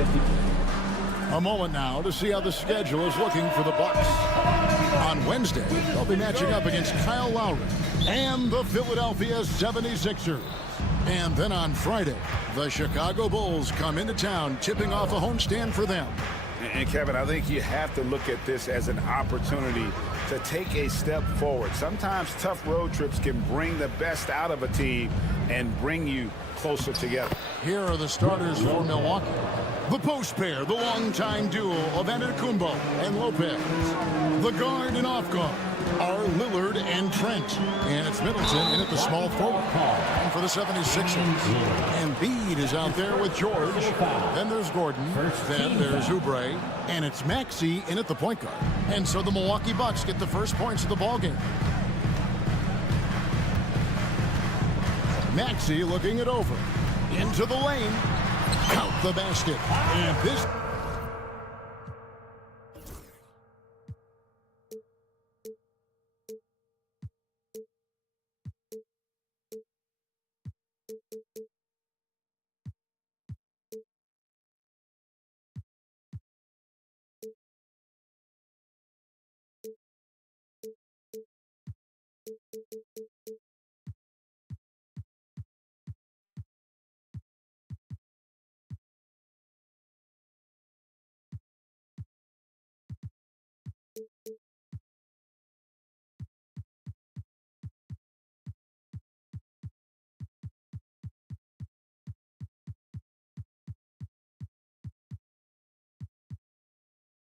A moment now to see how the schedule is looking for the Bucks. On Wednesday, they'll be matching up against Kyle Lowry and the Philadelphia 76ers. And then on Friday, the Chicago Bulls come into town, tipping off a homestand for them. And Kevin, I think you have to look at this as an opportunity to take a step forward. Sometimes tough road trips can bring the best out of a team and bring you closer together. Here are the starters for Milwaukee. The post pair, the longtime duo of Antetokounmpo and Lopez. The guard and off guard are Lillard and Trent. And it's Middleton in at the small forward. And for the 76ers, Embiid is out there with George. Then there's Gordon. Then there's Oubre. And it's Maxey in at the point guard. And so the Milwaukee Bucks get the first points of the ballgame. Maxey looking it over. Into the lane. Count the basket. And this...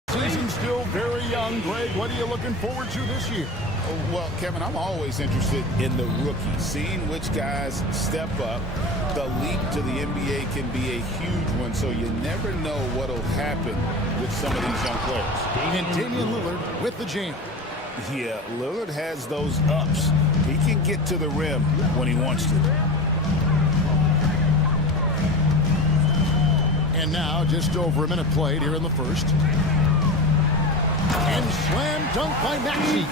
Season's still very young, Greg. What are you looking forward to this year? Well, Kevin, I'm always interested in the rookies, seeing which guys step up. The leap to the NBA can be a huge one, so you never know what will happen with some of these young players. And Damian Lillard with the jam. Yeah, Lillard has those ups. He can get to the rim when he wants to. And now, just over a minute played here in the first. And slam dunk by Maxey.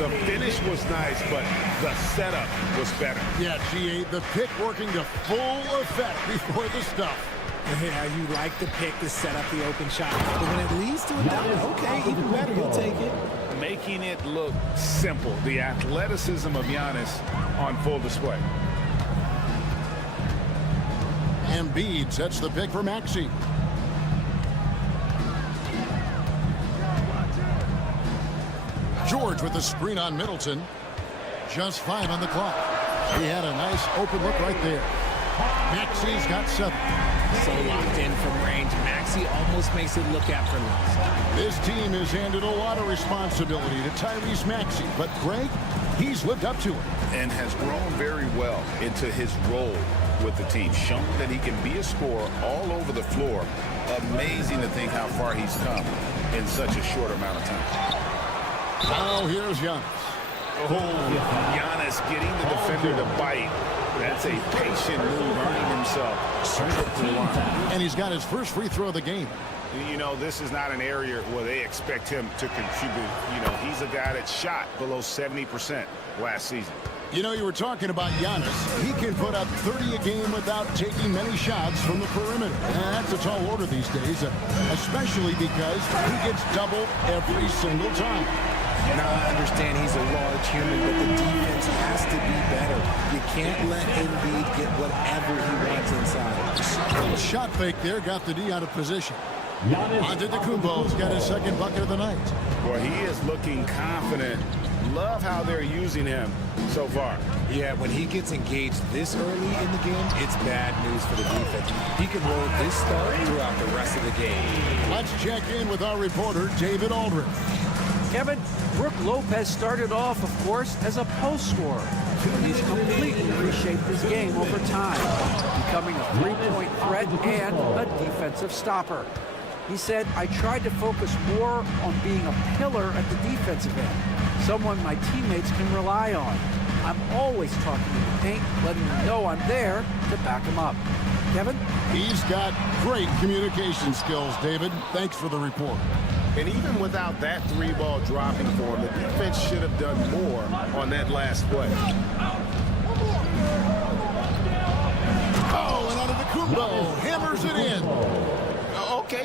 The finish was nice, but the setup was better. Yeah, GA, the pick working to full effect before the stuff. Yeah, you like the pick to set up the open shot. But when it leads to a dunk, okay, even better, he'll take it. Making it look simple. The athleticism of Giannis on full display. Embiid sets the pick for Maxey. George with the screen on Middleton. Just 5 on the clock. He had a nice open look right there. Maxey's got 7. So locked in from range. Maxey almost makes it look effortless. This team has handed a lot of responsibility to Tyrese Maxey, but Greg, he's lived up to it. And has grown very well into his role with the team. Shown that he can be a scorer all over the floor. Amazing to think how far he's come in such a short amount of time. Now here's Giannis. Oh, Giannis getting the defender to bite. That's a patient move, earning himself a trip to the line. And he's got his first free throw of the game. You know, this is not an area where they expect him to contribute. You know, he's a guy that shot below 70% last season. You know, you were talking about Giannis. He can put up 30 a game without taking many shots from the perimeter. And that's a tall order these days, especially because he gets doubled every single time. Now, I understand he's a large human, but the defense has to be better. You can't let Embiid get whatever he wants inside. The shot fake there got the D out of position. Antetokounmpo's got his second bucket of the night. Boy, he is looking confident. Love how they're using him so far. Yeah, when he gets engaged this early in the game, it's bad news for the defense. He can roll this start throughout the rest of the game. Let's check in with our reporter, David Aldridge. Kevin, Brook Lopez started off, of course, as a post scorer. He's completely reshaped his game over time, becoming a three-point threat and a defensive stopper. He said, I tried to focus more on being a pillar at the defensive end, someone my teammates can rely on. I'm always talking in the paint, letting them know I'm there to back them up. Kevin? He's got great communication skills, David. Thanks for the report. And even without that three ball dropping for him, the defense should have done more on that last play. Oh, and Antetokounmpo hammers it in.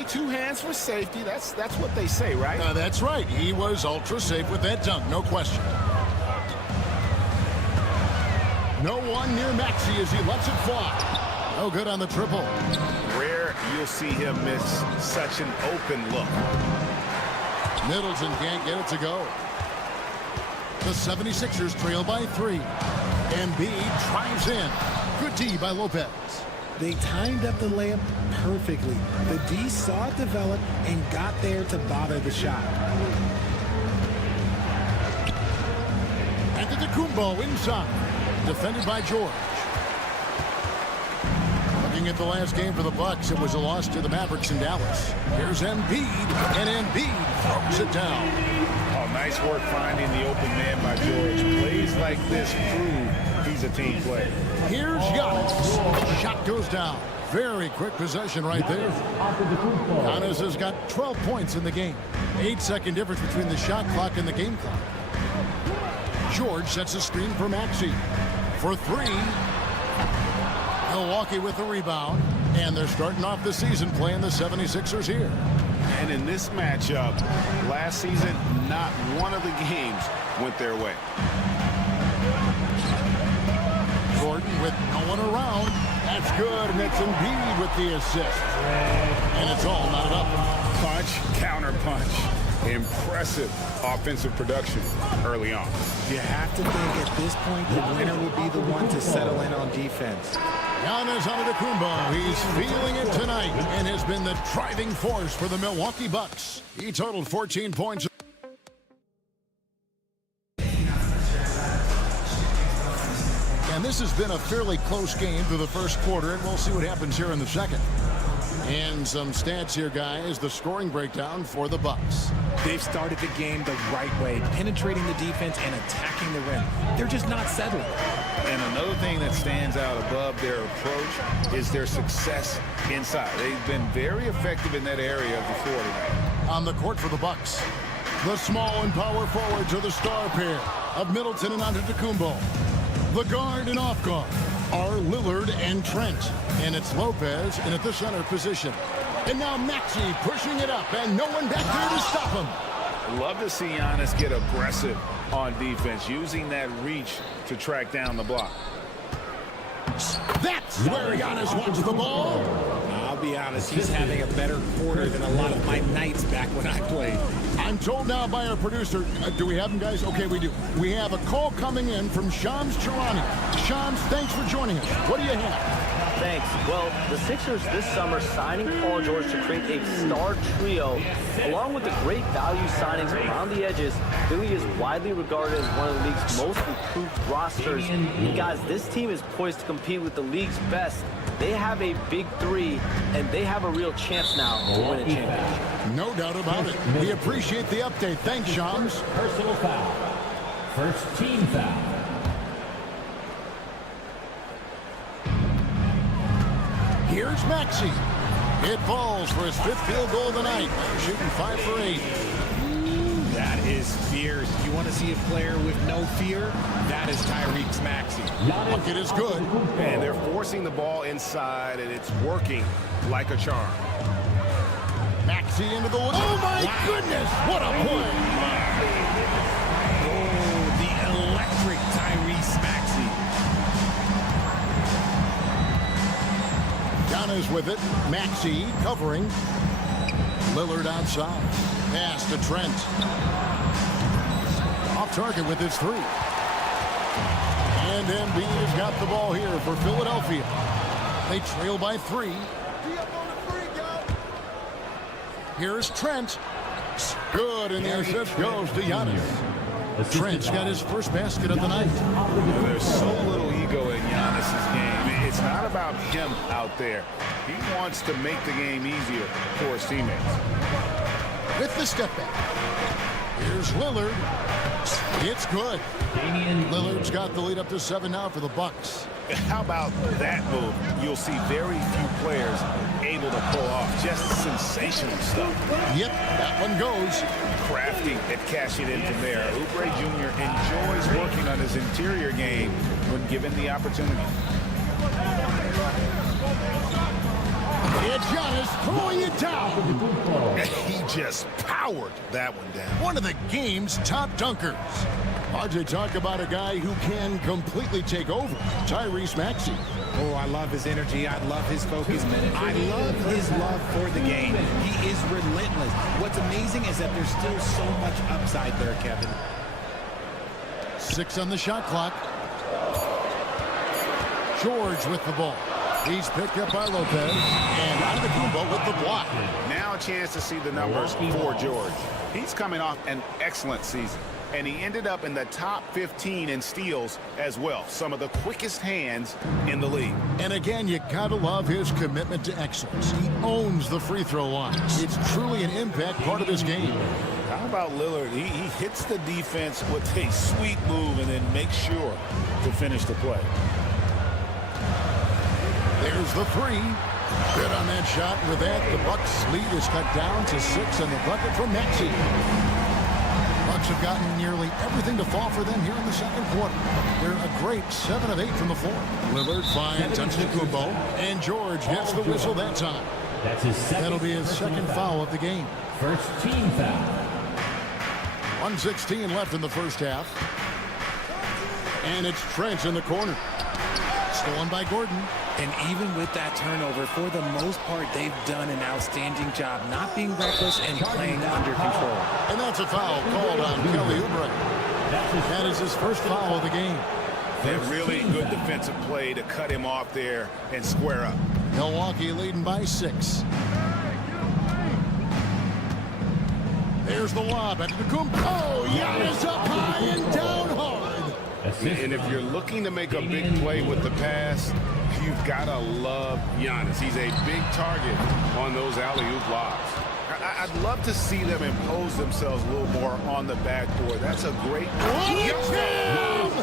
two hands for safety. That's what they say, right? That's right. He was ultra safe with that dunk, no question. No one near Maxey as he lets it fly. No good on the triple. Rare you'll see him miss such an open look. Middleton can't get it to go. The 76ers trail by 3. Embiid drives in. Good D by Lopez. They timed up the layup perfectly. The D saw it develop and got there to bother the shot. And Antetokounmpo inside. Defended by George. Looking at the last game for the Bucks, it was a loss to the Mavericks in Dallas. Here's Embiid, and Embiid throws it down. Oh, nice work finding the open man by George. Plays like this prove he's a team player. Here's Giannis. Shot goes down. Very quick possession right there. Giannis has got 12 points in the game. 8-second difference between the shot clock and the game clock. George sets a screen for Maxey. For 3. Milwaukee with the rebound. And they're starting off the season playing the 76ers here. And in this matchup, last season, not one of the games went their way. Gordon with no one around. That's good, and it's Embiid with the assist. And it's all knotted up. Punch, counter punch. Impressive offensive production early on. You have to think at this point the winner will be the one to settle in on defense. Giannis Antetokounmpo, he's feeling it tonight and has been the driving force for the Milwaukee Bucks. He totaled 14 points. And this has been a fairly close game through the first quarter, and we'll see what happens here in the second. And some stats here, guys. The scoring breakdown for the Bucks. They've started the game the right way, penetrating the defense and attacking the rim. They're just not settling. And another thing that stands out above their approach is their success inside. They've been very effective in that area of the floor tonight. On the court for the Bucks, the small and power forwards are the star pair of Middleton and Antetokounmpo. The guard and off guard are Lillard and Trent. And it's Lopez in at the center position. And now Maxey pushing it up, and no one back there to stop him. I'd love to see Giannis get aggressive on defense, using that reach to track down the block. That's where Giannis wants the ball. I'll be honest, he's having a better quarter than a lot of my nights back when I played. I'm told now by our producer, do we have him, guys? Okay, we do. We have a call coming in from Shams Charania. Shams, thanks for joining us. What do you have? Thanks. Well, the Sixers this summer signing Paul George to create a star trio, along with the great value signings around the edges, Philly is widely regarded as one of the league's most improved rosters. And guys, this team is poised to compete with the league's best. They have a big three, and they have a real chance now to win a championship. No doubt about it. We appreciate the update. Thanks, Shams. Personal foul. First team foul. Here's Maxey. It falls for his 5th field goal of the night. Shooting 5 for 8. That is fierce. You want to see a player with no fear? That is Tyrese Maxey. Bucket is good. And they're forcing the ball inside, and it's working like a charm. Maxey into the... Oh, my goodness! What a play! Oh, the electric Tyrese Maxey. Giannis with it. Maxey covering. Lillard outside. Pass to Trent. Off target with his 3. And Embiid has got the ball here for Philadelphia. They trail by 3. Here's Trent. Good, and the assist goes to Giannis. Trent's got his first basket of the night. There's so little ego in Giannis's game. It's not about him out there. He wants to make the game easier for his teammates. With the step back. Here's Lillard. It's good. Lillard's got the lead up to 7 now for the Bucks. How about that move? You'll see very few players able to pull off just sensational stuff. Yep, that one goes. Crafty at cashing in from there. Oubre Jr. enjoys working on his interior game when given the opportunity. It's Giannis throwing it down. He just powered that one down. One of the game's top dunkers. RJ, talk about a guy who can completely take over. Tyrese Maxey. Oh, I love his energy. I love his focus. I love his love for the game. He is relentless. What's amazing is that there's still so much upside there, Kevin. 6 on the shot clock. George with the ball. He's picked up by Lopez. And Antetokounmpo with the block. Now a chance to see the numbers for George. He's coming off an excellent season. And he ended up in the top 15 in steals as well. Some of the quickest hands in the league. And again, you gotta love his commitment to excellence. He owns the free throw line. It's truly an impact part of his game. How about Lillard? He hits the defense with a sweet move and then makes sure to finish the play. There's the three. Good on that shot. With that, the Bucks lead is cut down to 6 on the bucket from Maxey. Bucks have gotten nearly everything to fall for them here in the second quarter. They're a great 7 of 8 from the floor. Lillard finds Antetokounmpo, and George gets the whistle that time. That's his second. That'll be his second foul of the game. First team foul. 1:16 left in the first half. And it's Trent in the corner. Stolen by Gordon. And even with that turnover, for the most part, they've done an outstanding job not being reckless and playing under control. And that's a foul called on Kelly Oubre. That is his first foul of the game. A really good defensive play to cut him off there and square up. Milwaukee leading by 6. There's the lob. Antetokounmpo. Giannis up high and down hard. And if you're looking to make a big play with the pass, you've got to love Giannis. He's a big target on those alley-oop lobs. I'd love to see them impose themselves a little more on the backboard. That's a great...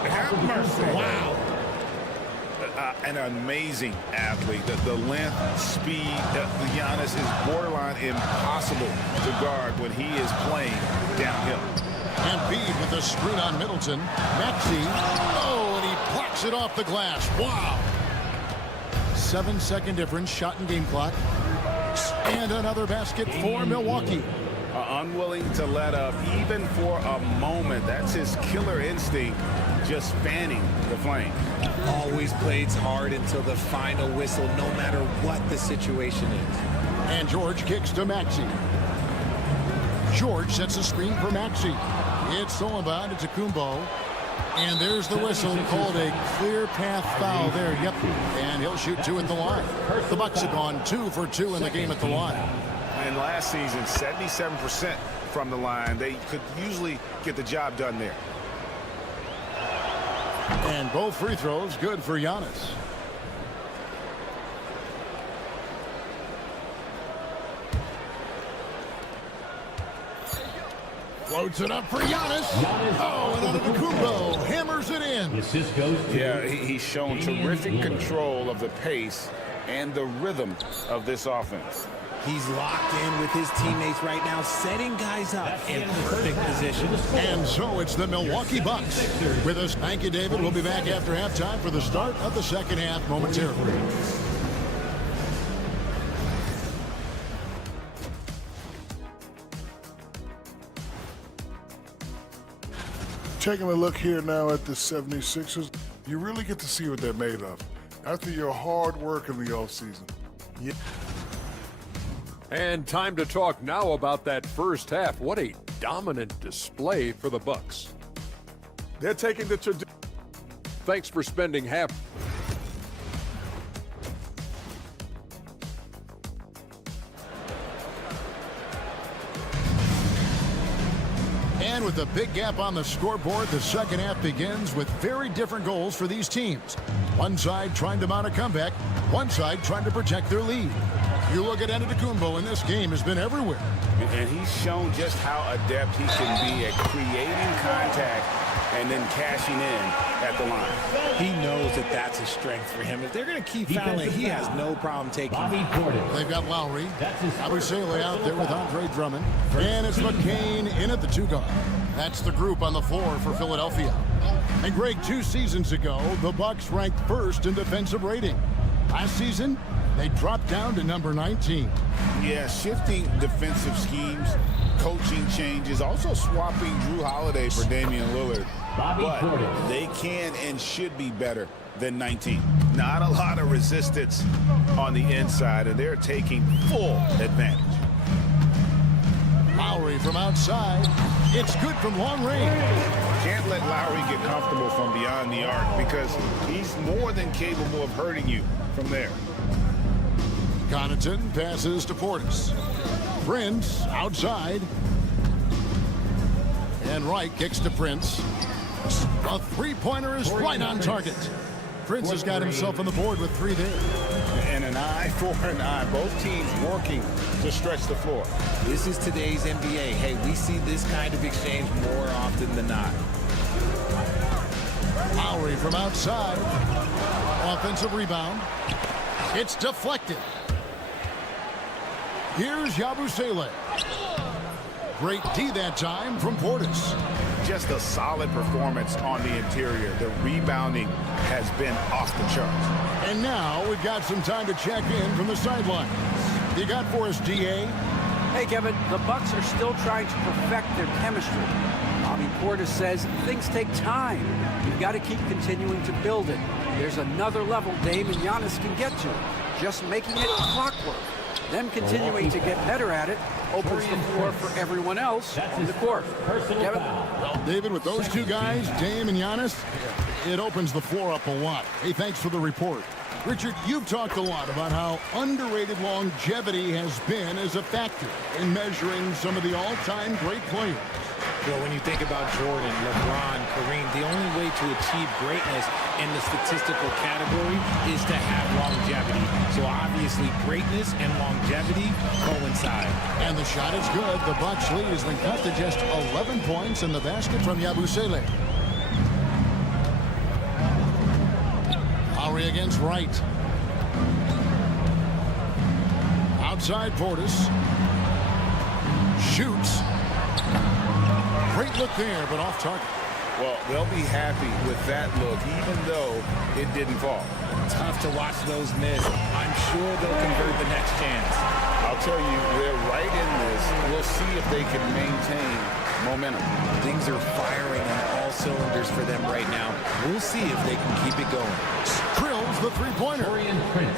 Have mercy. Wow. An amazing athlete. The length, speed, the Giannis is borderline impossible to guard when he is playing downhill. Embiid with the screen on Middleton. Maxey. Oh, and he blocks it off the glass. Wow. 7-second difference. Shot and game clock. And another basket for Milwaukee. Unwilling to let up even for a moment. That's his killer instinct, just fanning the flame. Always plays hard until the final whistle, no matter what the situation is. And George kicks to Maxey. George sets a screen for Maxey. It's stolen by Antetokounmpo. And there's the whistle, called a clear path foul there. Yep. And he'll shoot 2 at the line. The Bucks have gone 2 for 2 in the game at the line. And last season, 77% from the line. They could usually get the job done there. And both free throws good for Giannis. Floats it up for Giannis. Oh, and Antetokounmpo hammers it in. Assist goes to Yeah, he's shown terrific control of the pace and the rhythm of this offense. He's locked in with his teammates right now, setting guys up in perfect position. And so it's the Milwaukee Bucks. With us, thank you, David. We'll be back after halftime for the start of the second half momentarily. Taking a look here now at the 76ers, you really get to see what they're made of after your hard work in the offseason. Yeah. And time to talk now about that first half. What a dominant display for the Bucks. They're taking the tradition. Thanks for spending half. And with a big gap on the scoreboard, the second half begins with very different goals for these teams. One side trying to mount a comeback, one side trying to protect their lead. You look at Antetokounmpo, and this game has been everywhere. And he's shown just how adept he can be at creating contact and then cashing in at the line. He knows that that's a strength for him. If they're going to keep fouling, he has no problem taking it. They've got Lowry. Abusele out there with Andre Drummond. And it's McCain in at the 2 guard. That's the group on the floor for Philadelphia. And Greg, 2 seasons ago, the Bucks ranked first in defensive rating. Last season, They drop down to number 19. Yeah, shifting defensive schemes, coaching changes, also swapping Drew Holiday for Damian Lillard. But they can and should be better than 19. Not a lot of resistance on the inside, and they're taking full advantage. Lowry from outside. It's good from long range. Can't let Lowry get comfortable from beyond the arc because he's more than capable of hurting you from there. Connaughton passes to Portis. Prince outside. And Wright kicks to Prince. A three-pointer is right on target. Prince has got himself on the board with 3 there. And an eye for an eye. Both teams working to stretch the floor. This is today's NBA. Hey, we see this kind of exchange more often than not. Lowry from outside. Offensive rebound. It's deflected. Here's Yabusele. Great D that time from Portis. Just a solid performance on the interior. The rebounding has been off the charts. And now we've got some time to check in from the sidelines. You got for us, DA? Hey, Kevin, the Bucks are still trying to perfect their chemistry. Bobby Portis says things take time. You've got to keep continuing to build it. There's another level Dame and Giannis can get to. Just making it clockwork. Them continuing to get better at it opens the floor for everyone else on the court. Kevin? Well, David, with those two guys, Dame and Giannis, it opens the floor up a lot. Hey, thanks for the report. Richard, you've talked a lot about how underrated longevity has been as a factor in measuring some of the all-time great players. Well, when you think about Jordan, LeBron, Kareem, the only way to achieve greatness in the statistical category is to have longevity. So obviously greatness and longevity coincide. And the shot is good. The Bucks lead has been cut to just 11 points in the basket from Yabusele. Lowry against Wright. Outside Portis. Shoots. Great look there, but off target. Well, they'll be happy with that look, even though it didn't fall. Tough to watch those miss. I'm sure they'll convert the next chance. I'll tell you, they're right in this. We'll see if they can maintain momentum. Things are firing on all cylinders for them right now. We'll see if they can keep it going. Drills the three-pointer.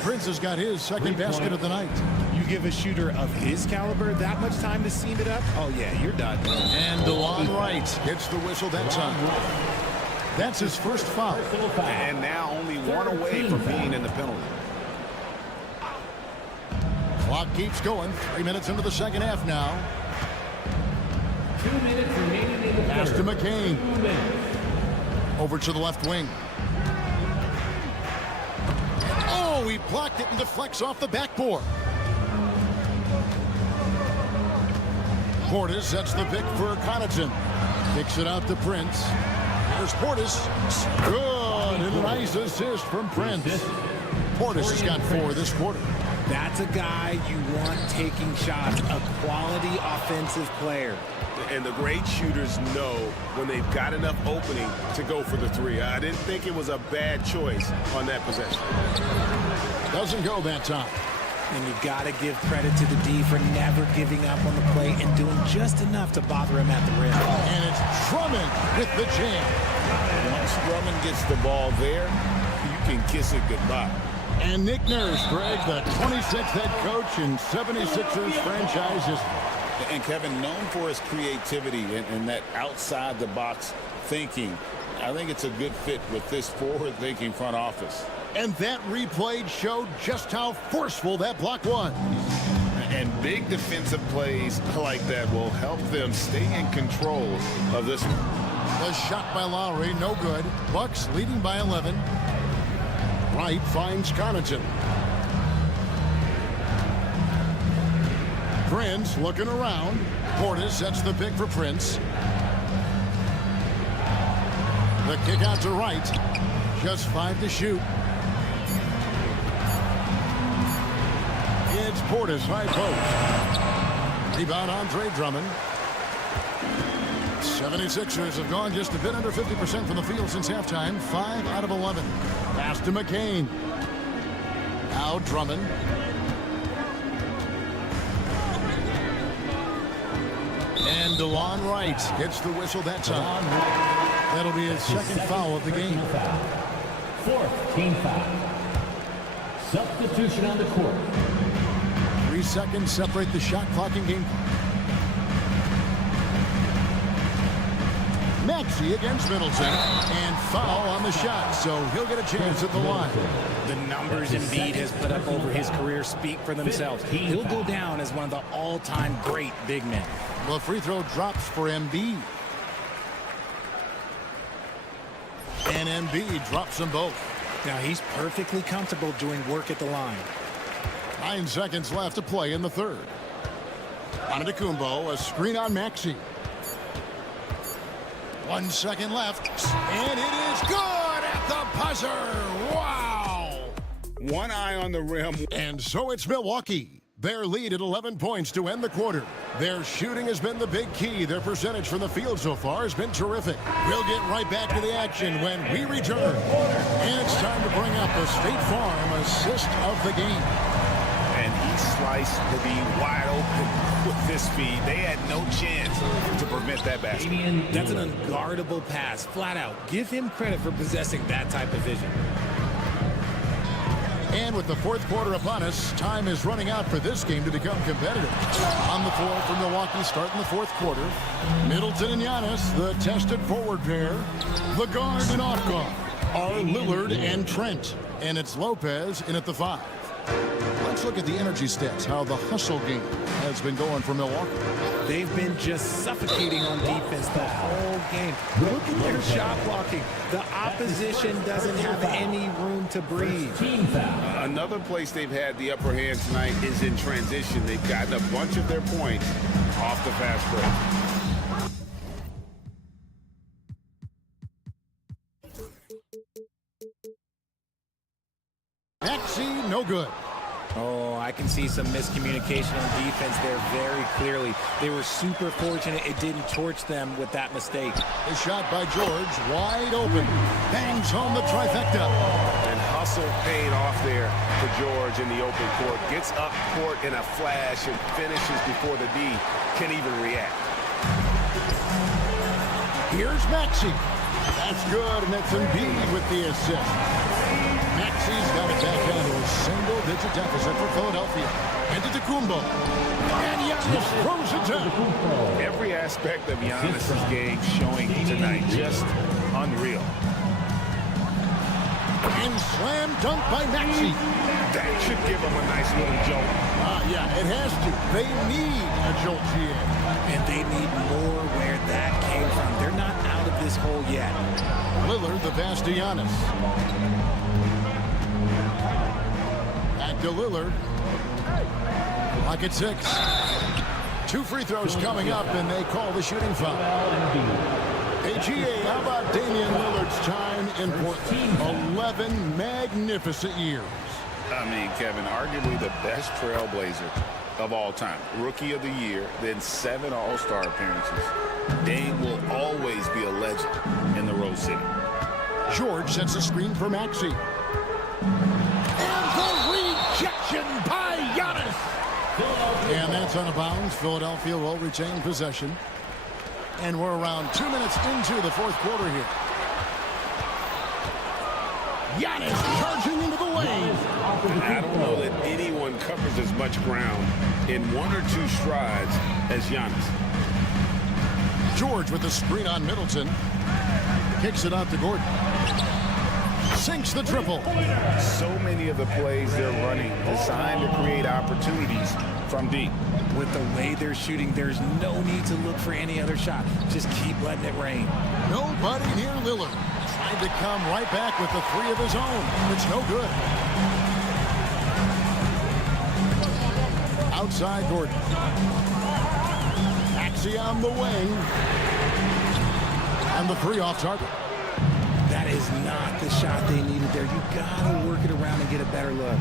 Prince has got his second basket of the night. You give a shooter of his caliber that much time to seam it up? Oh, yeah, you're done. And DeLon Wright gets the whistle that time. That's his first foul. And now only one away from being in the penalty. Clock keeps going. 3 minutes into the second half now. 2 minutes remaining in the Pass to third. McCain. Over to the left wing. Oh, he blocked it and deflects off the backboard. Portis sets the pick for Connaughton. Kicks it out to Prince. Here's Portis. Good. And a nice assist from Prince. Portis has got 4 this quarter. That's a guy you want taking shots, a quality offensive player. And the great shooters know when they've got enough opening to go for the three. I didn't think it was a bad choice on that possession. Doesn't go that time. And you got to give credit to the D for never giving up on the play and doing just enough to bother him at the rim. And it's Drummond with the jam. Once Drummond gets the ball there, you can kiss it goodbye. And Nick Nurse, Greg, the 26th head coach in 76ers franchise history. And Kevin, known for his creativity and that outside-the-box thinking, I think it's a good fit with this forward-thinking front office. And that replay showed just how forceful that block was. And big defensive plays like that will help them stay in control of this one. The shot by Lowry, no good. Bucks leading by 11. Wright finds Connaughton. Prince looking around. Portis sets the pick for Prince. The kick out to Wright. Just 5 to shoot. It's Portis, high post. Rebound, Andre Drummond. 76ers have gone just a bit under 50% from the field since halftime. 5 out of 11. Pass to McCain. Now Drummond. And DeLon Wright gets the whistle that time. That'll be his second foul of the game. Fourth team foul. Substitution on the court. 3 seconds separate the shot clock and game clock. Maxey against Middleton, and foul on the shot, so he'll get a chance at the line. The numbers Embiid has put up over his career speak for themselves. He'll go down as one of the all-time great big men. The free throw drops for Embiid. And Embiid drops them both. Now he's perfectly comfortable doing work at the line. 9 seconds left to play in the third. Antetokounmpo, a screen on Maxey. 1 second left, and it is good at the buzzer. Wow! One eye on the rim. And so it's Milwaukee. Their lead at 11 points to end the quarter. Their shooting has been the big key. Their percentage from the field so far has been terrific. We'll get right back to the action when we return. And it's time to bring up the State Farm assist of the game. And he sliced the D wide open with this speed. They had no chance to prevent that basket. That's an unguardable pass, flat out. Give him credit for possessing that type of vision. And with the fourth quarter upon us, time is running out for this game to become competitive. On the floor for Milwaukee starting the fourth quarter, Middleton and Giannis, the tested forward pair. The guard and off guard are Lillard and Trent. And it's Lopez in at the 5. Let's look at the energy stats, how the hustle game has been going for Milwaukee. They've been just suffocating on defense the whole game. Look at their shot blocking. The opposition doesn't have any room to breathe. Another place they've had the upper hand tonight is in transition. They've gotten a bunch of their points off the fast break. Maxey, no good. Oh, I can see some miscommunication on defense there very clearly. They were super fortunate it didn't torch them with that mistake. The shot by George, wide open. Bangs home the trifecta. And hustle paid off there for George in the open court. Gets up court in a flash and finishes before the D can even react. Here's Maxey. That's good, and that's Embiid with the assist. Maxey's got it back down to a single-digit deficit for Philadelphia. Antetokounmpo. And Giannis throws it down. Every aspect of Giannis' game showing tonight. Just unreal. And slam dunk by Maxey. That should give him a nice little jolt. Yeah, it has to. They need a jolt, GA. And they need more where that came from. They're not out of this hole yet. Lillard, the pass to Giannis. Back to Lillard. Clock at 6. 2 free throws coming up, and they call the shooting foul. Hey, GA, how about Damian Lillard's time in Portland? 11 magnificent years. I mean, Kevin, arguably the best trailblazer of all time. Rookie of the year, then 7 All-Star appearances. Dame will always be a legend in the Rose City. George sets a screen for Maxey. And the rejection by Giannis. And that's out of bounds. Philadelphia will retain possession. And we're around 2 minutes into the fourth quarter here. Giannis charging into the lane. I don't know that anyone covers as much ground in 1 or 2 strides as Giannis. George with the screen on Middleton. Kicks it out to Gordon. Sinks the triple. So many of the plays they're running designed to create opportunities from deep. With the way they're shooting, there's no need to look for any other shot. Just keep letting it rain. Nobody near Lillard. Trying to come right back with the 3 of his own. It's no good. Outside Gordon. Maxey on the wing. And the 3 off target. That is not the shot they needed there. You gotta work it around and get a better look.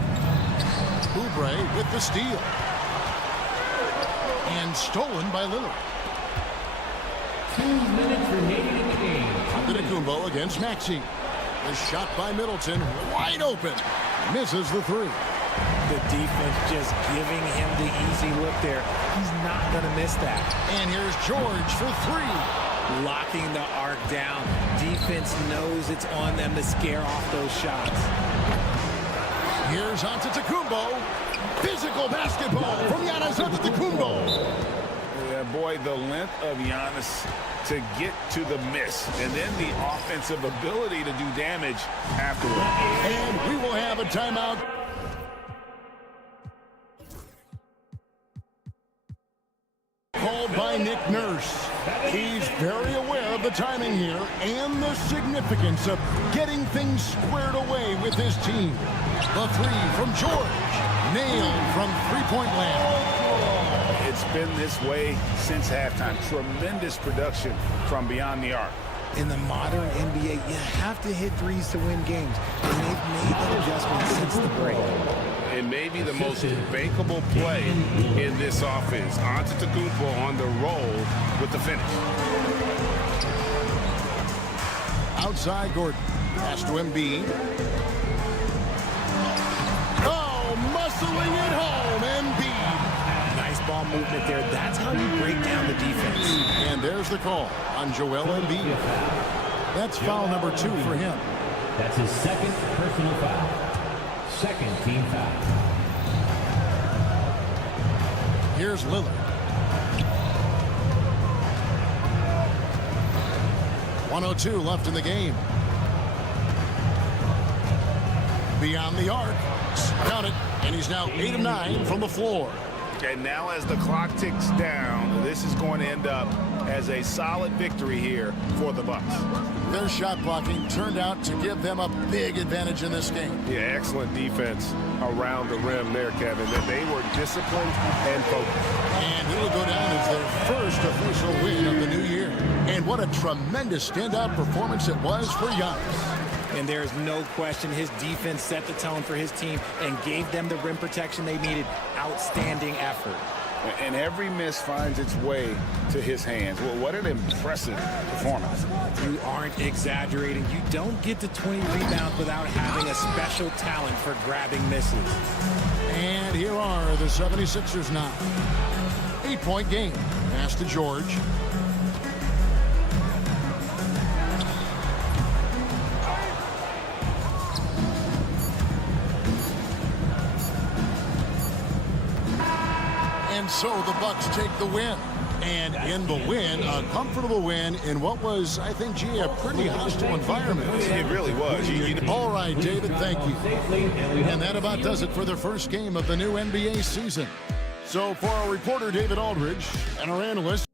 Oubre with the steal. And stolen by Lillard. 2 minutes remaining in the game. Antetokounmpo against Maxey. The shot by Middleton, wide open. Misses the 3. The defense just giving him the easy look there. He's not going to miss that. And here's George for three. Locking the arc down. Defense knows it's on them to scare off those shots. Here's Antetokounmpo. Physical basketball from Giannis Antetokounmpo. Yeah, boy, the length of Giannis to get to the miss, and then the offensive ability to do damage afterward. And we will have a timeout. Called by Nick Nurse. He's very aware of the timing here and the significance of getting things squared away with his team. The three from George. Nailed from three-point land. It's been this way since halftime. Tremendous production from beyond the arc. In the modern NBA, you have to hit threes to win games. And they've made that adjustment since the break. It may be the most bankable play in this offense. Antetokounmpo on the roll with the finish. Outside Gordon. Pass to Embiid. Oh, muscling it home. Embiid. Nice ball movement there. That's how you break down the defense. And there's the call on Joel Embiid. That's foul number 2 for him. That's his second personal foul. Second team foul. Here's Lillard. 1:02 left in the game. Beyond the arc. Count it. And he's now 8 of 9 from the floor. And now as the clock ticks down, this is going to end up as a solid victory here for the Bucks. Their shot blocking turned out to give them a big advantage in this game. Yeah, excellent defense around the rim there, Kevin. That they were disciplined and focused. And it will go down as their first official win of the new year. And what a tremendous standout performance it was for Giannis. And there's no question his defense set the tone for his team and gave them the rim protection they needed. Outstanding effort. And every miss finds its way to his hands. Well, what an impressive performance. You aren't exaggerating. You don't get to 20 rebounds without having a special talent for grabbing misses. And here are the 76ers now. 8-point game. Pass to George. And so the Bucks take the win. And in the win, a comfortable win in what was, I think, G, a pretty hostile environment. It really was. All right, David, thank you. And that about does it for the first game of the new NBA season. So for our reporter, David Aldridge, and our analyst,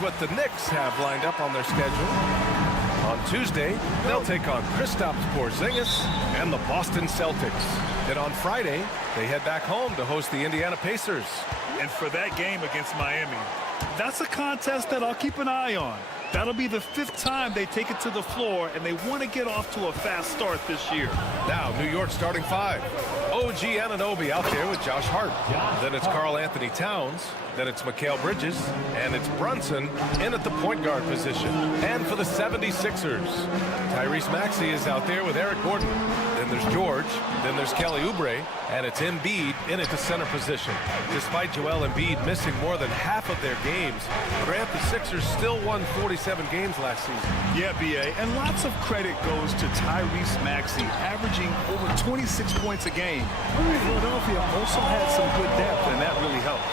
what the Knicks have lined up on their schedule. On Tuesday, they'll take on Kristaps Porzingis and the Boston Celtics. Then on Friday, they head back home to host the Indiana Pacers. And for that game against Miami, that's a contest that I'll keep an eye on. That'll be the 5th time they take it to the floor, and they want to get off to a fast start this year. Now, New York starting 5. OG Anunoby out there with Josh Hart. Then it's Karl Anthony Towns. Then it's Mikal Bridges. And it's Brunson in at the point guard position. And for the 76ers, Tyrese Maxey is out there with Eric Gordon. Then there's George. Then there's Kelly Oubre. And it's Embiid in at the center position. Despite Joel Embiid missing more than half of their games, Grant, the Sixers still won 47 games last season. Yeah, B.A., and lots of credit goes to Tyrese Maxey, averaging over 26 points a game. Philadelphia also had some good depth, and that really helped.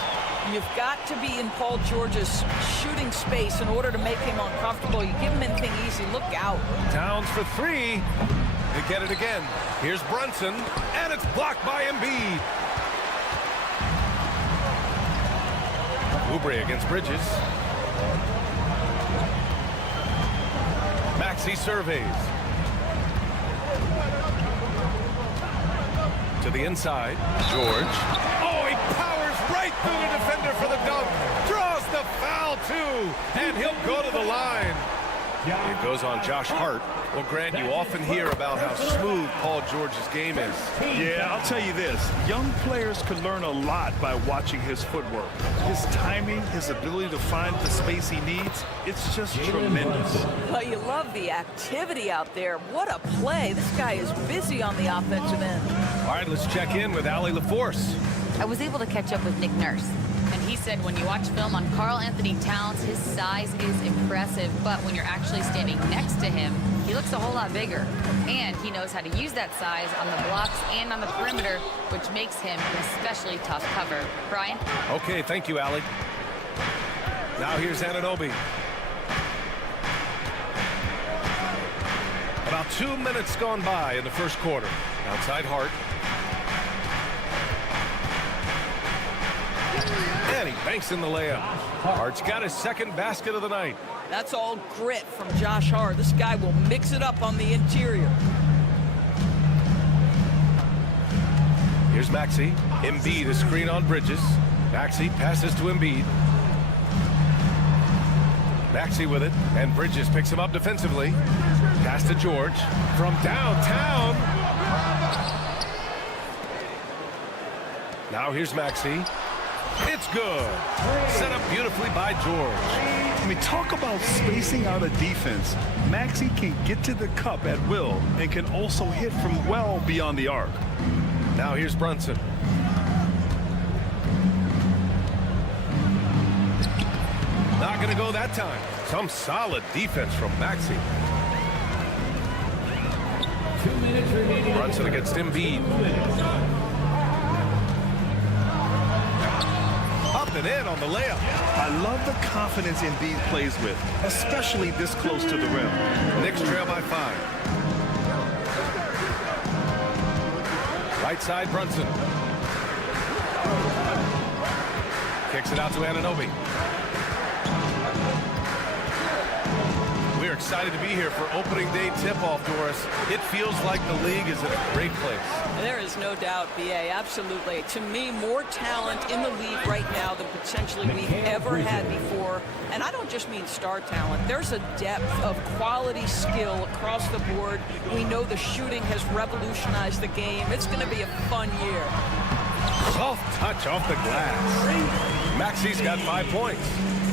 You've got to be in Paul George's shooting space in order to make him uncomfortable. You give him anything easy, look out. Towns for 3. They get it again. Here's Brunson, and it's blocked by Embiid. Oubre against Bridges. Maxey surveys. To the inside. George. Oh, he powers right through the defender for the dunk. Draws the foul, too. And he'll go to the line. It goes on Josh Hart. Well, Grant, you often hear about how smooth Paul George's game is. Yeah, I'll tell you this. Young players can learn a lot by watching his footwork. His timing, his ability to find the space he needs, it's just tremendous. Well, you love the activity out there. What a play. This guy is busy on the offensive end. All right, let's check in with Allie LaForce. I was able to catch up with Nick Nurse, and he said when you watch film on Karl Anthony Towns, his size is impressive, but when you're actually standing next to him, he looks a whole lot bigger. And he knows how to use that size on the blocks and on the perimeter, which makes him an especially tough cover. Brian? Okay, thank you, Allie. Now here's Anunoby. About 2 minutes gone by in the first quarter. Outside Hart. And he banks in the layup. Hart's got his second basket of the night. That's all grit from Josh Hart. This guy will mix it up on the interior. Here's Maxey. Embiid is screen on Bridges. Maxey passes to Embiid. Maxey with it, and Bridges picks him up defensively. Pass to George from downtown. Now here's Maxey. It's good. Set up beautifully by George. I mean, talk about spacing out a defense. Maxey can get to the cup at will and can also hit from well beyond the arc. Now here's Brunson. Not going to go that time. Some solid defense from Maxey. 2 minutes remaining. Brunson against Embiid. Up and in on the layup. I love the confidence Embiid plays with, especially this close to the rim. Knicks trail by 5. Right side, Brunson. Kicks it out to Anunoby. We're excited to be here for opening day tip-off, Doris. It feels like the league is in a great place. There is no doubt, B.A., absolutely. To me, more talent in the league right now than potentially we've ever had before. And I don't just mean star talent. There's a depth of quality skill across the board. We know the shooting has revolutionized the game. It's going to be a fun year. Soft touch off the glass. Maxey's got 5 points.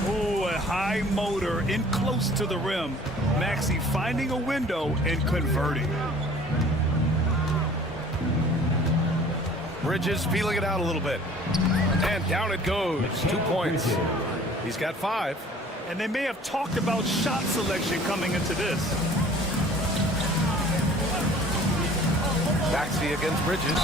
Oh, a high motor in close to the rim. Maxey finding a window and converting. Bridges feeling it out a little bit. And down it goes. 2 points. He's got 5. And they may have talked about shot selection coming into this. Maxey against Bridges.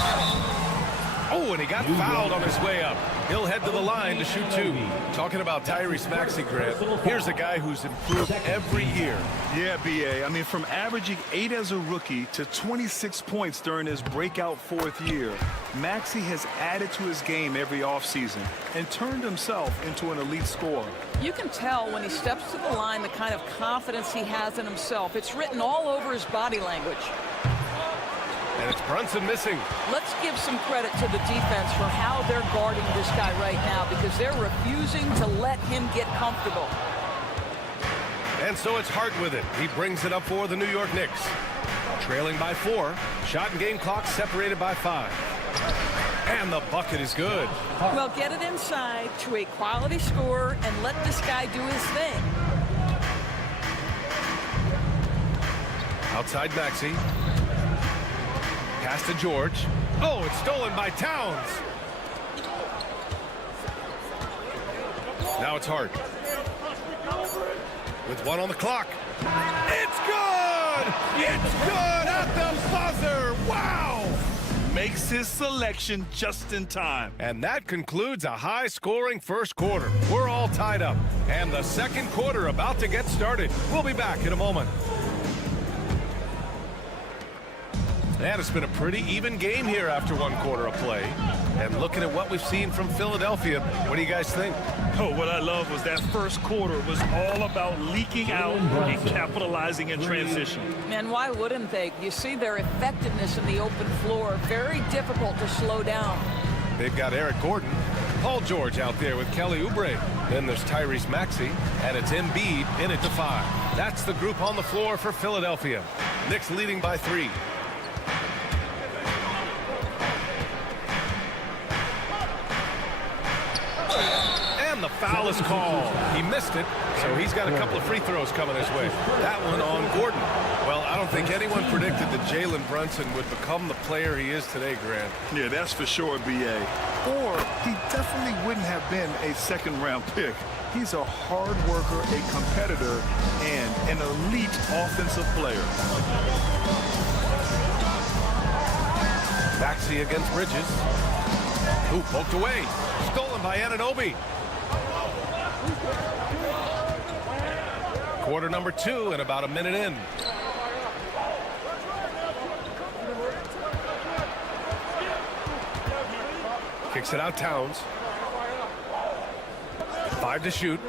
Oh, and he got fouled on his way up. He'll head to the line to shoot 2. Talking about Tyrese Maxey, Grant, here's a guy who's improved every year. Yeah, B.A. I mean, from averaging 8 as a rookie to 26 points during his breakout 4th year, Maxey has added to his game every offseason and turned himself into an elite scorer. You can tell when he steps to the line the kind of confidence he has in himself. It's written all over his body language. And it's Brunson missing. Let's give some credit to the defense for how they're guarding this guy right now, because they're refusing to let him get comfortable. And so it's Hart with it. He brings it up for the New York Knicks. Trailing by 4. Shot and game clock separated by 5. And the bucket is good. Well, get it inside to a quality scorer and let this guy do his thing. Outside Maxey. Pass to George. Oh, it's stolen by Towns. Now it's Hart. With 1 on the clock. It's good! It's good at the buzzer! Wow! Makes his selection just in time. And that concludes a high-scoring first quarter. We're all tied up. And the second quarter about to get started. We'll be back in a moment. And it's been a pretty even game here after 1 quarter of play. And looking at what we've seen from Philadelphia, what do you guys think? Oh, what I love was that first quarter was all about leaking out and capitalizing in transition. And why wouldn't they? You see their effectiveness in the open floor. Very difficult to slow down. They've got Eric Gordon, Paul George out there with Kelly Oubre. Then there's Tyrese Maxey, and it's Embiid in it to 5. That's the group on the floor for Philadelphia. Knicks leading by 3. The foul is called. He missed it, so he's got a couple of free throws coming his way. That one on Gordon. Well, I don't think anyone predicted that Jalen Brunson would become the player he is today, Grant. Yeah, that's for sure, B.A. Or he definitely wouldn't have been a second-round pick. He's a hard worker, a competitor, and an elite offensive player. Maxey against Bridges. Ooh, poked away. Stolen by Anunoby. Quarter number 2 and about a minute in. Kicks it out Towns. 5 to shoot.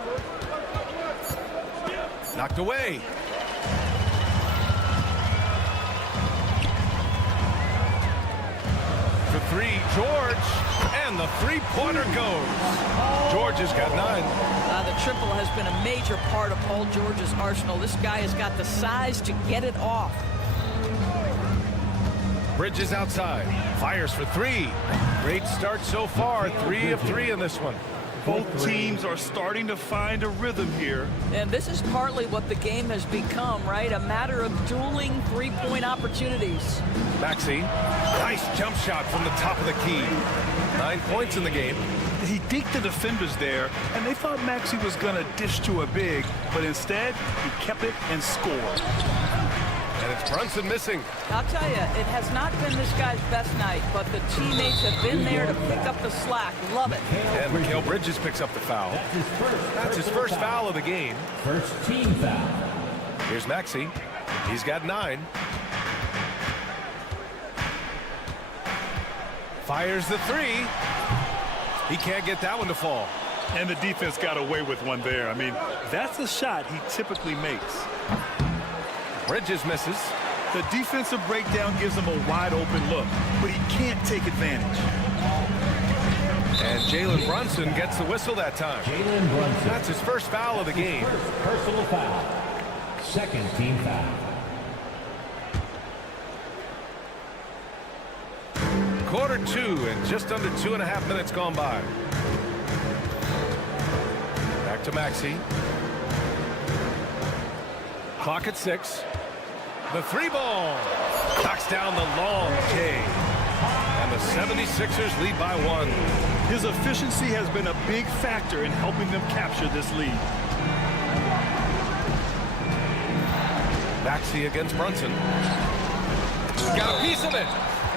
Knocked away. For 3, George. And the three-pointer goes. George has got 9. The triple has been a major part of Paul George's arsenal. This guy has got the size to get it off. Bridges outside. Fires for 3. Great start so far. 3 of 3 in this one. Both teams are starting to find a rhythm here. And this is partly what the game has become, right? A matter of dueling three-point opportunities. Maxey, nice jump shot from the top of the key. 9 points in the game. He deked the defenders there, and they thought Maxey was going to dish to a big, but instead, he kept it and scored. And it's Brunson missing. I'll tell you, it has not been this guy's best night, but the teammates have been there to pick up the slack. Love it. And Mikal Bridges picks up the foul. That's his first foul of the game. First team foul. Here's Maxey. He's got 9. Fires the 3. He can't get that one to fall. And the defense got away with one there. I mean, that's a shot he typically makes. Bridges misses. The defensive breakdown gives him a wide open look, but he can't take advantage. And Jalen Brunson gets the whistle that time. Jalen Brunson. That's his first foul of the game. First personal foul. Second team foul. Quarter 2 and just under 2.5 minutes gone by. Back to Maxey. Clock at 6. The 3 ball knocks down the long J. And the 76ers lead by 1. His efficiency has been a big factor in helping them capture this lead. Maxey against Brunson. Got a piece of it.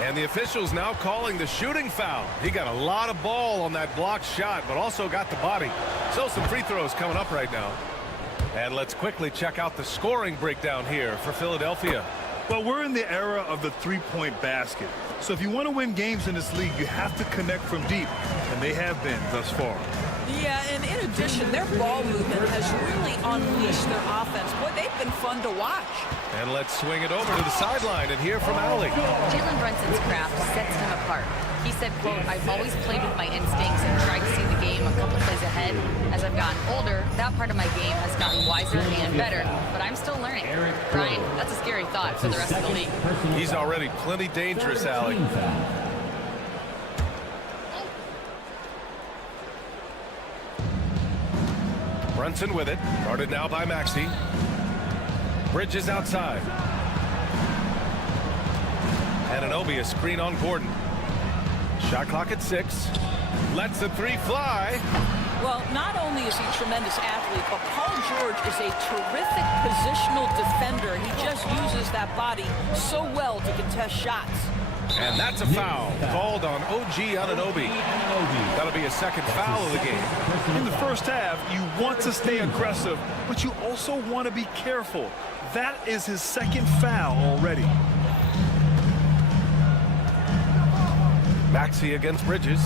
And the officials now calling the shooting foul. He got a lot of ball on that blocked shot, but also got the body. So some free throws coming up right now. And let's quickly check out the scoring breakdown here for Philadelphia. Well, we're in the era of the three-point basket. So if you want to win games in this league, you have to connect from deep, and they have been thus far. Yeah, and in addition, their ball movement has really unleashed their offense. Boy, they've been fun to watch. And let's swing it over to the sideline and hear from Allie. Jalen Brunson's craft sets him apart. He said, quote, "I've always played with my instincts and tried to see the game a couple plays ahead. As I've gotten older, that part of my game has gotten wiser and better, but I'm still learning." Brian, that's a scary thought for the rest of the league. He's already plenty dangerous, Allie. Brunson with it. Guarded now by Maxey. Bridges outside. Anunoby, a screen on Gordon. Shot clock at 6. Lets the three fly. Well, not only is he a tremendous athlete, but Paul George is a terrific positional defender. He just uses that body so well to contest shots. And that's a foul called on OG Anunoby. That'll be a second foul of the game. In the first half, you want to stay aggressive, but you also want to be careful. That is his second foul already. Maxey against Bridges.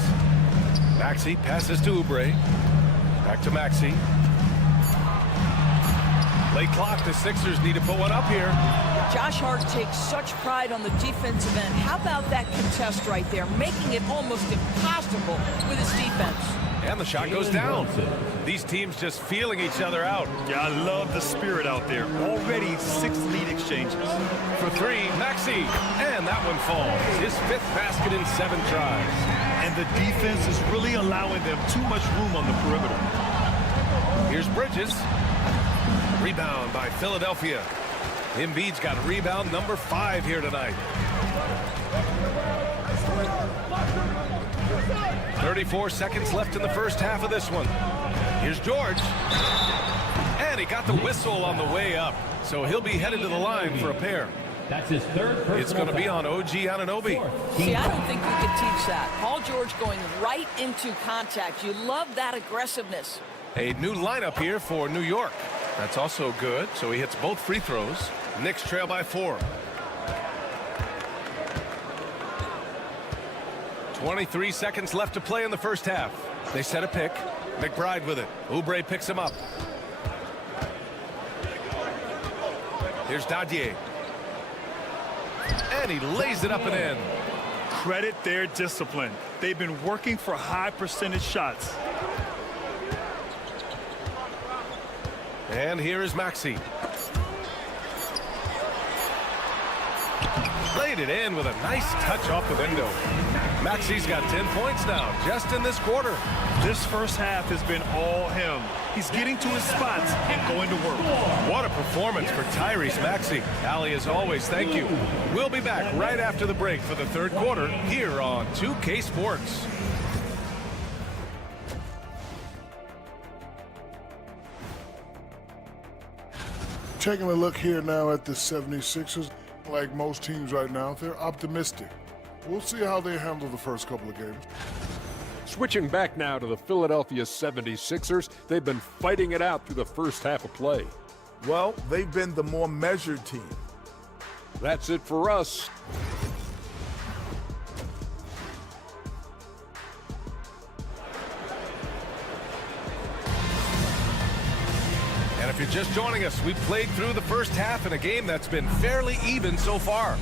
Maxey passes to Oubre. Back to Maxey. Late clock. The Sixers need to put one up here. Josh Hart takes such pride on the defensive end. How about that contest right there, making it almost impossible with his defense? And the shot goes down. These teams just feeling each other out. Yeah, I love the spirit out there. Already 6 lead exchanges. For 3, Maxey. And that one falls. His 5th basket in 7 tries. And the defense is really allowing them too much room on the perimeter. Here's Bridges. Rebound by Philadelphia. Embiid's got rebound number 5 here tonight. 34 seconds left in the first half of this one. Here's George. And he got the whistle on the way up. So he'll be headed to the line for a pair. That's his third. It's going to be on OG Anunoby. See, I don't think you could teach that. Paul George going right into contact. You love that aggressiveness. A new lineup here for New York. That's also good. So he hits both free throws. Knicks trail by 4. 23 seconds left to play in the first half. They set a pick. McBride with it. Oubre picks him up. Here's Dadier. And he lays it up and in. Credit their discipline. They've been working for high percentage shots. And here is Maxey. Laid it in with a nice touch off the window. Maxey's got 10 points now, just in this quarter. This first half has been all him. He's getting to his spots and going to work. What a performance for Tyrese Maxey. Allie, as always, thank you. We'll be back right after the break for the third quarter here on 2K Sports. Taking a look here now at the 76ers, like most teams right now, they're optimistic. We'll see how they handle the first couple of games. Switching back now to the Philadelphia 76ers, they've been fighting it out through the first half of play. Well, they've been the more measured team. That's it for us. And if you're just joining us, we've played through the first half in a game that's been fairly even so far.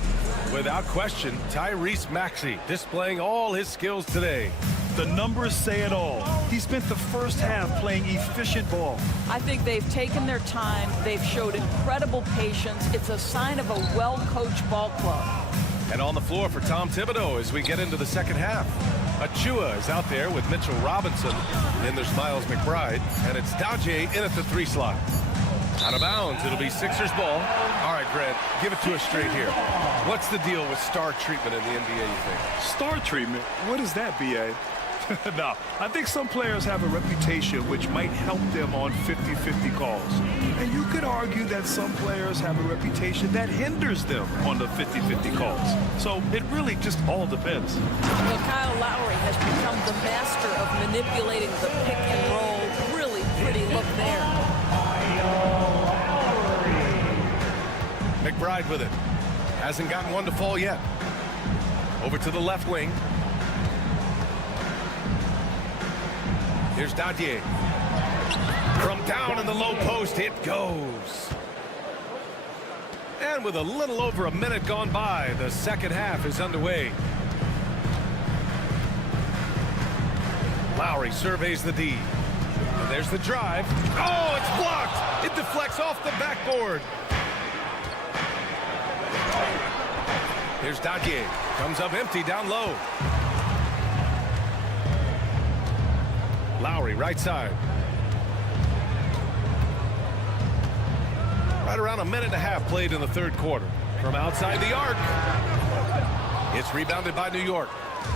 Without question, Tyrese Maxey displaying all his skills today. The numbers say it all. He spent the first half playing efficient ball. I think they've taken their time. They've showed incredible patience. It's a sign of a well-coached ball club. And on the floor for Tom Thibodeau as we get into the second half. Achua is out there with Mitchell Robinson. Then there's Miles McBride. And it's Dadier in at the 3 slot. Out of bounds. It'll be Sixers ball. All right, Grant, give it to us straight here. What's the deal with star treatment in the NBA, you think? Star treatment? What is that, B.A.? No, I think some players have a reputation which might help them on 50-50 calls. And you could argue that some players have a reputation that hinders them on the 50-50 calls. So it really just all depends. Well, Kyle Lowry has become the master of manipulating the pick and roll. Really pretty look there. McBride with it. Hasn't gotten one to fall yet. Over to the left wing. Here's Dadier. From down in the low post, it goes. And with a little over a minute gone by, the second half is underway. Lowry surveys the D. And there's the drive. Oh, it's blocked. It deflects off the backboard. Here's Dadier. Comes up empty down low. Lowry, right side. Right around a minute and a half played in the third quarter. From outside the arc. It's rebounded by New York.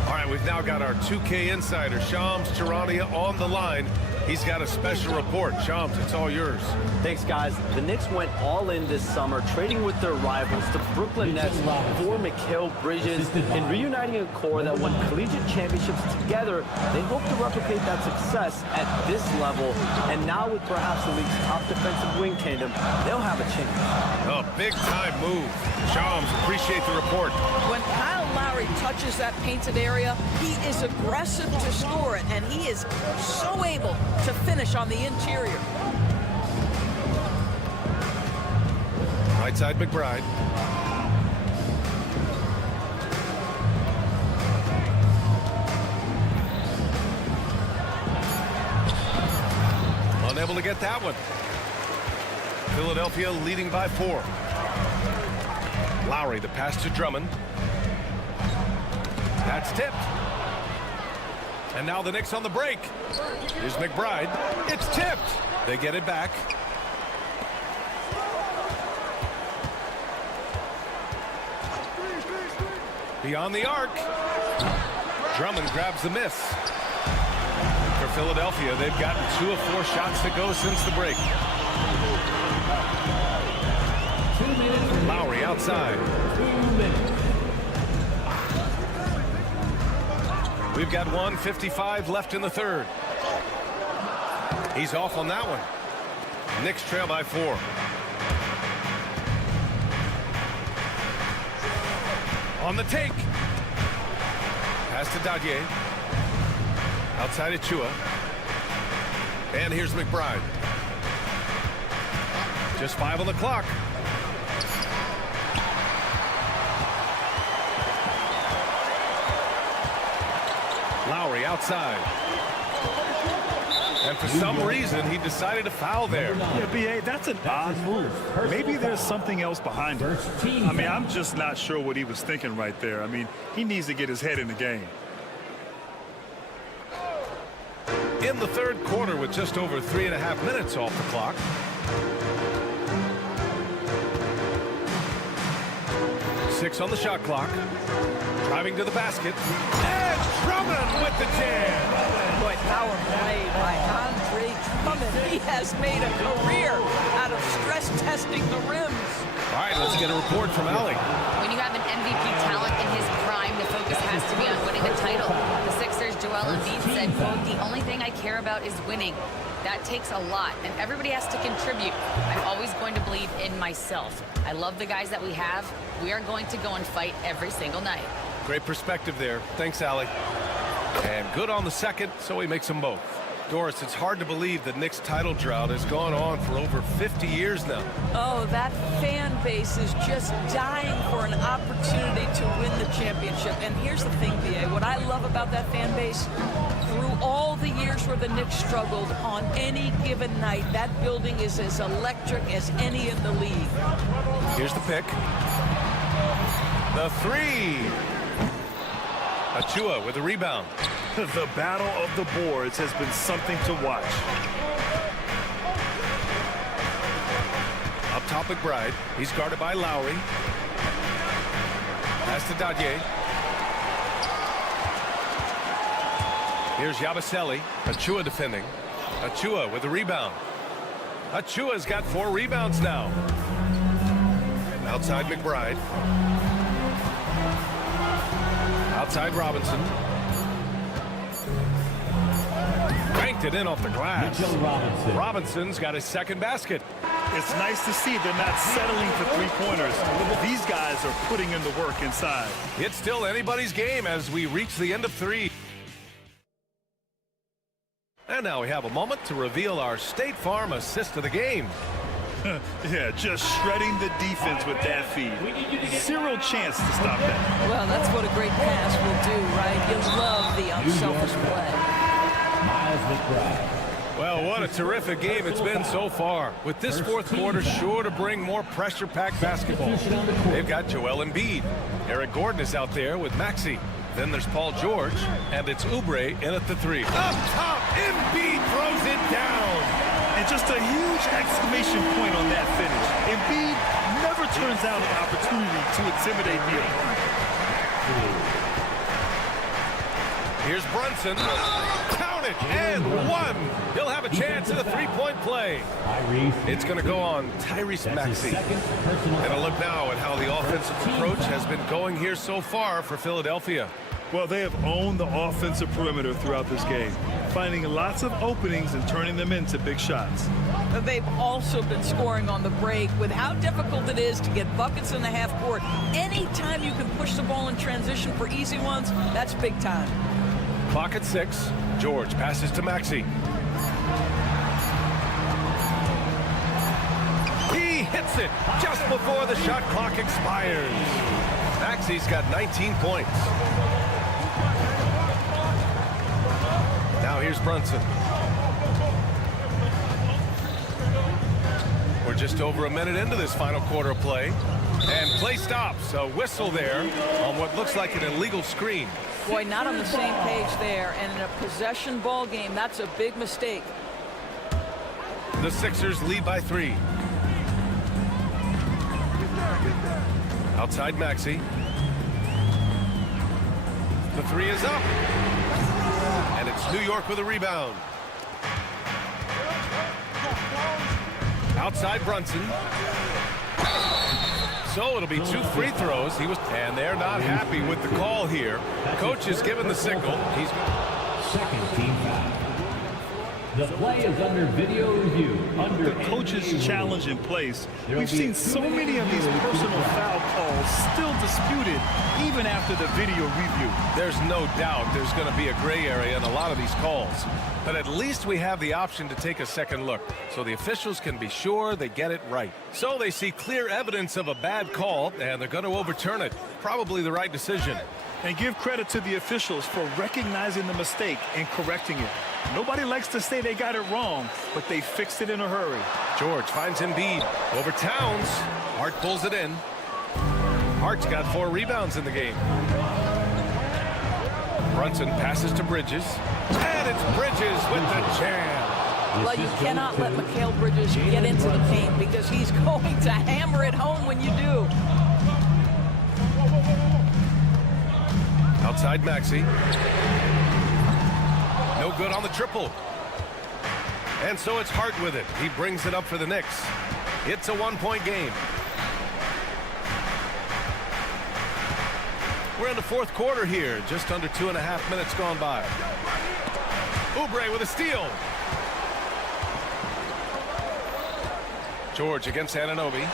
All right, we've now got our 2K insider, Shams Charania, on the line. He's got a special report. Shams, it's all yours. Thanks, guys. The Knicks went all in this summer, trading with their rivals, the Brooklyn Nets, for Mikal Bridges, and reuniting a core that won collegiate championships together. They hope to replicate that success at this level, and now with perhaps the league's top defensive wing tandem, they'll have a chance. A big-time move. Shams, appreciate the report. When Kyle Lowry touches that painted area, he is aggressive to score it, and he is so able to finish on the interior. Right side McBride. Unable to get that one. Philadelphia leading by 4. Lowry, the pass to Drummond. That's tipped. And now the Knicks on the break. Here's McBride. It's tipped. They get it back. Beyond the arc. Drummond grabs the miss. For Philadelphia, they've gotten 2 of 4 shots to go since the break. Lowry outside. 2 minutes. We've got 1:55 left in the third. He's off on that one. Knicks trail by 4. On the take. Pass to Dadier. Outside Achua. And here's McBride. Just 5 on the clock. Lowry outside. And for some reason, he decided to foul there. Yeah, B.A., that's an odd move. Maybe there's something else behind it. I mean, I'm just not sure what he was thinking right there. I mean, he needs to get his head in the game. In the third quarter with just over 3.5 minutes off the clock. Six on the shot clock. Driving to the basket. And Drummond with the jam. Boy, power play by Andre Drummond. He has made a career out of stress testing the rims. All right, let's get a report from Allie. When you have an MVP talent in his prime, the focus has to be on winning the title. The Sixers' Joel Embiid said, quote, "The only thing I care about is winning." That takes a lot, and everybody has to contribute. I'm always going to believe in myself. I love the guys that we have. We are going to go and fight every single night. Great perspective there. Thanks, Allie. And good on the second, so he makes them both. Doris, it's hard to believe the Knicks title drought has gone on for over 50 years now. Oh, that fan base is just dying for an opportunity to win the championship. And here's the thing, B.A., what I love about that fan base, through all the years where the Knicks struggled, on any given night, that building is as electric as any in the league. Here's the pick. The three. Achua with a rebound. The battle of the boards has been something to watch. Up top McBride. He's guarded by Lowry. Pass to Dadier. Here's Yabusele. Achua defending. Achua with a rebound. Achua's got 4 rebounds now. Outside McBride. Outside Robinson. Banked it in off the glass. Robinson's got his second basket. It's nice to see they're not settling for three-pointers. These guys are putting in the work inside. It's still anybody's game as we reach the end of 3. And now we have a moment to reveal our State Farm assist of the game. Yeah, just shredding the defense with that feed. Zero chance to stop that. Well, that's what a great pass will do, right? You love the unselfish play. Well, what a terrific game it's been so far. With this fourth quarter sure to bring more pressure-packed basketball. They've got Joel Embiid. Eric Gordon is out there with Maxey. Then there's Paul George, and it's Oubre in at the 3. Up top, Embiid throws it down. And just a huge exclamation point on that finish. Embiid never turns down an opportunity to intimidate the opponent. Here's Brunson. Count it, and 1. He'll have a chance at a 3-point play. It's going to go on Tyrese Maxey. And a look now at how the offensive approach has been going here so far for Philadelphia. Well, they have owned the offensive perimeter throughout this game, finding lots of openings and turning them into big shots. But they've also been scoring on the break. With how difficult it is to get buckets in the half court, anytime you can push the ball in transition for easy ones, that's big time. Clock at 6. George passes to Maxey. He hits it just before the shot clock expires. Maxey's got 19 points. Now here's Brunson. We're just over a minute into this final quarter of play. And play stops. A whistle there on what looks like an illegal screen. Boy, not on the same page there. And in a possession ball game, that's a big mistake. The Sixers lead by 3. Outside Maxey. The 3 is up. And it's New York with a rebound. Outside Brunson. So it'll be 2 free throws. And they're not happy with the call here. Coach is given the signal. He's second team foul. The play is under video review. The coach's challenge in place. We've seen so many of these personal foul calls still disputed even after the video review. There's no doubt there's going to be a gray area in a lot of these calls. But at least we have the option to take a second look, so the officials can be sure they get it right. So they see clear evidence of a bad call, and they're going to overturn it. Probably the right decision. And give credit to the officials for recognizing the mistake and correcting it. Nobody likes to say they got it wrong, but they fixed it in a hurry. George finds Embiid over Towns. Hart pulls it in. Hart's got 4 rebounds in the game. Brunson passes to Bridges. And it's Bridges with the jam. Well, you cannot let Mikal Bridges get into the paint because he's going to hammer it home when you do. Outside Maxey. No good on the triple. And so it's Hart with it. He brings it up for the Knicks. It's a 1-point game. We're in the fourth quarter here. Just under 2.5 minutes gone by. Oubre with a steal. George against Anunoby.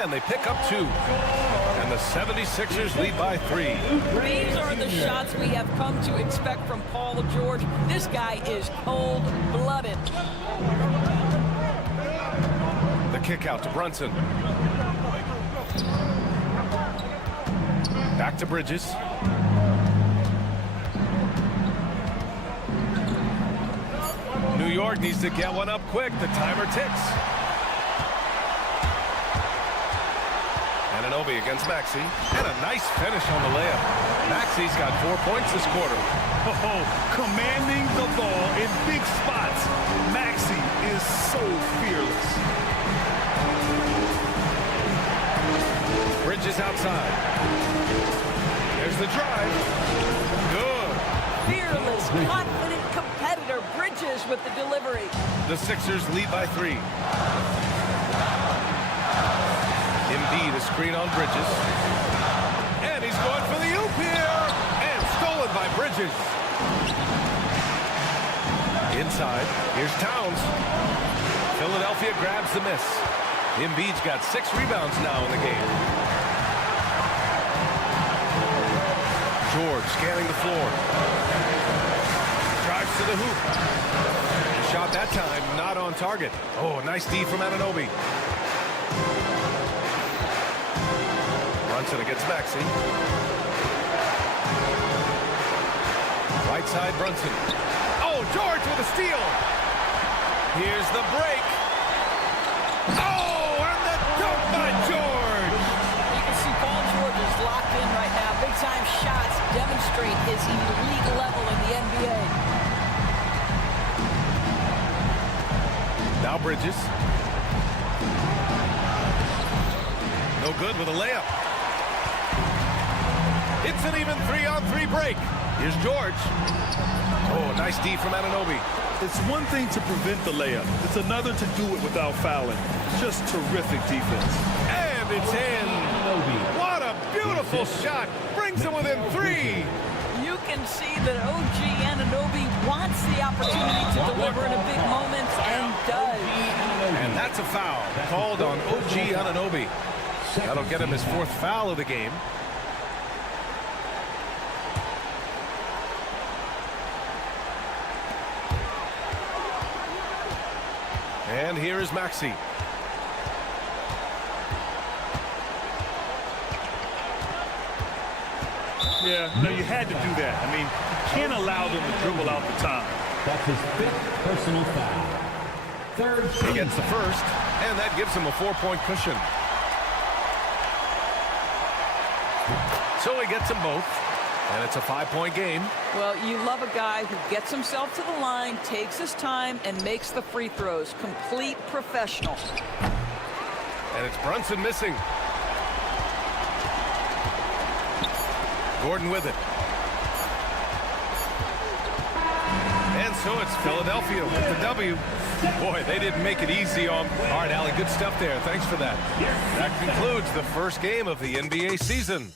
And they pick up 2. And the 76ers lead by 3. These are the shots we have come to expect from Paul George. This guy is cold-blooded. The kick out to Brunson. Back to Bridges. New York needs to get one up quick. The timer ticks. Anunoby against Maxey. And a nice finish on the layup. Maxey's got 4 points this quarter. Oh, commanding the ball in big spots. Maxey is so fearless. Bridges outside. There's the drive. Good. fearless, confident competitor. Bridges with the delivery. The Sixers lead by 3. Embiid, a screen on Bridges. And he's going for the oop here. And stolen by Bridges. Inside, here's Towns. Philadelphia grabs the miss. Embiid's got 6 rebounds now in the game. George scanning the floor. Drives to the hoop. Shot that time, not on target. Oh, nice D from Anunoby. Brunson against Maxey. Right side, Brunson. Oh, George with a steal. Here's the break. Oh, and the dunk by George. You can see Paul George is locked in right now. Big-time shots demonstrate his elite level in the NBA. Now Bridges. No good with a layup. It's an even 3-on-3 break. Here's George. Oh, nice D from Anunoby. It's one thing to prevent the layup. It's another to do it without fouling. Just terrific defense. And it's in. What a beautiful shot. Brings them within 3. You can see that OG Anunoby wants the opportunity to deliver in a big moment and does. And that's a foul called on OG Anunoby. That'll get him his 4th foul of the game. And here is Maxey. Yeah, no, you had to do that. I mean, you can't allow them to dribble out the time. That's his 5th personal foul. 3rd. He gets the first, and that gives him a 4-point cushion. So he gets them both, and it's a 5-point game. Well, you love a guy who gets himself to the line, takes his time, and makes the free throws. Complete professional. And it's Brunson missing. Gordon with it. And so it's Philadelphia with the W. Boy, they didn't make it easy on. All right, Allie, good stuff there. Thanks for that. That concludes the first game of the NBA season.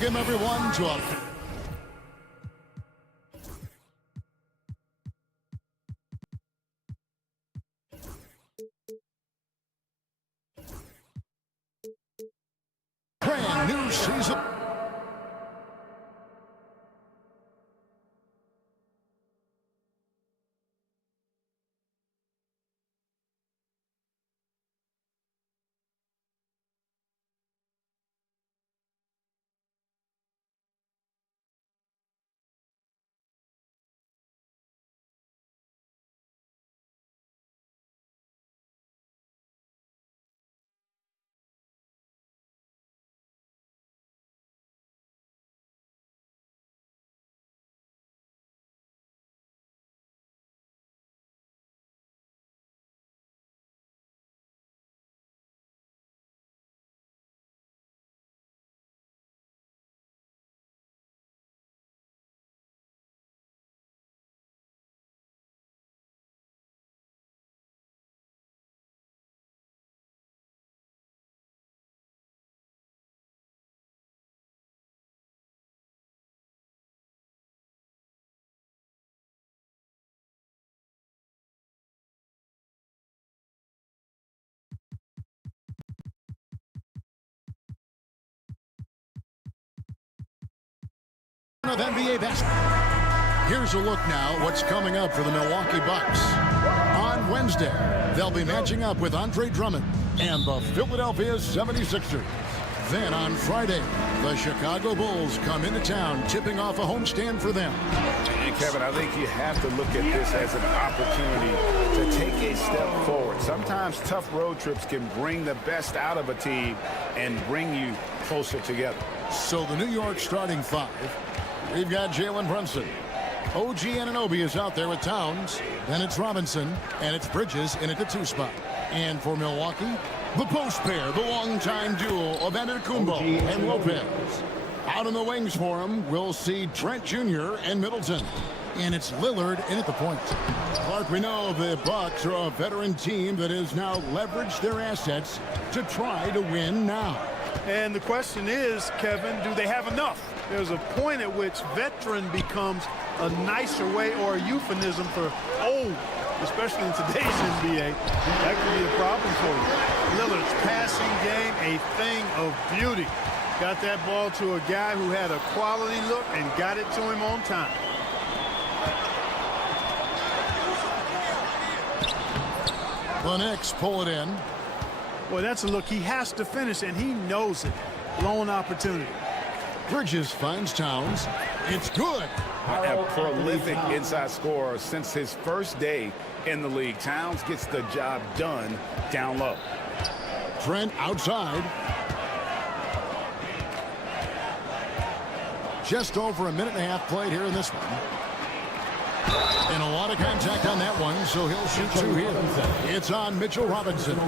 Welcome, everyone, to a brand new season. Of NBA basketball. Here's a look now what's coming up for the Milwaukee Bucks. On Wednesday, they'll be matching up with Andre Drummond and the Philadelphia 76ers. Then on Friday, the Chicago Bulls come into town, tipping off a homestand for them. And Kevin, I think you have to look at this as an opportunity to take a step forward. Sometimes tough road trips can bring the best out of a team and bring you closer together. So the New York starting five. We've got Jalen Brunson. OG Anunoby is out there with Towns. Then it's Robinson, and it's Bridges in at the 2 spot. And for Milwaukee, the post pair, the longtime duo of Antetokounmpo and Lopez. Out on the wings for him, we'll see Trent Jr. and Middleton. And it's Lillard in at the point. Clark, we know the Bucks are a veteran team that has now leveraged their assets to try to win now. And the question is, Kevin, do they have enough? There's a point at which veteran becomes a nicer way or a euphemism for old, especially in today's NBA. That could be a problem for you. Lillard's passing game, a thing of beauty. Got that ball to a guy who had a quality look and got it to him on time. The Knicks pull it in. Well, that's a look he has to finish, and he knows it. Lone opportunity. Bridges finds Towns. It's good. A prolific inside scorer since his first day in the league. Towns gets the job done down low. Trent outside. Just over a minute and a half played here in this one. And a lot of contact on that one, so he'll shoot 2 here. It's on Mitchell Robinson.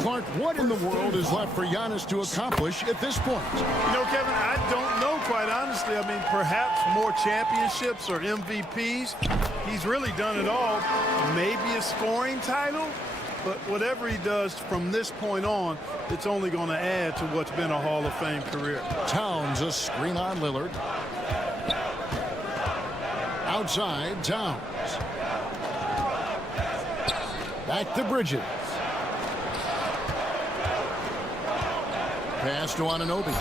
Clark, what in the world is left for Giannis to accomplish at this point? You know, Kevin, I don't know, quite honestly. I mean, perhaps more championships or MVPs. He's really done it all. Maybe a scoring title, but whatever he does from this point on, it's only going to add to what's been a Hall of Fame career. Towns, a screen on Lillard. Outside, Towns. Back to Bridges. Pass to Anunoby.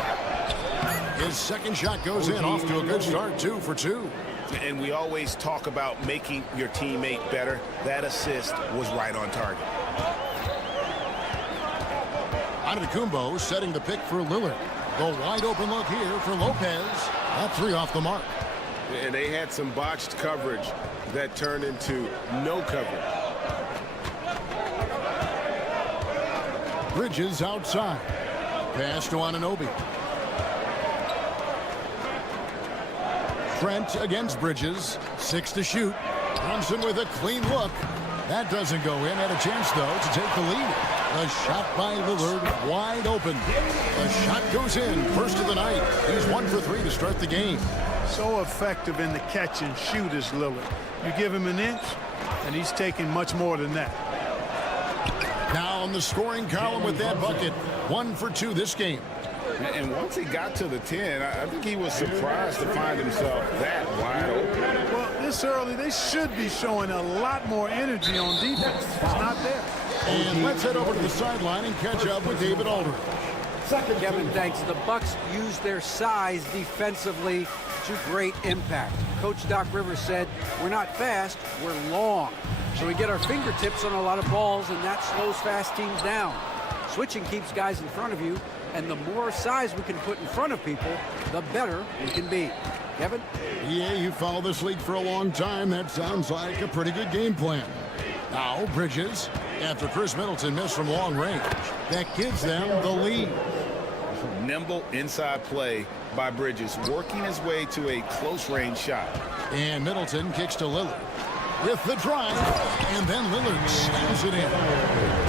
His second shot goes in, off to a good start, 2 for 2. And we always talk about making your teammate better. That assist was right on target. Antetokounmpo setting the pick for Lillard. The wide open look here for Lopez. That 3 off the mark. And they had some botched coverage that turned into no coverage. Bridges outside. Pass to Anunoby. Trent against Bridges. 6 to shoot. Brunson with a clean look. That doesn't go in. Had a chance, though, to take the lead. A shot by Lillard, wide open. The shot goes in. First of the night. He's 1 for 3 to start the game. So effective in the catch and shoot is Lillard. You give him an inch, and he's taking much more than that. Now on the scoring column with that bucket. 1 for 2 this game. And once he got to the 10, I think he was surprised to find himself that wide open. Well, this early, they should be showing a lot more energy on defense. It's not there. And let's head over to the sideline and catch up with David Aldridge. Kevin, thanks. The Bucks use their size defensively to great impact. Coach Doc Rivers said, we're not fast, we're long. So we get our fingertips on a lot of balls, and that slows fast teams down. Switching keeps guys in front of you, and the more size we can put in front of people, the better we can be. Kevin? Yeah, you followed this league for a long time. That sounds like a pretty good game plan. Now, Bridges, after Chris Middleton missed from long range, that gives them the lead. Nimble inside play by Bridges, working his way to a close-range shot. And Middleton kicks to Lillard with the drive, and then Lillard slams it in.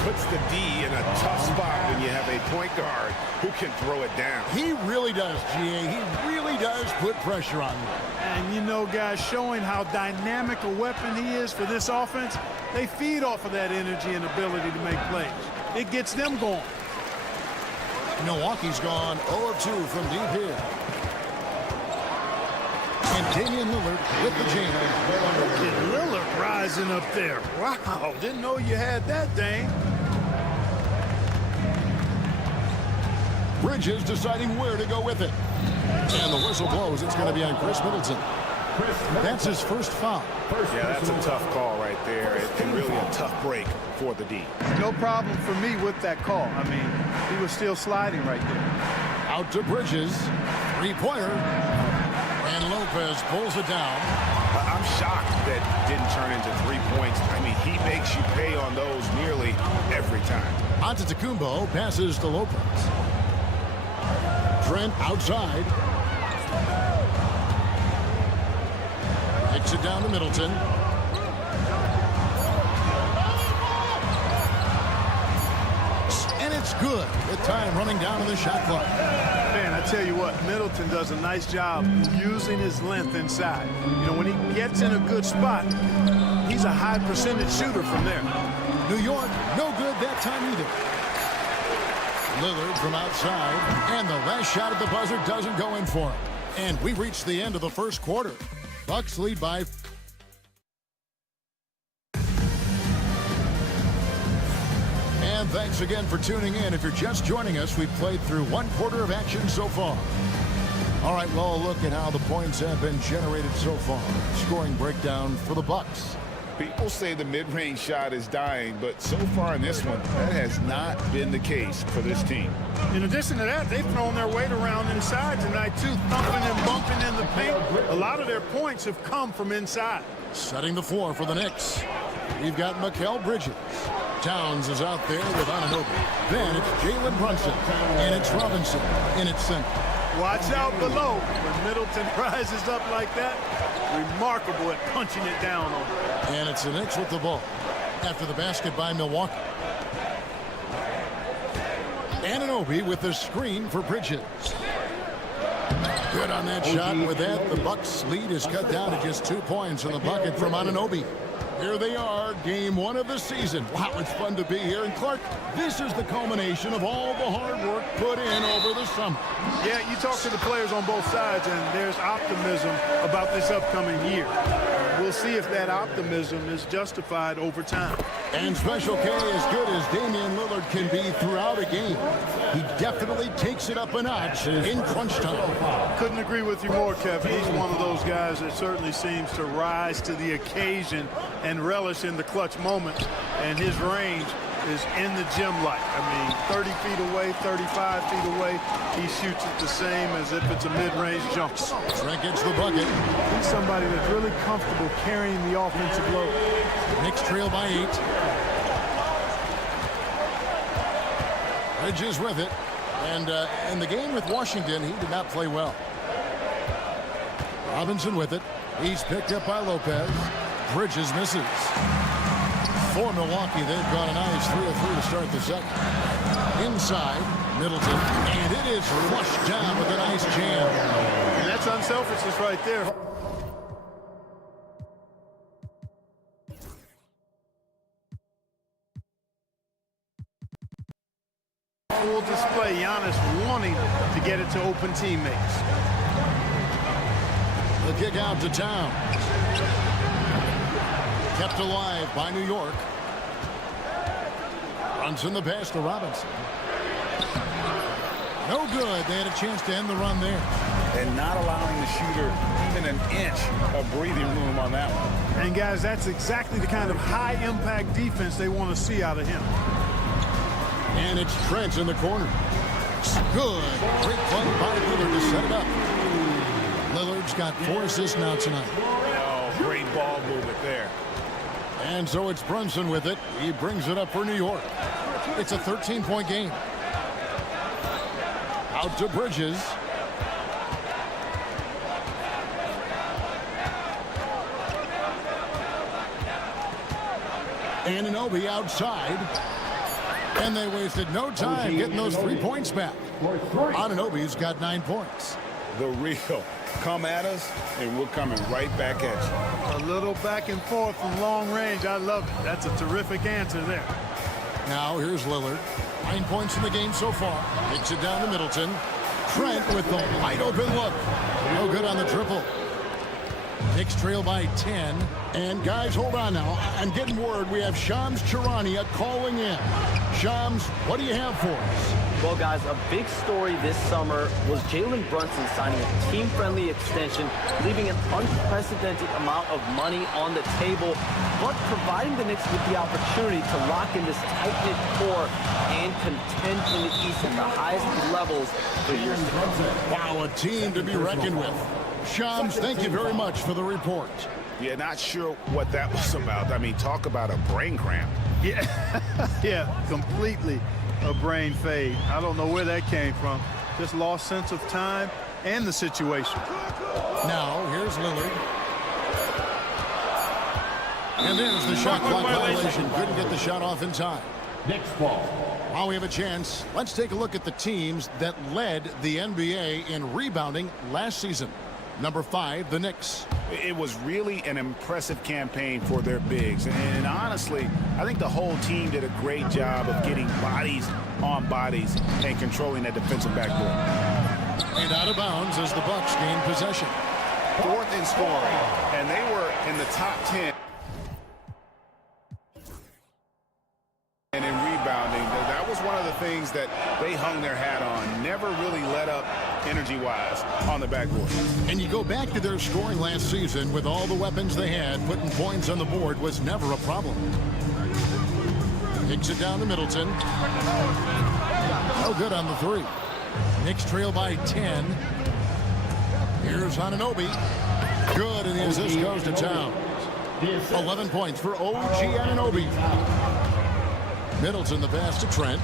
Puts the D in a tough spot when you have a point guard who can throw it down. He really does, GA. He really does put pressure on him. And, you know, guys, showing how dynamic a weapon he is for this offense, they feed off of that energy and ability to make plays. It gets them going. Milwaukee's gone 0 of 2 from deep here. And Damian Lillard with the jam. Look at Lillard rising up there. Wow, didn't know you had that, Dame. Bridges deciding where to go with it. And the whistle blows. It's going to be on Chris Middleton. That's his first foul. Yeah, that's a tough call right there, and really a tough break for the D. No problem for me with that call. I mean, he was still sliding right there. Out to Bridges. Three-pointer. And Lopez pulls it down. I'm shocked that didn't turn into 3 points. I mean, he makes you pay on those nearly every time. Antetokounmpo passes to Lopez. Trent outside. Kicks it down to Middleton. And it's good with time running down to the shot clock. Man, I tell you what, Middleton does a nice job using his length inside. You know, when he gets in a good spot, he's a high percentage shooter from there. New York, no good that time either. Lillard from outside, and the last shot at the buzzer doesn't go in for him. And we reach the end of the first quarter. Bucks lead by. And thanks again for tuning in. If you're just joining us, we've played through one quarter of action so far. All right, well, look at how the points have been generated so far. Scoring breakdown for the Bucks. People say the mid-range shot is dying, but so far in this one, that has not been the case for this team. In addition to that, they've thrown their weight around inside tonight, too, thumping and bumping in the paint. A lot of their points have come from inside. Setting the floor for the Knicks. We've got Mikal Bridges. Towns is out there with Anunoby. Then it's Jalen Brunson, and it's Robinson in its center. Watch out below. When Middleton rises up like that, remarkable at punching it down on him. And it's the Knicks with the ball after the basket by Milwaukee. Anunoby with the screen for Bridges. Good on that shot. With that, the Bucks lead is cut down to just 2 points in the bucket from Anunoby. Here they are, game one of the season. Wow, it's fun to be here. And Clark, this is the culmination of all the hard work put in over the summer. Yeah, you talk to the players on both sides, and there's optimism about this upcoming year. We'll see if that optimism is justified over time. And Special K, as good as Damian Lillard can be throughout a game, he definitely takes it up a notch in crunch time. Couldn't agree with you more, Kevin. He's one of those guys that certainly seems to rise to the occasion and relish in the clutch moments, and his range is in the gym like. I mean, 30 feet away, 35 feet away, he shoots it the same as if it's a mid-range jumper. Trent gets the bucket. He's somebody that's really comfortable carrying the offensive load. Knicks trail by 8. Bridges with it. And in the game with Washington, he did not play well. Robinson with it. He's picked up by Lopez. Bridges misses. For Milwaukee, they've got a nice 3 of 3 to start the second. Inside, Middleton. And it is flushed down with a nice jam. And that's unselfishness right there. full display. Giannis wanting to get it to open teammates. The kick out to Towns. Kept alive by New York. Runs in the pass to Robinson. No good. They had a chance to end the run there. And not allowing the shooter even an inch of breathing room on that one. And guys, that's exactly the kind of high-impact defense they want to see out of him. And it's Trent in the corner. Good. Great play by Lillard to set it up. Lillard's got 4 assists now tonight. Oh, great ball movement there. And so it's Brunson with it. He brings it up for New York. It's a 13-point game. Out to Bridges. Anunoby outside. And they wasted no time getting those 3 points back. Anunoby's got 9 points. The real. Come at us, and we're coming right back at you. A little back and forth from long range. I love it. That's a terrific answer there. Now here's Lillard. 9 points in the game so far. Takes it down to Middleton. Trent with the wide open look. No good on the triple. Knicks trail by 10. And guys, hold on now. I'm getting word we have Shams Charania calling in. Shams, what do you have for us? Well, guys, a big story this summer was Jalen Brunson signing a team-friendly extension, leaving an unprecedented amount of money on the table, but providing the Knicks with the opportunity to lock in this tight-knit core and contend in the East at the highest levels for years to come. Wow, a team to be reckoned with. Shams, thank you very much for the report. Yeah, not sure what that was about. I mean, talk about a brain cramp. Yeah, yeah, completely a brain fade. I don't know where that came from. Just lost sense of time and the situation. Now, here's Lillard. And there's the shot clock violation. Couldn't get the shot off in time. Next ball. While we have a chance, let's take a look at the teams that led the NBA in rebounding last season. Number 5, the Knicks. It was really an impressive campaign for their bigs. And honestly, I think the whole team did a great job of getting bodies on bodies and controlling that defensive backboard. And out of bounds as the Bucks gain possession. 4th in scoring, and they were in the top 10. And in rebounding, that was one of the things that they hung their hat on. Never really let up energy-wise on the backboard. And you go back to their scoring last season with all the weapons they had, putting points on the board was never a problem. Kicks it down to Middleton. No good on the 3. Knicks trail by 10. Here's Anunoby. Good, and the assist goes to Towns. 11 points for OG Anunoby. Middleton the pass to Trent.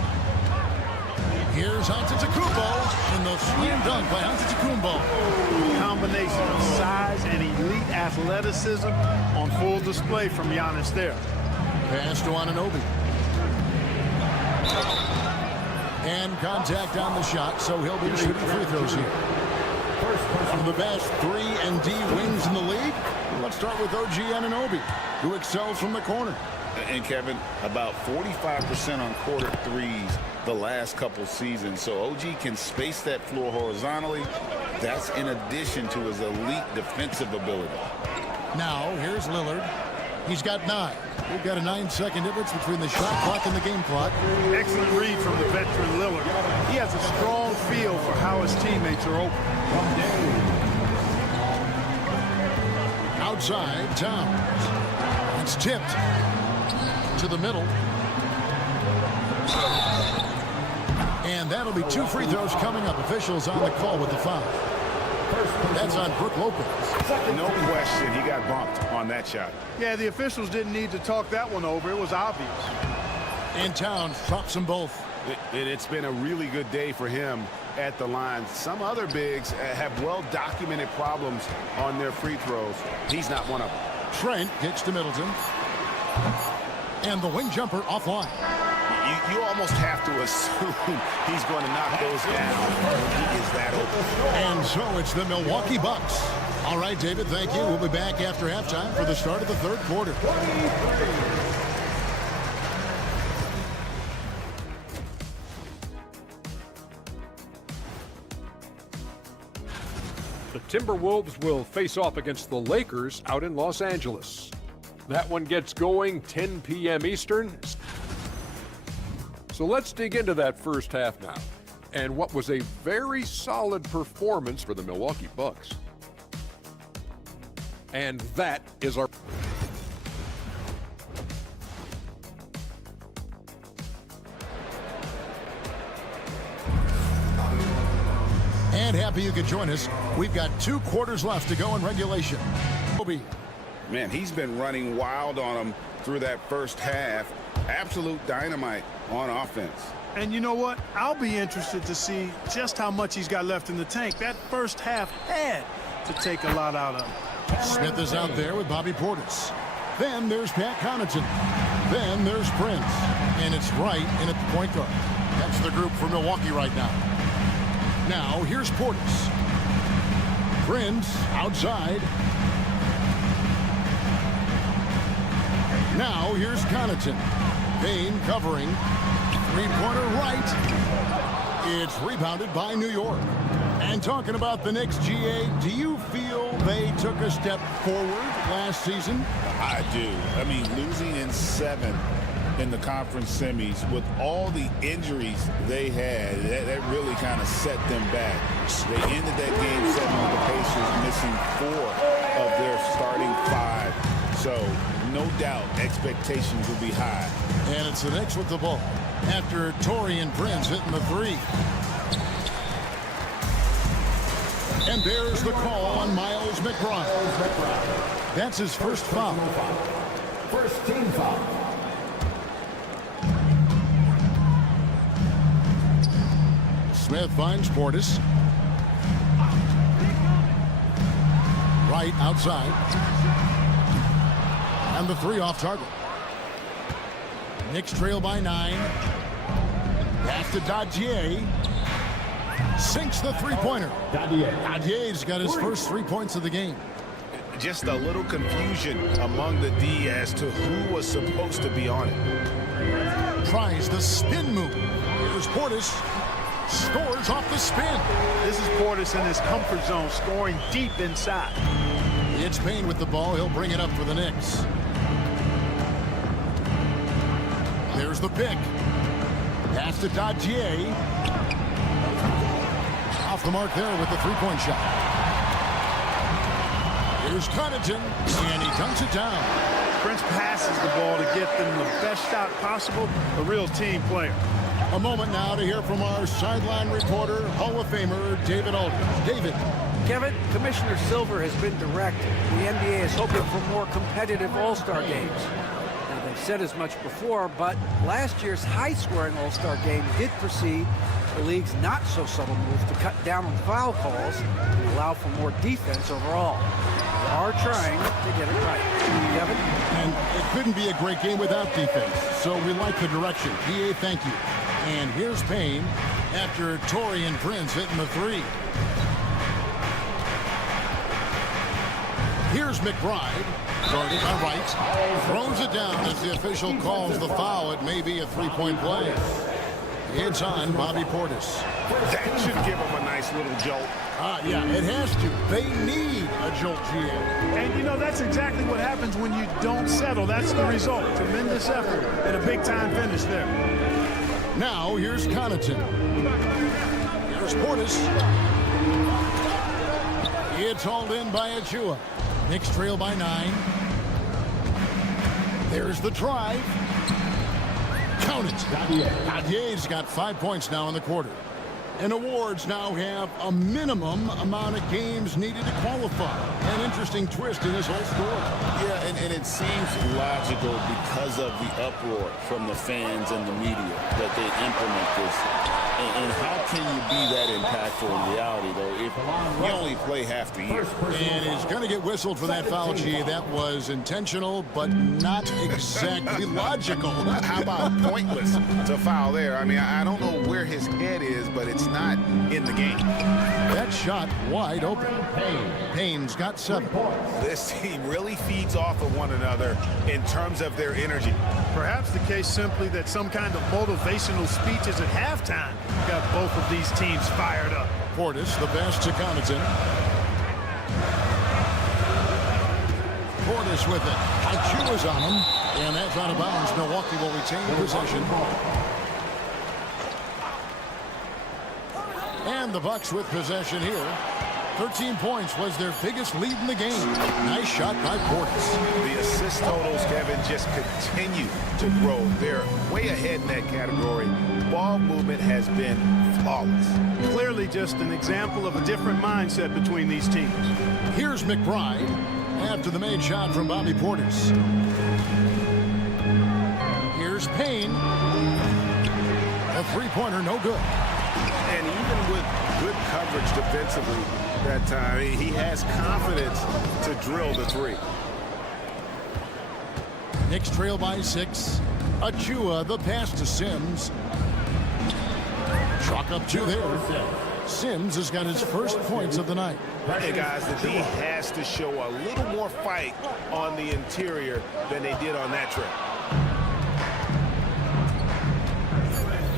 Here's Antetokounmpo in the slam dunk by Antetokounmpo. Combination of size and elite athleticism on full display from Giannis there. Pass to Anunoby. And contact on the shot, so he'll be shooting free throws here. One of the best 3 and D wings in the league. Let's start with OG Anunoby, who excels from the corner. And Kevin, about 45% on quarter threes the last couple seasons. So OG can space that floor horizontally. That's in addition to his elite defensive ability. Now, here's Lillard. He's got 9. We've got a 9-second difference between the shot clock and the game clock. Excellent read from the veteran Lillard. He has a strong feel for how his teammates are open. Outside, Towns. It's tipped to the middle. And that'll be 2 free throws coming up. Officials on the call with the foul. That's on Brook Lopez. No question, he got bumped on that shot. Yeah, the officials didn't need to talk that one over. It was obvious. And Towns drops them both. It's been a really good day for him at the line. Some other bigs have well-documented problems on their free throws. He's not one of them. Trent kicks to Middleton. And the wing jumper offline. You almost have to assume he's going to knock those down. He is that open. And so it's the Milwaukee Bucks. All right, David, thank you. We'll be back after halftime for the start of the 3rd quarter. The Timberwolves will face off against the Lakers out in Los Angeles. That one gets going 10 p.m. Eastern. So let's dig into that first half now, and what was a very solid performance for the Milwaukee Bucks. And that is our... And happy you could join us. We've got 2 quarters left to go in regulation. Man, he's been running wild on him through that first half. Absolute dynamite on offense. And you know what? I'll be interested to see just how much he's got left in the tank. That first half had to take a lot out of him. Smith is out there with Bobby Portis. Then there's Pat Connaughton. Then there's Prince. And it's Wright in at the point guard. That's the group for Milwaukee right now. Now here's Portis. Prince outside. Now here's Connaughton. Payne covering. Three-pointer right. It's rebounded by New York. And talking about the Knicks, GA, do you feel they took a step forward last season? I do. I mean, losing in 7 in the conference semis with all the injuries they had, that really kind of set them back. They ended that game 7 with the Pacers missing 4 of their starting 5. So no doubt expectations will be high. And it's the Knicks with the ball after Taurean Prince hitting the 3. And there's the call on Miles McBride. That's his first foul. First team foul. Smith finds Portis. Right outside. And the 3 off target. Knicks trail by 9. Pass to Dadier. Sinks the three-pointer. Dadier's got his first 3 points of the game. Just a little confusion among the D as to who was supposed to be on it. Tries the spin move. Here's Portis. Scores off the spin. This is Portis in his comfort zone, scoring deep inside. It's Payne with the ball. He'll bring it up for the Knicks. There's the pick. Pass to Dadier. Off the mark there with the three-point shot. Here's Connaughton, and he dunks it down. Prince passes the ball to get them the best shot possible. A real team player. A moment now to hear from our sideline reporter, Hall of Famer David Aldridge. David. Kevin, Commissioner Silver has been direct. The NBA is hoping for more competitive All-Star games. Now, they've said as much before, but last year's high-scoring All-Star game did precede the league's not-so-subtle move to cut down on foul calls and allow for more defense overall. They are trying to get it right. Kevin? And it couldn't be a great game without defense, so we like the direction. PA, thank you. And here's Payne after Taurean Prince hitting the 3. Here's McBride, guarded by Wright, throws it down as the official calls the foul. It may be a three-point play. It's on Bobby Portis. That should give him a nice little jolt. Yeah, it has to. They need a jolt, GA. And, you know, that's exactly what happens when you don't settle. That's the result. Tremendous effort and a big-time finish there. Now, here's Connaughton. Here's Portis. It's hauled in by Achua. Knicks trail by 9. There's the drive. Count it. Dadier's got 5 points now in the quarter. And awards now have a minimum amount of games needed to qualify. An interesting twist in this whole story. Yeah, and it seems logical because of the uproar from the fans and the media that they implement this. And how can you be that impactful in reality, though, if you only play half the year? And he's going to get whistled for that foul, G. That was intentional, but not exactly logical. How about pointless to foul there? I mean, I don't know where his head is, but it's not in the game. That shot wide open. Payne's got 7. This team really feeds off of one another in terms of their energy. Perhaps the case simply that some kind of motivational speeches at halftime got both of these teams fired up. Portis, the pass to Connaughton. Giannis with it. Achiuwa's on him, and that's out of bounds. Milwaukee will retain possession. And the Bucks with possession here. 13 points was their biggest lead in the game. Nice shot by Portis. The assist totals, Kevin, just continue to grow. They're way ahead in that category. Ball movement has been flawless. Clearly just an example of a different mindset between these teams. Here's McBride after the made shot from Bobby Portis. Here's Payne. A three-pointer, no good. And even with good coverage defensively that time, he has confidence to drill the three. Knicks trail by 6. Achiuwa, the pass to Sims. Chalk up 2 there. Sims has got his first points of the night. Hey guys, the D has to show a little more fight on the interior than they did on that trip.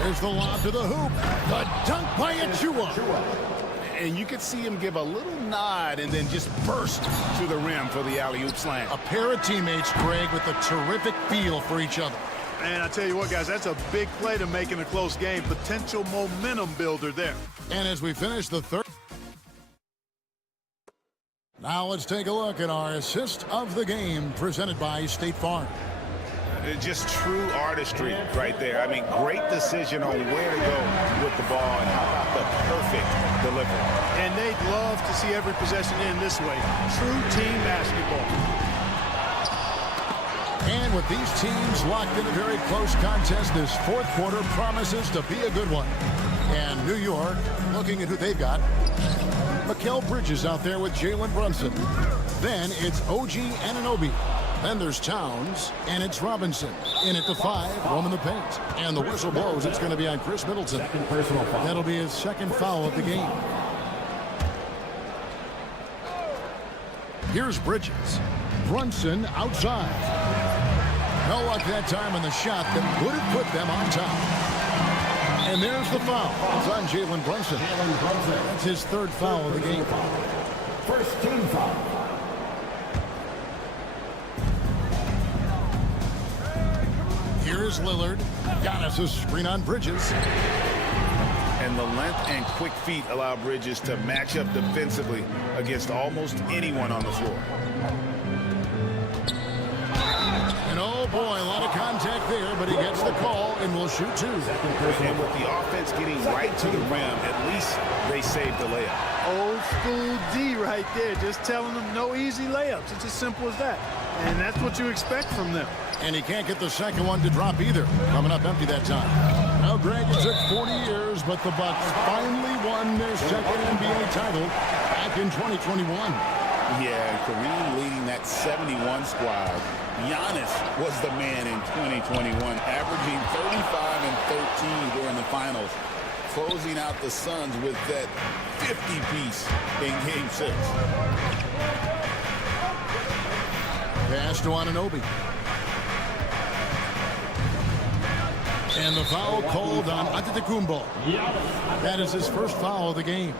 There's the lob to the hoop. The dunk by Achiuwa. And you could see him give a little nod and then just burst to the rim for the alley-oop slam. A pair of teammates, Greg, with a terrific feel for each other. And I tell you what, guys, that's a big play to make in a close game. Potential momentum builder there. And as we finish the third. Now let's take a look at our assist of the game presented by State Farm. Just true artistry right there. I mean, great decision on where to go with the ball, and how about the perfect delivery. And they'd love to see every possession end this way. True team basketball. And with these teams locked in a very close contest, this fourth quarter promises to be a good one. And New York, looking at who they've got, Mikal Bridges out there with Jalen Brunson. Then it's OG Anunoby. Then there's Towns, and it's Robinson. In at the 5, roaming the paint. And the whistle blows. It's going to be on Chris Middleton. That'll be his second foul of the game. Here's Bridges. Brunson outside. No luck that time on the shot that would have put them on top. And there's the foul. It's on Jalen Brunson. That's his third foul of the game. First team foul. Here's Lillard. Giannis' screen on Bridges. And the length and quick feet allow Bridges to match up defensively against almost anyone on the floor. And oh boy, a lot of contact there, but he gets the call and will shoot 2. And with the offense getting right to the rim, at least they saved the layup. Old school D right there, just telling them no easy layups. It's as simple as that. And that's what you expect from them. And he can't get the second one to drop either. Coming up empty that time. Now, Greg, it took 40 years, but the Bucks finally won their second NBA title back in 2021. Yeah, and Kareem leading that 71 squad. Giannis was the man in 2021, averaging 35 and 13 during the finals, closing out the Suns with that 50-piece in Game 6. Pass to Anunoby. And the foul called on Antetokounmpo. That is his first foul of the game.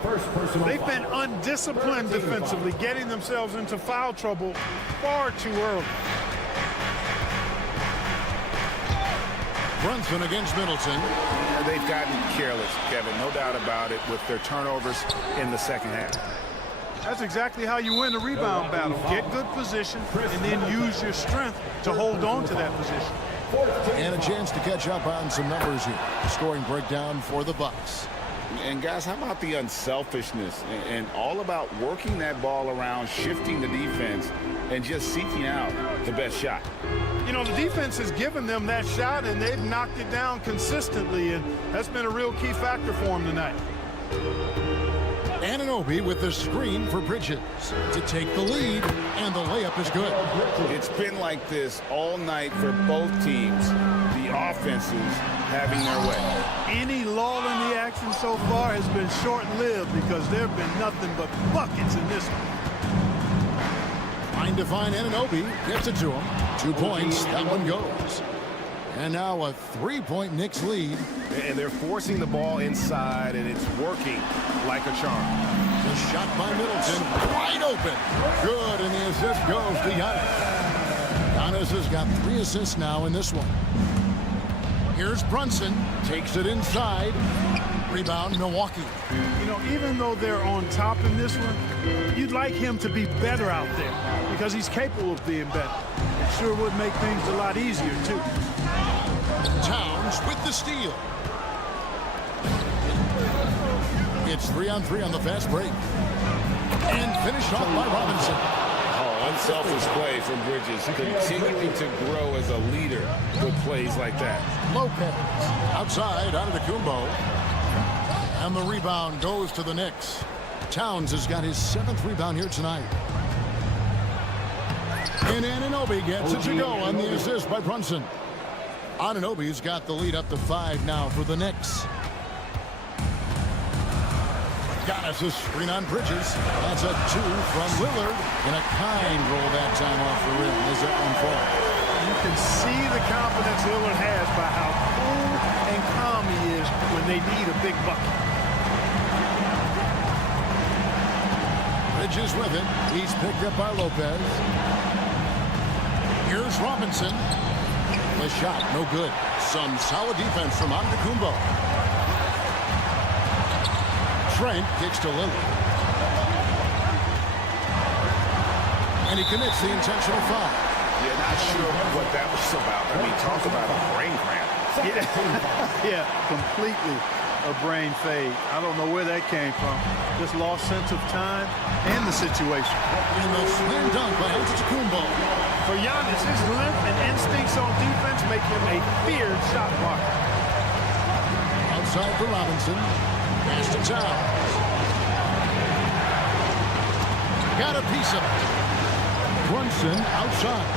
They've been undisciplined defensively, getting themselves into foul trouble far too early. Brunson against Middleton. They've gotten careless, Kevin, no doubt about it, with their turnovers in the second half. That's exactly how you win a rebound battle. Get good position and then use your strength to hold on to that position. And a chance to catch up on some numbers here. Scoring breakdown for the Bucks. And guys, how about the unselfishness and all about working that ball around, shifting the defense, and just seeking out the best shot? You know, the defense has given them that shot, and they've knocked it down consistently, and that's been a real key factor for them tonight. Anunoby with the screen for Bridges to take the lead, and the layup is good. It's been like this all night for both teams. The offenses having their way. Any lull in the action so far has been short-lived because there have been nothing but buckets in this one. Trying to find Anunoby, gets it to him. 2 points, that one goes. And now a 3-point Knicks lead. And they're forcing the ball inside, and it's working like a charm. The shot by Middleton, wide open. Good, and the assist goes to Giannis. Giannis has got 3 assists now in this one. Here's Brunson. Takes it inside. Rebound, Milwaukee. You know, even though they're on top in this one, you'd like him to be better out there because he's capable of being better. It sure would make things a lot easier, too. Towns with the steal. It's 3-on-3 on the fast break. And finished off by Robinson. Oh, unselfish play from Bridges. Continuing to grow as a leader with plays like that. Lopez outside out of the Kumbo. And the rebound goes to the Knicks. Towns has got his 7th rebound here tonight. And Anunoby gets it to go on the assist by Brunson. Anunoby's got the lead up to 5 now for the Knicks. Giannis is screen on Bridges. That's a 2 from Lillard. And a kind roll that time off the rim as that one falls. You can see the confidence Lillard has by how cool and calm he is when they need a big bucket. Bridges with it. He's picked up by Lopez. Here's Robinson. The shot, no good. Some solid defense from Antetokounmpo. Trent kicks to Lillard. And he commits the intentional foul. Yeah, not sure what that was about. I mean, talk about a brain cramp. Yeah, completely a brain fade. I don't know where that came from. Just lost sense of time and the situation. In the slam dunk by Antetokounmpo. For Giannis, his length and instincts on defense make him a feared shot blocker. Outside for Robinson. Pass to Towns. Got a piece of it. Brunson outside.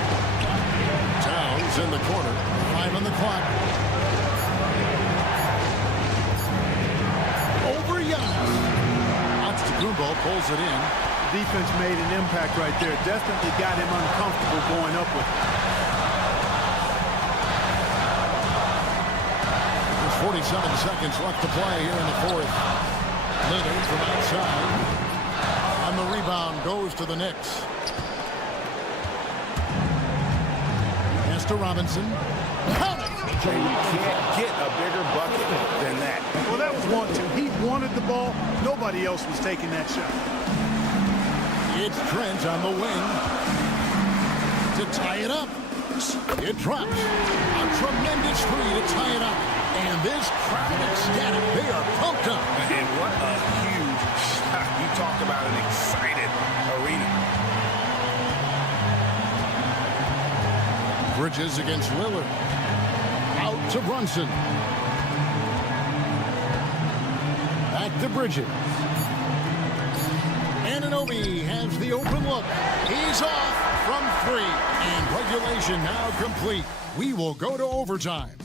Towns in the corner. 5 on the clock. Over Giannis. Antetokounmpo pulls it in. Defense made an impact right there. Definitely got him uncomfortable going up with it. There's 47 seconds left to play here in the 4th. Lillard from outside. And the rebound goes to the Knicks. Pass to Robinson. Count it! And you can't get a bigger bucket than that. Well, that was 1-2. He wanted the ball. Nobody else was taking that shot. It's Trent on the wing to tie it up. It drops. A tremendous three to tie it up. And this crowd ecstatic. They are pumped up. And what a huge shot. You talk about an excited arena. Bridges against Lillard. Out to Brunson. Back to Bridges. Anunoby has the open look. He's off from 3. And regulation now complete. We will go to overtime.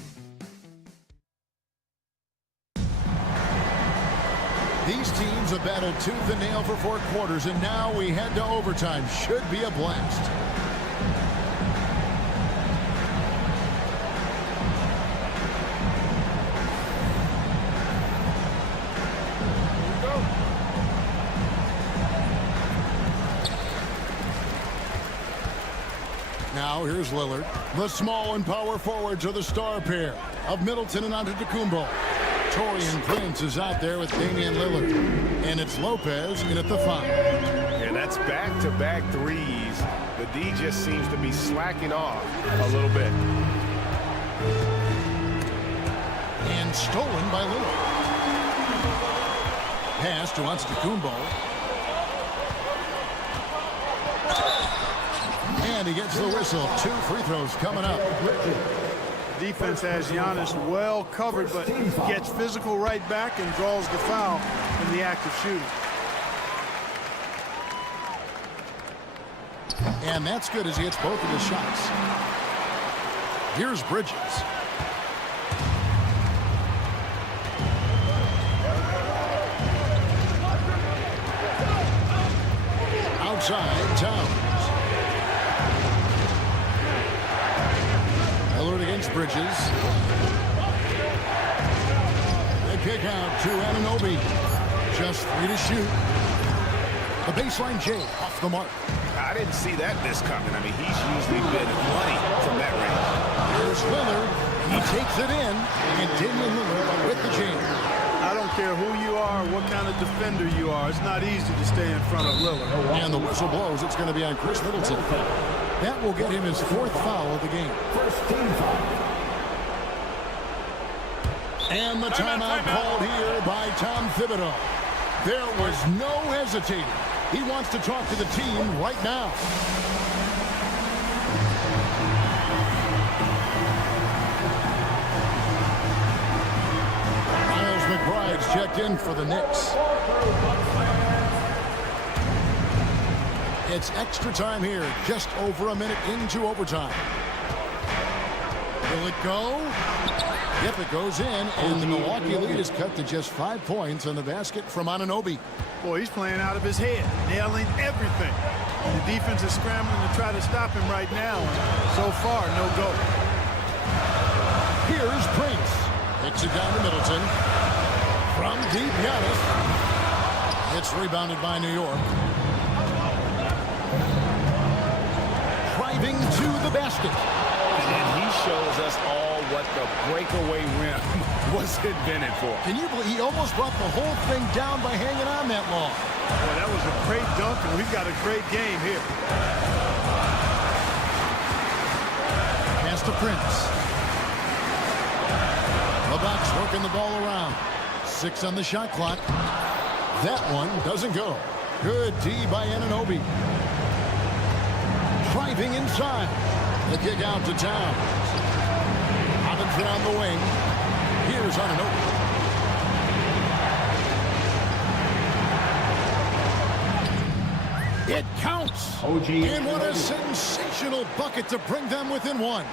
These teams have battled tooth and nail for 4 quarters, and now we head to overtime. Should be a blast. Now here's Lillard. The small and power forwards are the star pair of Middleton and Antetokounmpo. Taurean Prince is out there with Damian Lillard. And it's Lopez in at the 5. And that's back-to-back threes. The D just seems to be slacking off a little bit. And stolen by Lillard. Pass to Antetokounmpo. And he gets the whistle. 2 free throws coming up. Defense has Giannis well covered, but gets physical right back and draws the foul in the act of shooting. And that's good as he hits both of his shots. Here's Bridges. Outside, Towns. Lillard against Bridges. They kick out to Anunoby. Just 3 to shoot. The baseline J off the mark. I didn't see that miss coming. I mean, he's usually been money from that range. Here's Lillard. He takes it in, and Damian Lillard with the jam. I don't care who you are, what kind of defender you are. It's not easy to stay in front of Lillard. And the whistle blows. It's going to be on Chris Middleton. That will get him his 4th foul of the game. First team foul. And the timeout called here by Tom Thibodeau. There was no hesitating. He wants to talk to the team right now. Miles McBride's checked in for the Knicks. It's extra time here, just over a minute into overtime. Will it go? Yep, it goes in, and the Milwaukee lead is cut to just 5 points on the basket from Anunoby. Boy, he's playing out of his head, nailing everything. And the defense is scrambling to try to stop him right now. So far, no go. Here's Prince. Hits it down to Middleton. From deep, Giannis. It's rebounded by New York. Driving to the basket. And he shows us all what the breakaway rim was invented for. Can you believe he almost brought the whole thing down by hanging on that long? Well, that was a great dunk, and we've got a great game here. Pass to Prince. The Bucks working the ball around. 6 on the shot clock. That one doesn't go. Good D by Anunoby. Driving inside. The kick out to Towns. Robinson on the wing. Here's Anunoby. It counts. And what a sensational bucket to bring them within 1.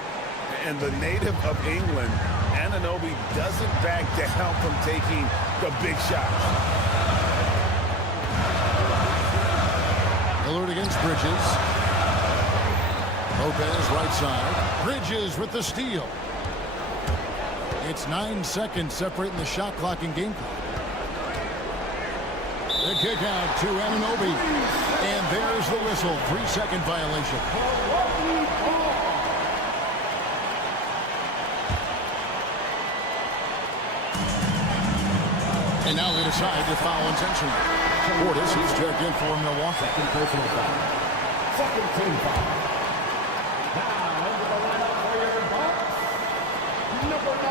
And the native of England, Anunoby, doesn't back down from taking the big shots. Lillard against Bridges. Lopez right side. Bridges with the steal. It's 9 seconds separating the shot clock and game clock. The kick out to Anunoby. And there's the whistle. 3-second violation. And now they decide to foul intentionally. Portis, he's checked in for Milwaukee. Second personal foul. Second team foul. Now into the lineup for your Bucks, number 9,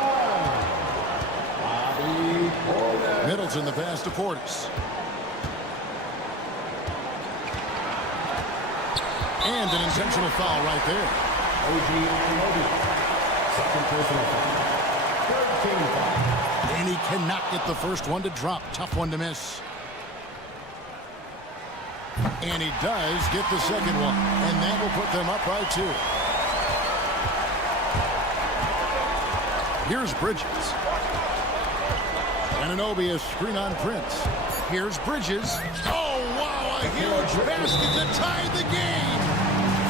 Bobby Portis. Middleton the pass to Portis. And an intentional foul right there. Anunoby. Second personal foul. Third team foul. And he cannot get the first one to drop. Tough one to miss. And he does get the second one. And that will put them up by 2. Here's Bridges. Anunoby is screen on Prince. Here's Bridges. Oh, wow, a huge basket to tie the game.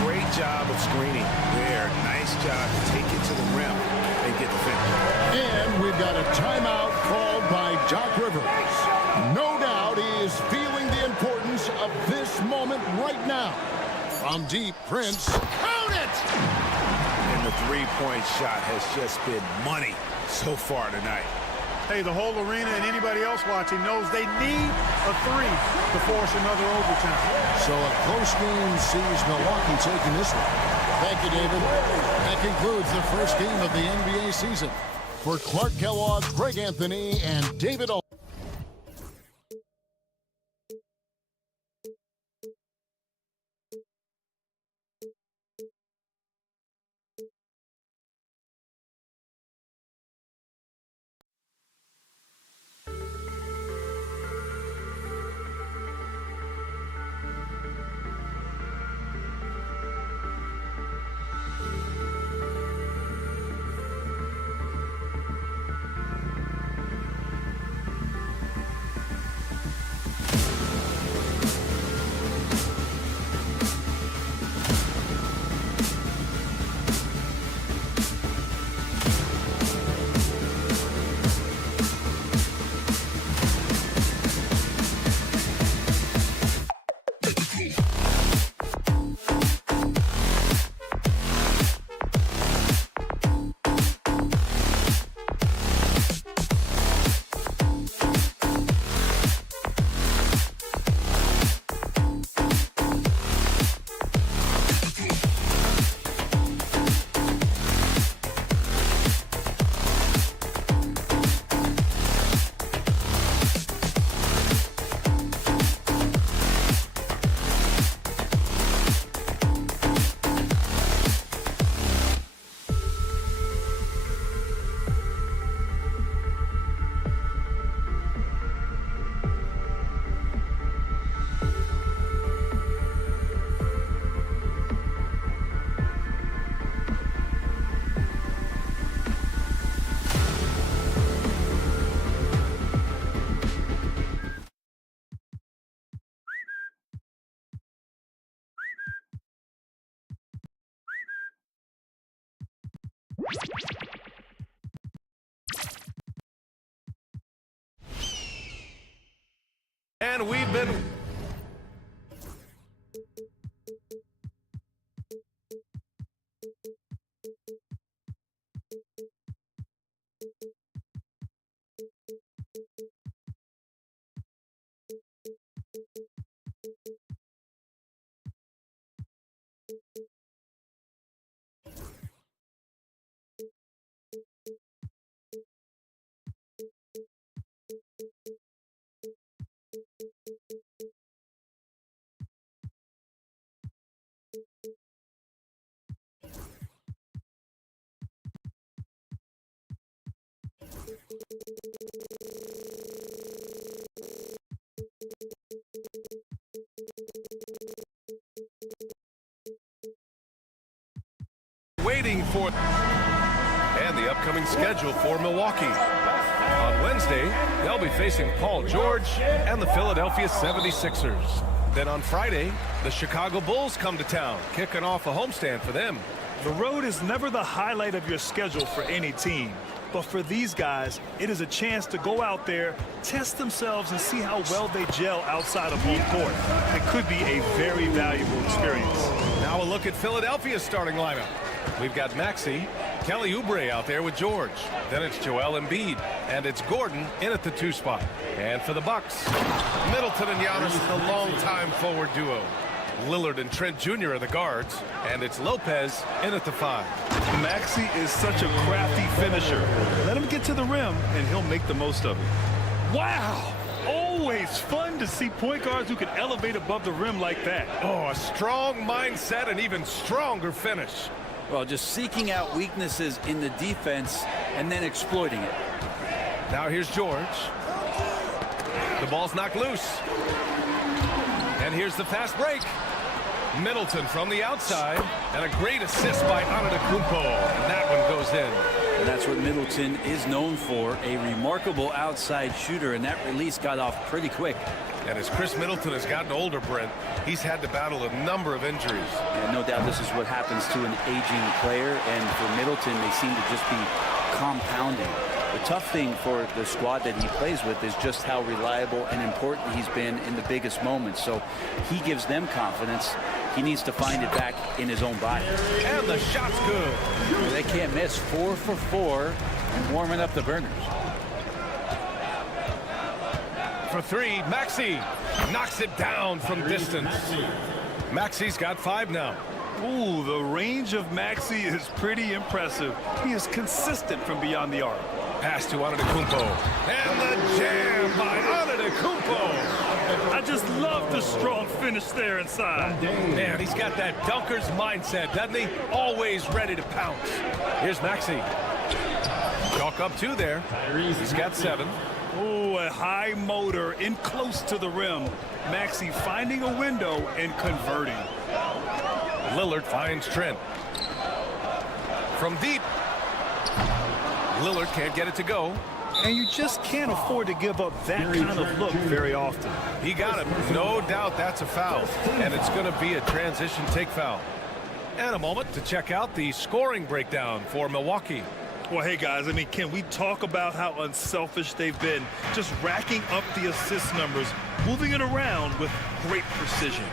Great job of screening there. Nice job to take it to the rim and get the finish. And we've got a timeout called by Doc Rivers. No doubt he is feeling the importance of this moment right now. From deep, Prince. Count it! And the three-point shot has just been money so far tonight. Hey, the whole arena and anybody else watching knows they need a 3 to force another overtime. So a close game sees Milwaukee taking this one. Thank you, David. That concludes the first game of the NBA season. For Clark Kellogg, Greg Anthony, and David O. And we've been... waiting for... And the upcoming schedule for Milwaukee. On Wednesday, they'll be facing Paul George and the Philadelphia 76ers. Then on Friday, the Chicago Bulls come to town, kicking off a homestand for them. The road is never the highlight of your schedule for any team. But for these guys, it is a chance to go out there, test themselves, and see how well they gel outside of home court. It could be a very valuable experience. Now a look at Philadelphia's starting lineup. We've got Maxey, Kelly Oubre out there with George. Then it's Joel Embiid, and it's Gordon in at the 2 spot. And for the Bucks, Middleton and Giannis, the longtime forward duo. Lillard and Trent Jr. are the guards, and it's Lopez in at the 5. Maxey is such a crafty finisher. Let him get to the rim, and he'll make the most of it. Wow! Always fun to see point guards who can elevate above the rim like that. Oh, a strong mindset and even stronger finish. Well, just seeking out weaknesses in the defense and then exploiting it. Now here's George. The ball's knocked loose. And here's the fast break. Middleton from the outside, and a great assist by Antetokounmpo. And that one goes in. And that's what Middleton is known for, a remarkable outside shooter, and that release got off pretty quick. And as Chris Middleton has gotten older, Brent, he's had to battle a number of injuries. And no doubt this is what happens to an aging player, and for Middleton, they seem to just be compounding. The tough thing for the squad that he plays with is just how reliable and important he's been in the biggest moments. So he gives them confidence. He needs to find it back in his own body. And the shot's good. They can't miss. 4 for 4 and warming up the burners. For 3, Maxey knocks it down from distance. Maxey's got 5 now. Ooh, the range of Maxey is pretty impressive. He is consistent from beyond the arc. Pass to Antetokounmpo. And the jam by Antetokounmpo. I just love the strong finish there inside. Man, he's got that dunker's mindset, doesn't he? Always ready to pounce. Here's Maxey. Chalk up 2 there. He's got 7. Ooh, a high motor in close to the rim. Maxey finding a window and converting. Lillard finds Trent. From deep. Lillard can't get it to go. And you just can't afford to give up that kind of look very often. He got him. No doubt that's a foul. And it's going to be a transition take foul. And a moment to check out the scoring breakdown for Milwaukee. Well, hey, guys, I mean, can we talk about how unselfish they've been? Just racking up the assist numbers, moving it around with great precision.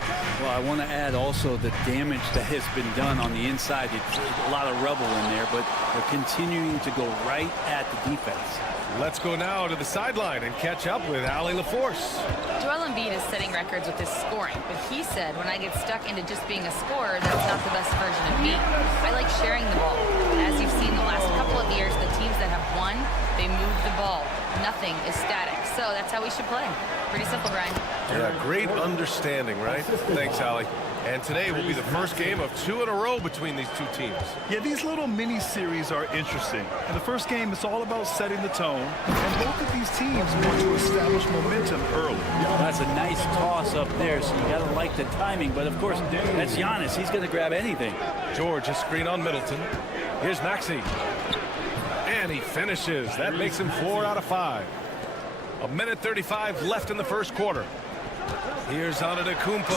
Well, I want to add also the damage that has been done on the inside. It's a lot of rubble in there, but they're continuing to go right at the defense. Let's go now to the sideline and catch up with Allie LaForce. Joel Embiid is setting records with his scoring, but he said, when I get stuck into just being a scorer, that's not the best version of me. I like sharing the ball. And as you've seen the last couple of years, the teams that have won, they move the ball. Nothing is static. So that's how we should play. Pretty simple, Brian. Yeah, great understanding, right? Thanks, Allie. And today will be the first game of 2 in a row between these 2 teams. Yeah, these little mini-series are interesting. In the first game, it's all about setting the tone. And both of these teams want to establish momentum early. That's a nice toss up there, so you got to like the timing. But, of course, that's Giannis. He's going to grab anything. George, a screen on Middleton. Here's Maxey. And he finishes. That makes him 4 out of 5. 1:35 left in the first quarter. Here's Antetokounmpo.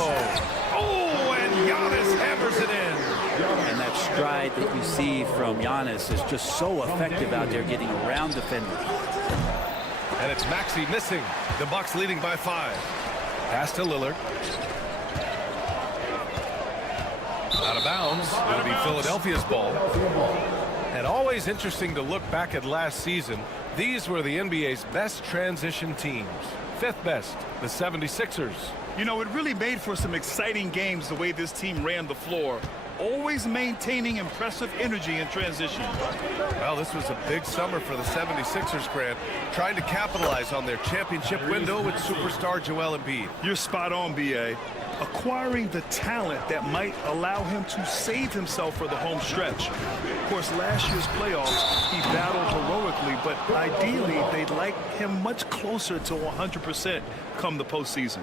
Oh, and Giannis hammers it in. And that stride that you see from Giannis is just so effective out there getting around defenders. And it's Maxey missing. The Bucks leading by 5. Pass to Lillard. Out of bounds. It'll be Philadelphia's ball. And always interesting to look back at last season. These were the NBA's best transition teams. 5th best, the 76ers. You know, it really made for some exciting games the way this team ran the floor, always maintaining impressive energy in transition. Well, this was a big summer for the 76ers, Grant, trying to capitalize on their championship window with superstar Joel Embiid. You're spot on, B.A. Acquiring the talent that might allow him to save himself for the home stretch. Of course, last year's playoffs, he battled heroically, but ideally, they'd like him much closer to 100% come the postseason.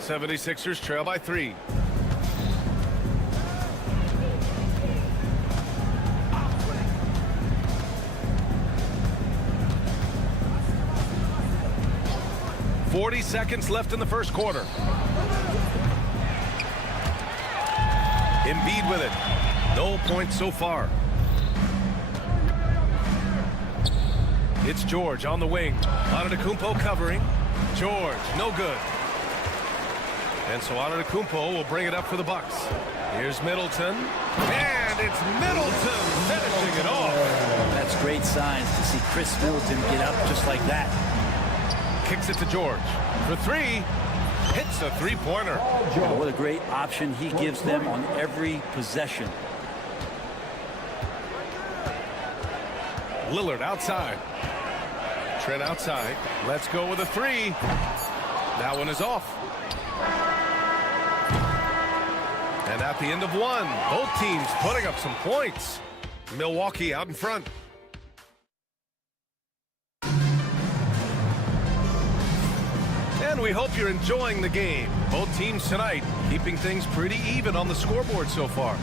76ers trail by 3. .40 seconds left in the first quarter. Embiid with it. No points so far. It's George on the wing. Antetokounmpo covering. George, no good. And so Antetokounmpo will bring it up for the Bucks. Here's Middleton. And it's Middleton finishing it off. That's great signs to see Chris Middleton get up just like that. Kicks it to George. For 3. Hits a three-pointer. What a great option he gives them on every possession. Lillard outside. Trent outside. Let's go with a 3. That one is off. And at the end of 1, both teams putting up some points. Milwaukee out in front. And we hope you're enjoying the game. Both teams tonight keeping things pretty even on the scoreboard so far.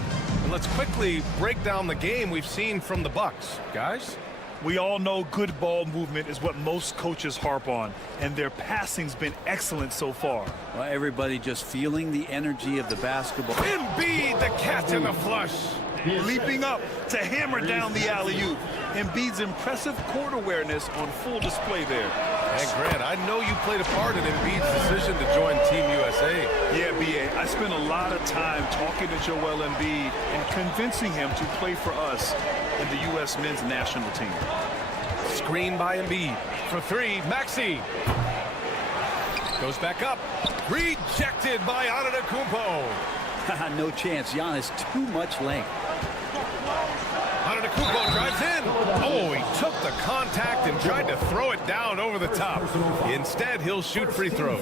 And let's quickly break down the game we've seen from the Bucks. Guys? We all know good ball movement is what most coaches harp on, and their passing's been excellent so far. Well, everybody just feeling the energy of the basketball. Embiid, the catch and the flush. Leaping up to hammer down the alley-oop. Embiid's impressive court awareness on full display there. And Grant, I know you played a part in Embiid's decision to join Team USA. Yeah, B.A., I spent a lot of time talking to Joel Embiid and convincing him to play for us in the U.S. men's national team. Screen by Embiid. For 3, Maxey. Goes back up. Rejected by Antetokounmpo. No chance. Giannis, too much length. Antetokounmpo drives in. Oh, he took the contact and tried to throw it down over the top. Instead, he'll shoot free throws.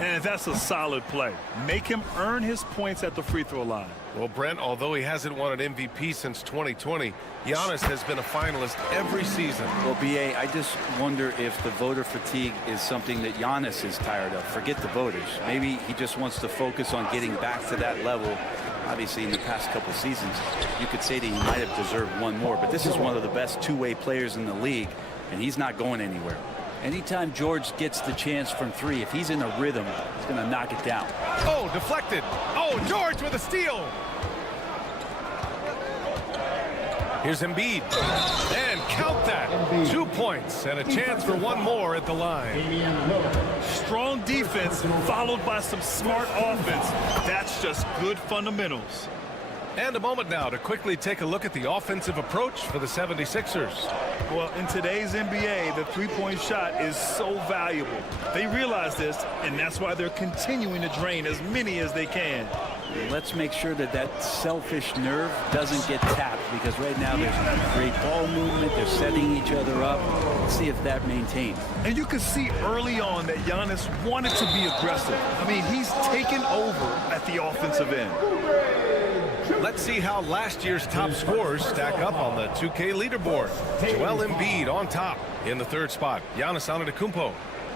And that's a solid play. Make him earn his points at the free throw line. Well, Brent, although he hasn't won an MVP since 2020, Giannis has been a finalist every season. Well, B.A., I just wonder if the voter fatigue is something that Giannis is tired of. Forget the voters. Maybe he just wants to focus on getting back to that level. Obviously, in the past couple seasons, you could say that he might have deserved one more, but this is one of the best two-way players in the league, and he's not going anywhere. Anytime George gets the chance from 3, if he's in a rhythm, he's going to knock it down. Oh, deflected. Oh, George with a steal. Here's Embiid. And count that. 2 points and a chance for one more at the line. Strong defense followed by some smart offense. That's just good fundamentals. And a moment now to quickly take a look at the offensive approach for the 76ers. Well, in today's NBA, the three-point shot is so valuable. They realize this, and that's why they're continuing to drain as many as they can. Let's make sure that that selfish nerve doesn't get tapped, because right now there's great ball movement. They're setting each other up. Let's see if that maintains. And you can see early on that Giannis wanted to be aggressive. I mean, he's taken over at the offensive end. Let's see how last year's top scorers stack up on the 2K leaderboard. Joel Embiid on top in the 3rd spot. Giannis Antetokounmpo.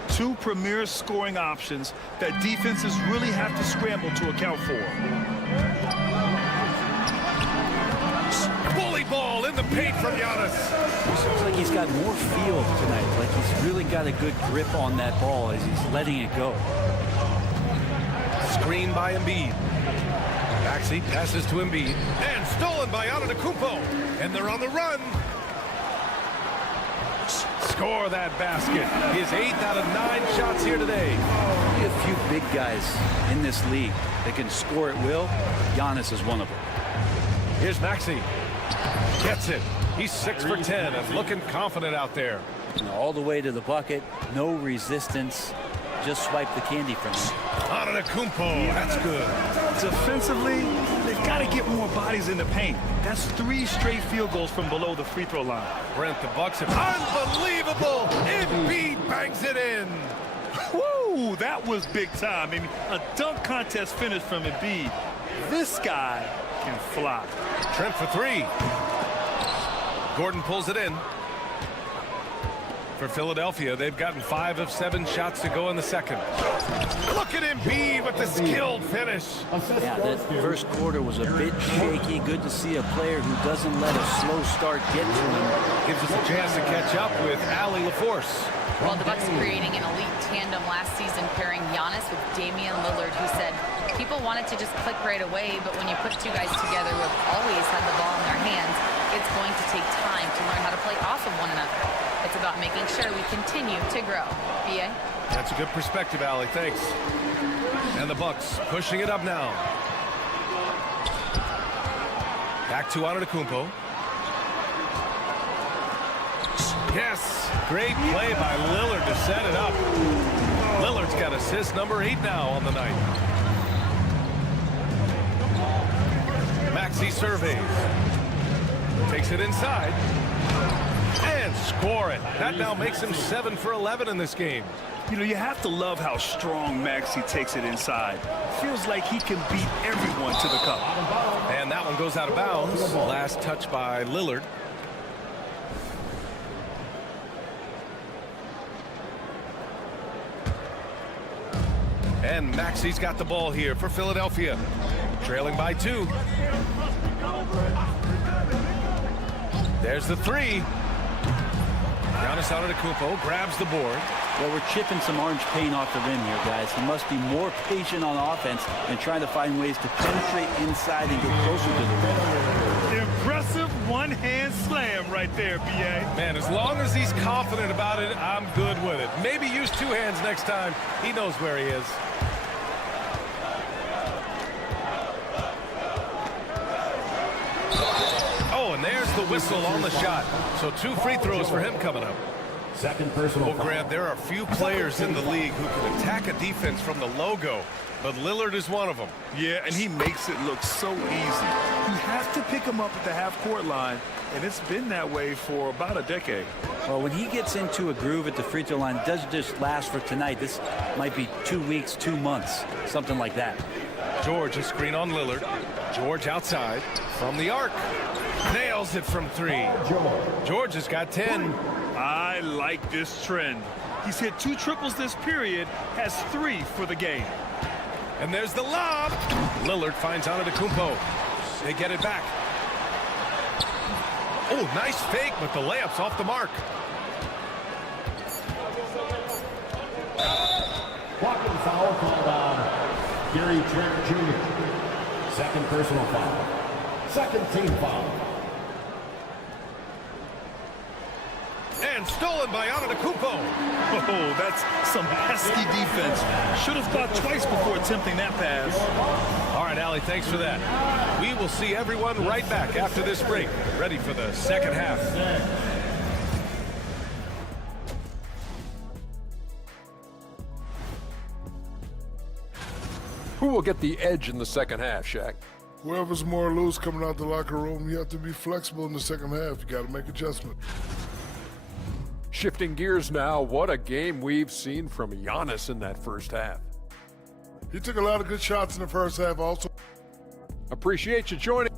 2 premier scoring options that defenses really have to scramble to account for. Bully ball in the paint from Giannis. It looks like he's got more feel tonight. Like he's really got a good grip on that ball as he's letting it go. Screen by Embiid. Maxey passes to Embiid. And stolen by Antetokounmpo. And they're on the run. Score that basket. His 8th out of 9 shots here today. Only a few big guys in this league that can score at will. Giannis is one of them. Here's Maxey. Gets it. He's 6 for 10 and looking confident out there. All the way to the bucket. No resistance. Just swipe the candy from him. Antetokounmpo. That's good. Defensively, they've got to get more bodies in the paint. That's 3 straight field goals from below the free throw line. Brent, the Bucks have unbelievable. Embiid bangs it in. Woo, that was big time. I mean, a dunk contest finish from Embiid. This guy can fly. Trent for 3. Gordon pulls it in. For Philadelphia, they've gotten 5 of 7 shots to go in the second. Look at Embiid with the skilled finish. Yeah, that first quarter was a bit shaky. Good to see a player who doesn't let a slow start get to him. Gives us a chance to catch up with Allie LaForce. Well, the Bucks creating an elite tandem last season, pairing Giannis with Damian Lillard, who said people wanted to just click right away, but when you put 2 guys together who have always had the ball in their hands, it's going to take time to learn how to play off of one another. It's about making sure we continue to grow. B.A.? That's a good perspective, Allie. Thanks. And the Bucks pushing it up now. Back to Antetokounmpo. Yes, great play by Lillard to set it up. Lillard's got assist number 8 now on the night. Maxey surveys. Takes it inside. And score it. That now makes him 7 for 11 in this game. You know, you have to love how strong Maxey takes it inside. Feels like he can beat everyone to the cup. And that one goes out of bounds. Last touch by Lillard. And Maxey's got the ball here for Philadelphia. Trailing by 2. There's the 3. Giannis Antetokounmpo grabs the board. Well, we're chipping some orange paint off the rim here, guys. He must be more patient on offense and trying to find ways to penetrate inside and get closer to the rim. Impressive one-hand slam right there, B.A. Man, as long as he's confident about it, I'm good with it. Maybe use 2 hands next time. He knows where he is. Oh, and there's the whistle on the shot. So 2 free throws for him coming up. Second personal. Well, Grant, there are few players in the league who can attack a defense from the logo, but Lillard is one of them. Yeah, and he makes it look so easy. You have to pick him up at the half-court line, and it's been that way for about a decade. Well, when he gets into a groove at the free throw line, it doesn't just last for tonight. This might be 2 weeks, 2 months, something like that. George, a screen on Lillard. George outside from the arc. Nails it from 3. George has got 10. I like this trend. He's hit 2 triples this period, has 3 for the game. And there's the lob. Lillard finds Antetokounmpo. They get it back. Oh, nice fake, but the layup's off the mark. Blocking foul called on Gary Trent Jr. Second personal foul. Second team foul. And stolen by Antetokounmpo. Oh, that's some pesky defense. Should have thought twice before attempting that pass. All right, Allie, thanks for that. We will see everyone right back after this break. Ready for the second half. Who will get the edge in the second half, Shaq? Whoever's more loose coming out the locker room, you have to be flexible in the second half. You got to make adjustments. Shifting gears now, what a game we've seen from Giannis in that first half. He took a lot of good shots in the first half also. Appreciate you joining.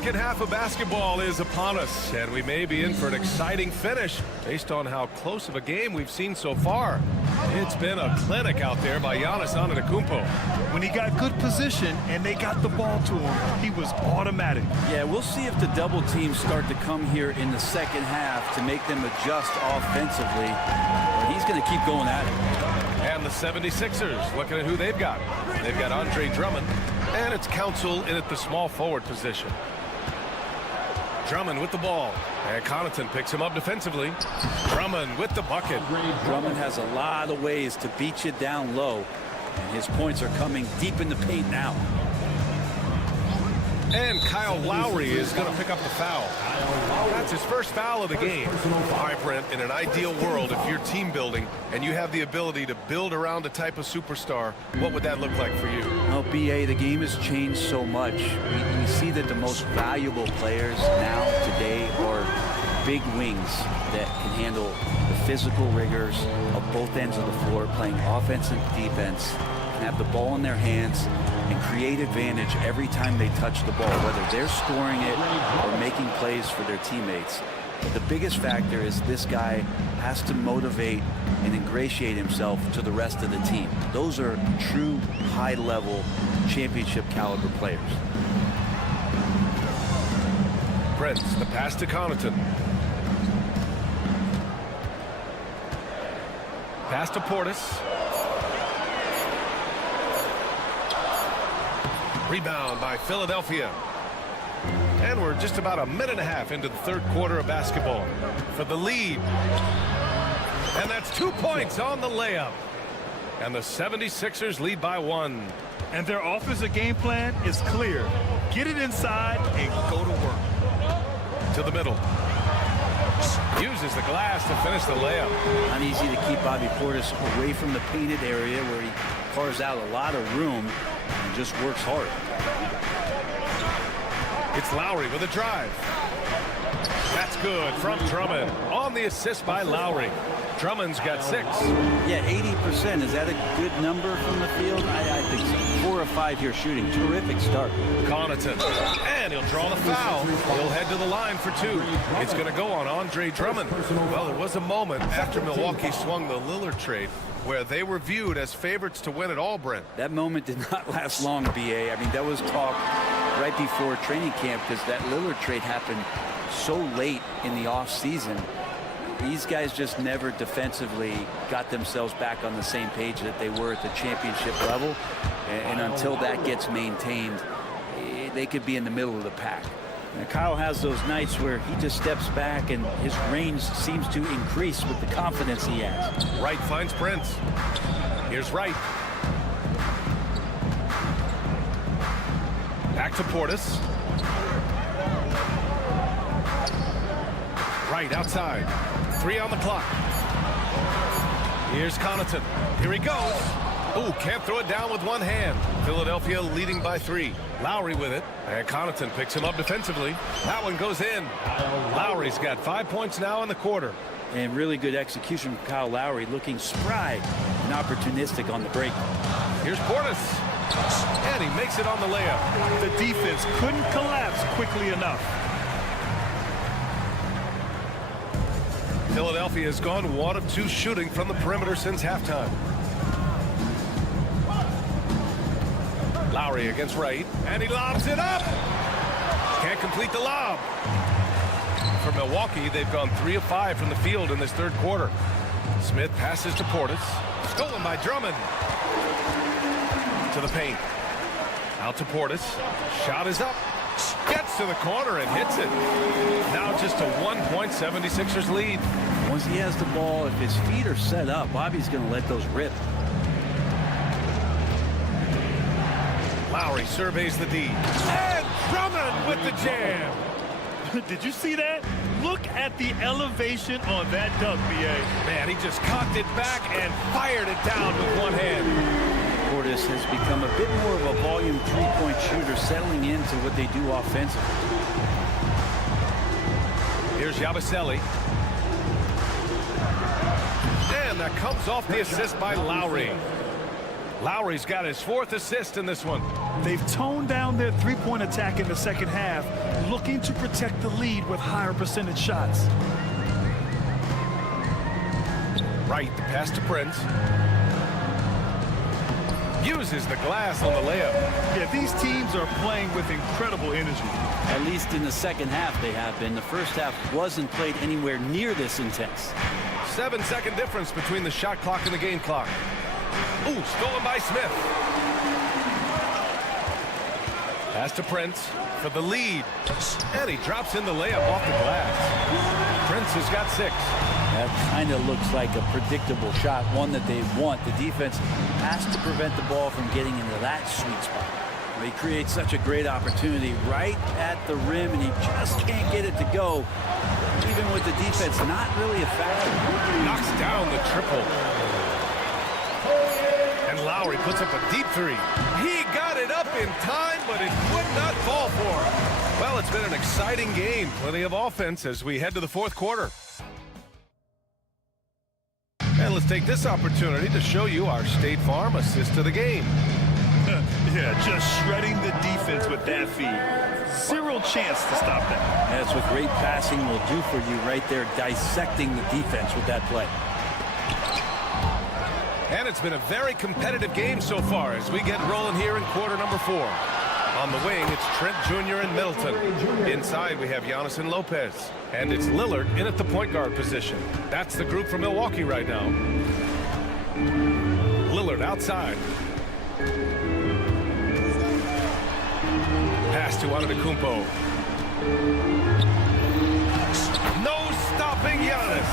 second half of basketball is upon us, and we may be in for an exciting finish based on how close of a game we've seen so far. It's been a clinic out there by Giannis Antetokounmpo. When he got good position and they got the ball to him, he was automatic. Yeah, we'll see if the double teams start to come here in the second half to make them adjust offensively. But he's going to keep going at it. And the 76ers, looking at who they've got. They've got Andre Drummond, and it's Council in at the small forward position. Drummond with the ball, and Connaughton picks him up defensively. Drummond with the bucket. Drummond has a lot of ways to beat you down low, and his points are coming deep in the paint now. And Kyle Lowry is going to pick up the foul. That's his first foul of the game. All right, Brent, in an ideal world, if you're team building and you have the ability to build around a type of superstar, what would that look like for you? Well, BA, the game has changed so much. We see that the most valuable players now, today, are big wings that can handle the physical rigors of both ends of the floor, playing offense and defense, can have the ball in their hands, and create advantage every time they touch the ball, whether they're scoring it or making plays for their teammates. But the biggest factor is this guy has to motivate and ingratiate himself to the rest of the team. Those are true high-level championship caliber players. Prince, the pass to Connaughton. Pass to Portis. Rebound by Philadelphia. And we're just about a minute and a half into the third quarter of basketball for the lead. And that's 2 points on the layup. And the 76ers lead by 1. And their offensive game plan is clear. Get it inside and go to work. To the middle. Uses the glass to finish the layup. Not easy to keep Bobby Portis away from the painted area where he carves out a lot of room and just works hard. It's Lowry with a drive. That's good from Drummond on the assist by Lowry. Drummond's got 6. Yeah, 80%. Is that a good number from the field? I think so. 4 of 5 here shooting. Terrific start. Connaughton. And he'll draw the foul. He'll head to the line for 2. It's going to go on Andre Drummond. Well, there was a moment after Milwaukee swung the Lillard trade where they were viewed as favorites to win it all, Brent. That moment did not last long, BA. I mean, that was talk right before training camp because that Lillard trade happened so late in the offseason. These guys just never defensively got themselves back on the same page that they were at the championship level. And until that gets maintained, they could be in the middle of the pack. And Kyle has those nights where he just steps back and his range seems to increase with the confidence he has. Wright finds Prince. Here's Wright. Back to Portis. Wright outside. 3 on the clock. Here's Connaughton. Here he goes. Ooh, can't throw it down with one hand. Philadelphia leading by 3. Lowry with it. And Connaughton picks him up defensively. That one goes in. Lowry's got 5 points now in the quarter. And really good execution from Kyle Lowry, looking spry and opportunistic on the break. Here's Portis. And he makes it on the layup. The defense couldn't collapse quickly enough. Philadelphia has gone 1 of 2 shooting from the perimeter since halftime. Lowry against Wright, and he lobs it up. Can't complete the lob. For Milwaukee, they've gone 3 of 5 from the field in this third quarter. Smith passes to Portis. Stolen by Drummond. To the paint. Out to Portis. Shot is up. Gets to the corner and hits it. Now just a 1-point 76ers lead. Once he has the ball, if his feet are set up, Bobby's going to let those rip. Lowry surveys the D. And Drummond with the jam. Did you see that? Look at the elevation on that dunk, BA. Man, he just cocked it back and fired it down with one hand. Portis has become a bit more of a volume three-point shooter, settling into what they do offensively. Here's Yabusele. And that comes off the assist by Lowry. Lowry's got his 4th assist in this one. They've toned down their three-point attack in the second half, looking to protect the lead with higher percentage shots. Right, the pass to Prince. Uses the glass on the layup. Yeah, these teams are playing with incredible energy. At least in the second half they have been. The first half wasn't played anywhere near this intense. 7-second difference between the shot clock and the game clock. Ooh, stolen by Smith. Pass to Prince for the lead. And he drops in the layup off the glass. Prince has got 6. That kind of looks like a predictable shot, one that they want. The defense has to prevent the ball from getting into that sweet spot. He creates such a great opportunity right at the rim, and he just can't get it to go. Even with the defense not really a factor. Knocks down the triple. And Lowry puts up a deep 3. He got it up in time, but it would not fall for him. Well, it's been an exciting game. Plenty of offense as we head to the fourth quarter. And let's take this opportunity to show you our State Farm assist to the game. Yeah, just shredding the defense with that feed. Zero chance to stop that. That's what great passing will do for you right there, dissecting the defense with that play. And it's been a very competitive game so far as we get rolling here in quarter number 4. On the wing, it's Trent Jr. and Middleton. Inside, we have Giannis and Lopez. And it's Lillard in at the point guard position. That's the group from Milwaukee right now. Lillard outside. Pass to Antetokounmpo. No stopping Giannis.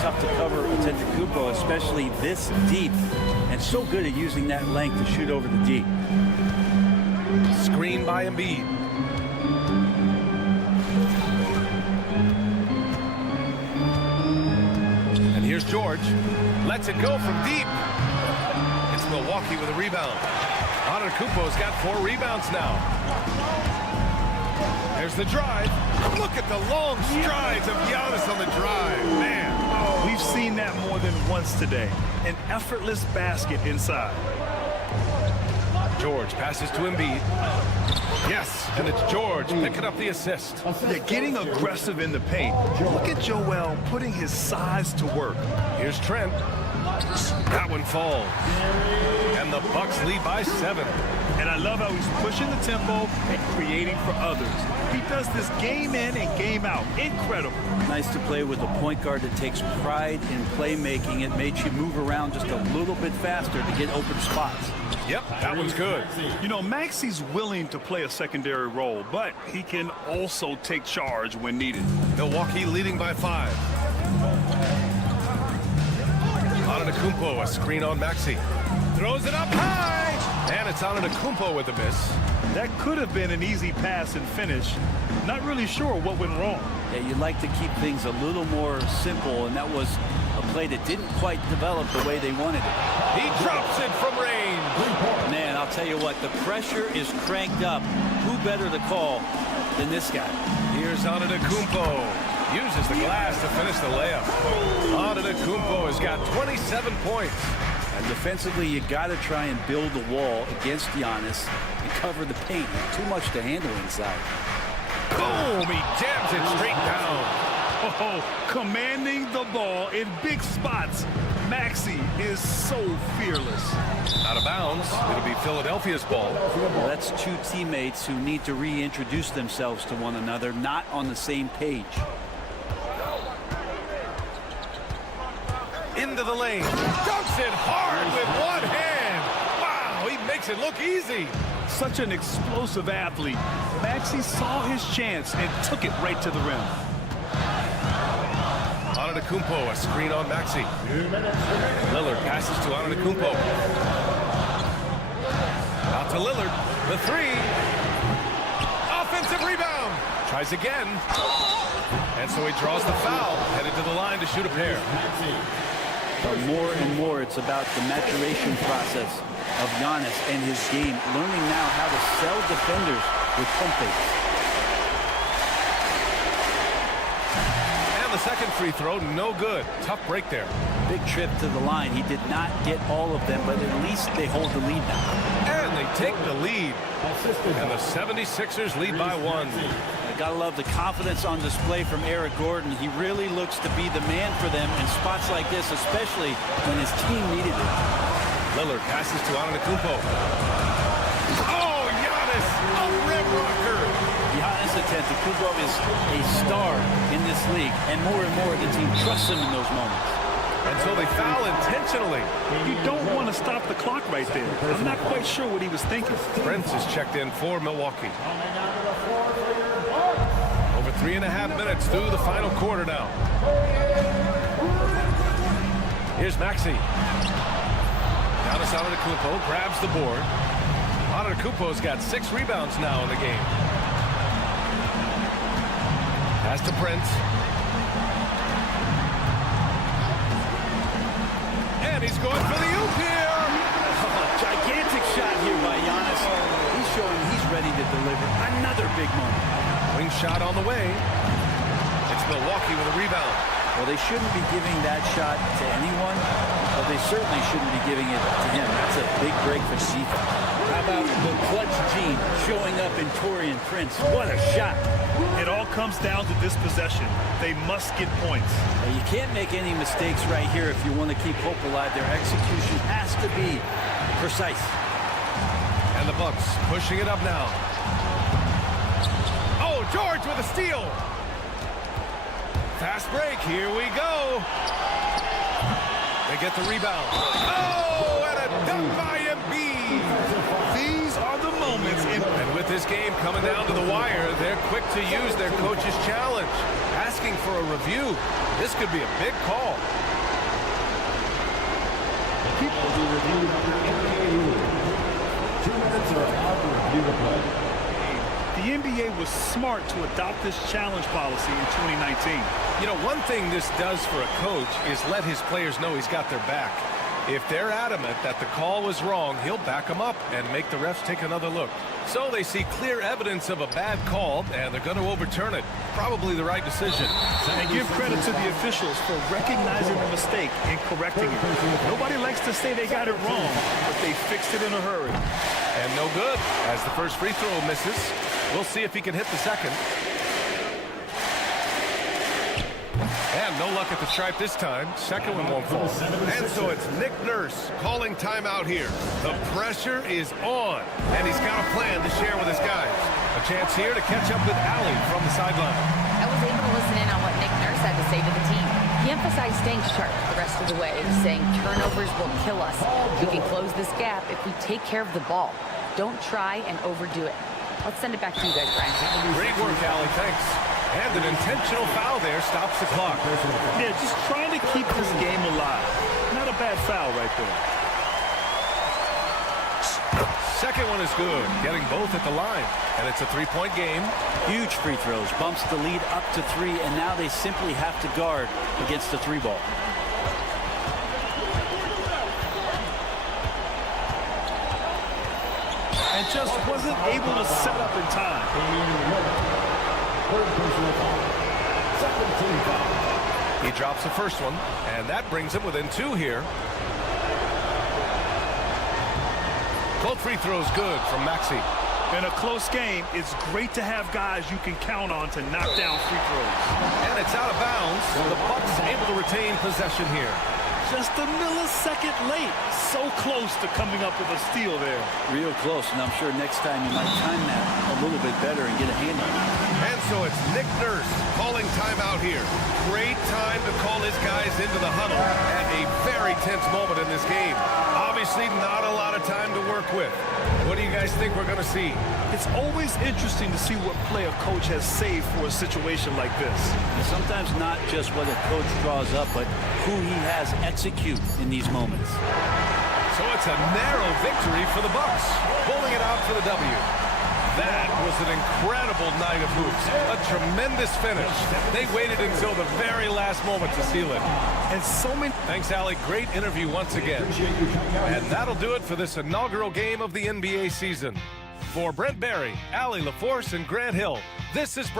Tough to cover Antetokounmpo, especially this deep, and so good at using that length to shoot over the deep. Screen by Embiid. And here's George. Lets it go from deep. It's Milwaukee with a rebound. Antetokounmpo's got 4 rebounds now. There's the drive. Look at the long strides of Giannis on the drive. Man. We've seen that more than once today. An effortless basket inside. George passes to Embiid. Yes, and it's George picking up the assist. They're getting aggressive in the paint. Look at Joel putting his size to work. Here's Trent. That one falls. And the Bucks lead by 7. And I love how he's pushing the tempo and creating for others. He does this game in and game out. Incredible. Nice to play with a point guard that takes pride in playmaking. It makes you move around just a little bit faster to get open spots. Yep, that one's good. You know, Maxi's willing to play a secondary role, but he can also take charge when needed. Milwaukee leading by 5. Antetokounmpo, a screen on Maxey. Throws it up high! And it's Antetokounmpo with a miss. That could have been an easy pass and finish. Not really sure what went wrong. Yeah, you'd like to keep things a little more simple, and that was a play that didn't quite develop the way they wanted it. He drops it from range. Man, I'll tell you what, the pressure is cranked up. Who better to call than this guy? Here's Antetokounmpo. Uses the glass to finish the layup. Antetokounmpo has got 27 points. And defensively, you got to try and build a wall against Giannis and cover the paint. Too much to handle inside. Boom! He jams it straight down. Oh, commanding the ball in big spots. Maxey is so fearless. Out of bounds. It'll be Philadelphia's ball. Well, that's 2 teammates who need to reintroduce themselves to one another, not on the same page. Into the lane. Dunks it hard with one hand. Wow, he makes it look easy. Such an explosive athlete. Maxey saw his chance and took it right to the rim. Antetokounmpo, a screen on Maxey. Lillard passes to Antetokounmpo. Out to Lillard. The 3. Offensive rebound. Tries again. And so he draws the foul. Headed to the line to shoot a pair. But more and more, it's about the maturation process of Giannis and his game, learning now how to sell defenders with pump fakes. And the second free throw, no good. Tough break there. Big trip to the line. He did not get all of them, but at least they hold the lead now. And they They take the lead, and the 76ers lead by 1. Gotta love the confidence on display from Eric Gordon. He really looks to be the man for them in spots like this, especially when his team needed it. Lillard passes to Antetokounmpo. Oh, Giannis, a rim rocker. Giannis Antetokounmpo is a star in this league, and more the team trusts him in those moments. And so they foul intentionally. You don't want to stop the clock right there. I'm not quite sure what he was thinking. Prince is checked in for Milwaukee. Over 3.5 minutes through the final quarter now. Here's Maxey. Giannis Antetokounmpo grabs the board. Antetokounmpo's got 6 rebounds now in the game. Pass to Prince. And he's going for the oop here. Gigantic shot here by Giannis. He's showing he's ready to deliver another big moment. Wing shot on the way. It's Milwaukee with a rebound. Well, they shouldn't be giving that shot to anyone, but they certainly shouldn't be giving it to him. That's a big break for the defense. How about the clutch gene showing up in Taurean Prince? What a shot. It all comes down to this possession. They must get points. You can't make any mistakes right here if you want to keep hope alive. Their execution has to be precise. And the Bucks pushing it up now. Oh, George with a steal. Fast break. Here we go. They get the rebound. Oh, and a dunk by Embiid. These are the moments. And with this game coming down to the wire, they're quick to use their coach's challenge, asking for a review. This could be a big call. People will review NBA rules. 2 minutes are allowed to review the play. The NBA was smart to adopt this challenge policy in 2019. You know, one thing this does for a coach is let his players know he's got their back. If they're adamant that the call was wrong, he'll back them up and make the refs take another look. So they see clear evidence of a bad call, and they're going to overturn it. Probably the right decision. And give credit to the officials for recognizing the mistake and correcting it. Nobody likes to say they got it wrong, but they fixed it in a hurry. And no good, as the first free throw misses. We'll see if he can hit the second. And no luck at the stripe this time. Second one won't fall. And so it's Nick Nurse calling timeout here. The pressure is on, and he's got a plan to share with his guys. A chance here to catch up with Allie from the sideline. I was able to listen in on what Nick Nurse had to say to the team. He emphasized staying sharp the rest of the way, saying turnovers will kill us. We can close this gap if we take care of the ball. Don't try and overdo it. Let's send it back to you guys, Brian. Great work, Allie. Thanks. And an intentional foul there stops the clock. Yeah, just trying to keep this game alive. Not a bad foul right there. Second one is good, getting both at the line. And it's a three-point game. Huge free throws, bumps the lead up to 3, and now they simply have to guard against the 3 ball. And just wasn't able to set up in time. He drops the first one, and that brings him within 2 here. Both free throws good from Maxey. In a close game, it's great to have guys you can count on to knock down free throws. And it's out of bounds. The Bucks able to retain possession here. Just a millisecond late. So close to coming up with a steal there. Real close, and I'm sure next time you might time that a little bit better and get a handle. And so it's Nick Nurse calling timeout here. Great time to call his guys into the huddle at a very tense moment in this game. Obviously not a lot of time to work with. What do you guys think we're going to see? It's always interesting to see what play a coach has saved for a situation like this. And sometimes not just what a coach draws up, but who he has execute in these moments. So it's a narrow victory for the Bucks, pulling it out for the W. That was an incredible night of hoops. A tremendous finish. They waited until the very last moment to seal it. And so many... Thanks, Allie. Great interview once again. And that'll do it for this inaugural game of the NBA season. For Brent Barry, Allie LaForce, and Grant Hill, this is...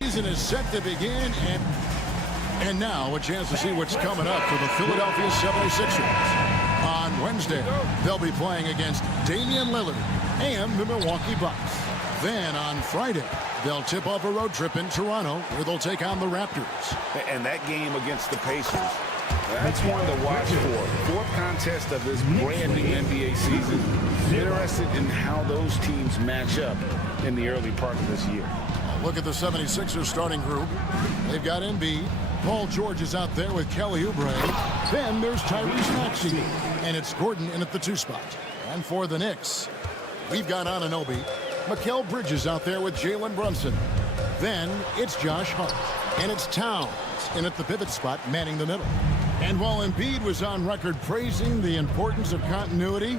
Season is set to begin, and now a chance to see what's coming up for the Philadelphia 76ers. On Wednesday, they'll be playing against Damian Lillard and the Milwaukee Bucks. Then on Friday, they'll tip off a road trip in Toronto where they'll take on the Raptors. And that game against the Pacers, that's one to watch for. Fourth contest of this brand new NBA season. Interested in how those teams match up in the early part of this year. Look at the 76ers starting group. They've got Embiid. Paul George is out there with Kelly Oubre. Then there's Tyrese Maxey. And it's Gordon in at the 2 spot. And for the Knicks, we've got Anunoby. Mikal Bridges out there with Jalen Brunson. Then it's Josh Hart. And it's Towns in at the pivot spot, manning the middle. And while Embiid was on record praising the importance of continuity,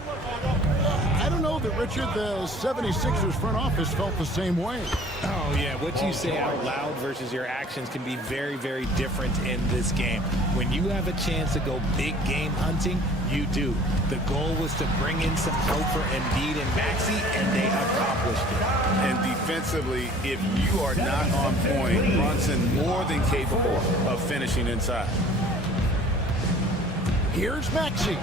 I don't know that, Richard, the 76ers front office felt the same way. Oh, yeah. What you say out loud versus your actions can be very, very different in this game. When you have a chance to go big game hunting, you do. The goal was to bring in some hope for Embiid and Maxey, and they accomplished it. And defensively, if you are not on point, Brunson more than capable of finishing inside. Here's Maxey.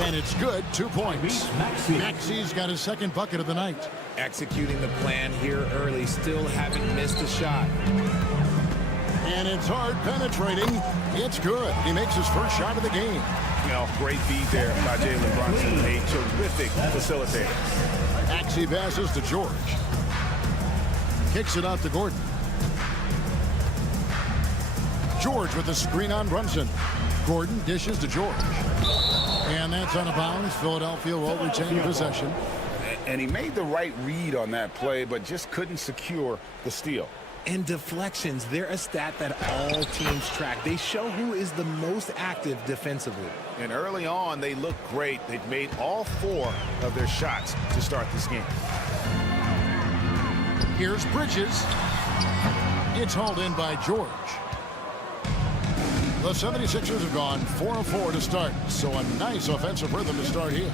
And it's good, 2 points. Maxey's got his second bucket of the night. Executing the plan here early, still haven't missed a shot. And it's hard penetrating. It's good. He makes his first shot of the game. You know, great feed there by Jalen Brunson. A terrific facilitator. Maxey passes to George. Kicks it out to Gordon. George with the screen on Brunson. Gordon dishes to George. And that's out of bounds. Philadelphia will retain possession. And he made the right read on that play, but just couldn't secure the steal. And deflections, they're a stat that all teams track. They show who is the most active defensively. And early on, they look great. They've made all 4 of their shots to start this game. Here's Bridges. It's hauled in by George. The 76ers have gone 4 of 4 to start, so a nice offensive rhythm to start here.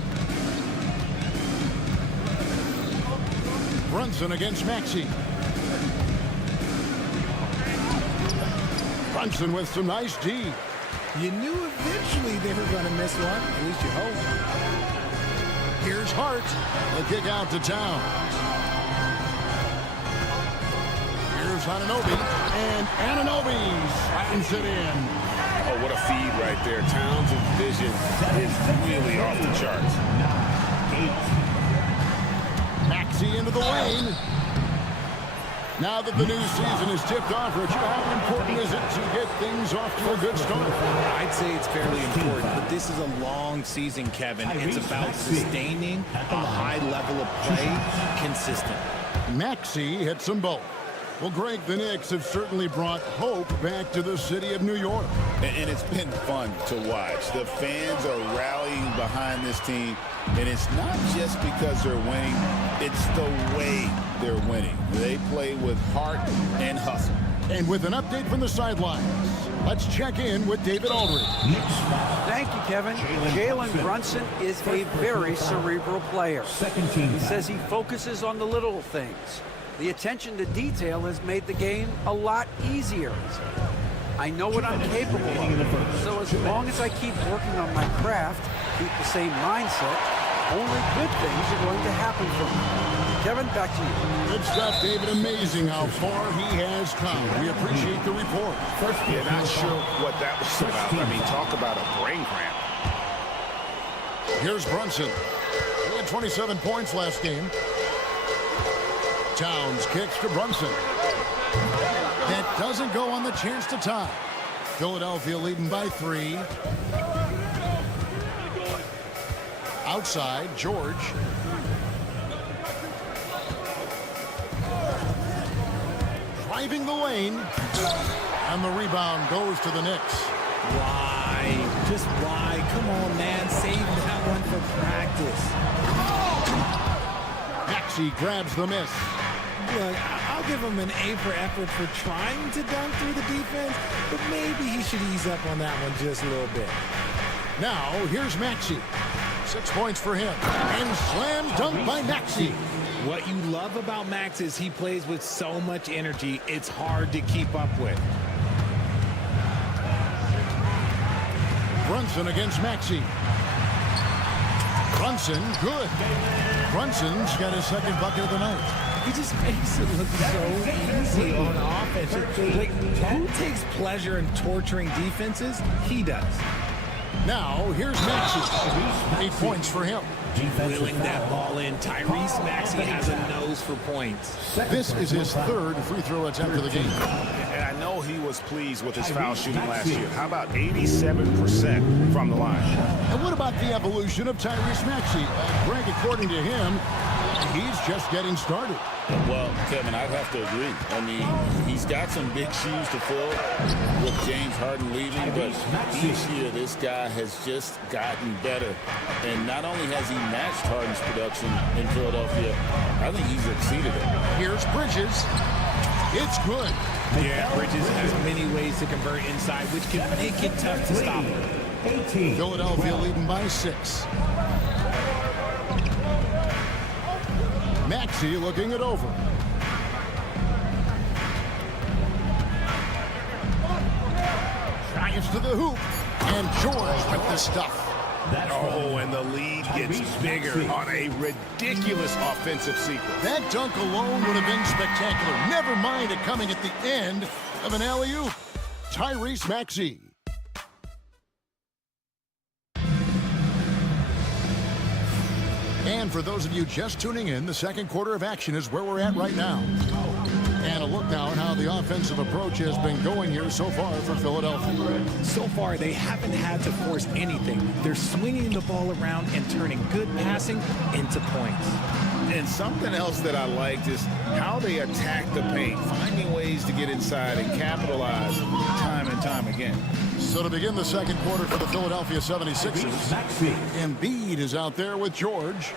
Brunson against Maxey. Brunson with some nice D. You knew eventually they were going to miss one, at least you hope. Here's Hart. The kick out to Towns. Here's Anunoby. And Anunoby slams it in. Oh, what a feed right there. Towns' vision is really off the charts. Maxey into the lane. Now that the new season is tipped off, Richard, how important is it to get things off to a good start? I'd say it's fairly important, but this is a long season, Kevin. It's about sustaining a high level of play consistent. Maxey hits them both. Well, Greg, the Knicks have certainly brought hope back to the city of New York. And it's been fun to watch. The fans are rallying behind this team, and it's not just because they're winning, it's the way they're winning. They play with heart and hustle. And with an update from the sidelines, let's check in with David Aldridge. Thank you, Kevin. Jalen Brunson is a very cerebral player. He says he focuses on the little things. The attention to detail has made the game a lot easier. I know what I'm capable of, so as long as I keep working on my craft, keep the same mindset, only good things are going to happen for me. Kevin, back to you. Good stuff, David. Amazing how far he has come. We appreciate the report. Yeah, not sure what that was about. I mean, talk about a brain cramp. Here's Brunson. He had 27 points last game. Towns kicks to Brunson. That doesn't go on the chance to tie. Philadelphia leading by 3. Outside, George. Driving the lane. And the rebound goes to the Knicks. Why? Just why? Come on, man. Save that one for practice. Maxey grabs the miss. Look, I'll give him an A for effort for trying to dunk through the defense, but maybe he should ease up on that one just a little bit. Now, here's Maxey. 6 points for him. And slam dunk by Maxey. What you love about Max is he plays with so much energy, it's hard to keep up with. Brunson against Maxey. Brunson, good. Brunson's got his second bucket of the night. He just makes it look so easy on offense. Like, who takes pleasure in torturing defenses? He does. Now, here's Maxey. 8 points for him. Wheeling that ball in, Tyrese Maxey has a nose for points. This is his third free throw attempt of the game. And I know he was pleased with his foul shooting last year. How about 87% from the line? And what about the evolution of Tyrese Maxey? Greg, according to him, he's just getting started. Well, Kevin, I'd have to agree. I mean, he's got some big shoes to fill with James Harden leaving, but each year this guy has just gotten better. And not only has he matched Harden's production in Philadelphia, I think he's exceeded it. Here's Bridges. It's good. Yeah, Bridges has many ways to convert inside, which can make it tough to stop him. Philadelphia leading by 6. Maxey looking it over. Drives to the hoop. And George with the stuff. Oh, and the lead gets bigger on a ridiculous offensive sequence. That dunk alone would have been spectacular. Never mind it coming at the end of an alley-oop. Tyrese Maxey. And for those of you just tuning in, the second quarter of action is where we're at right now. And a look now at how the offensive approach has been going here so far for Philadelphia. So far, they haven't had to force anything. They're swinging the ball around and turning good passing into points. And something else that I liked is how they attack the paint, finding ways to get inside and capitalize time and time again. So to begin the second quarter for the Philadelphia 76ers, Embiid is out there with George.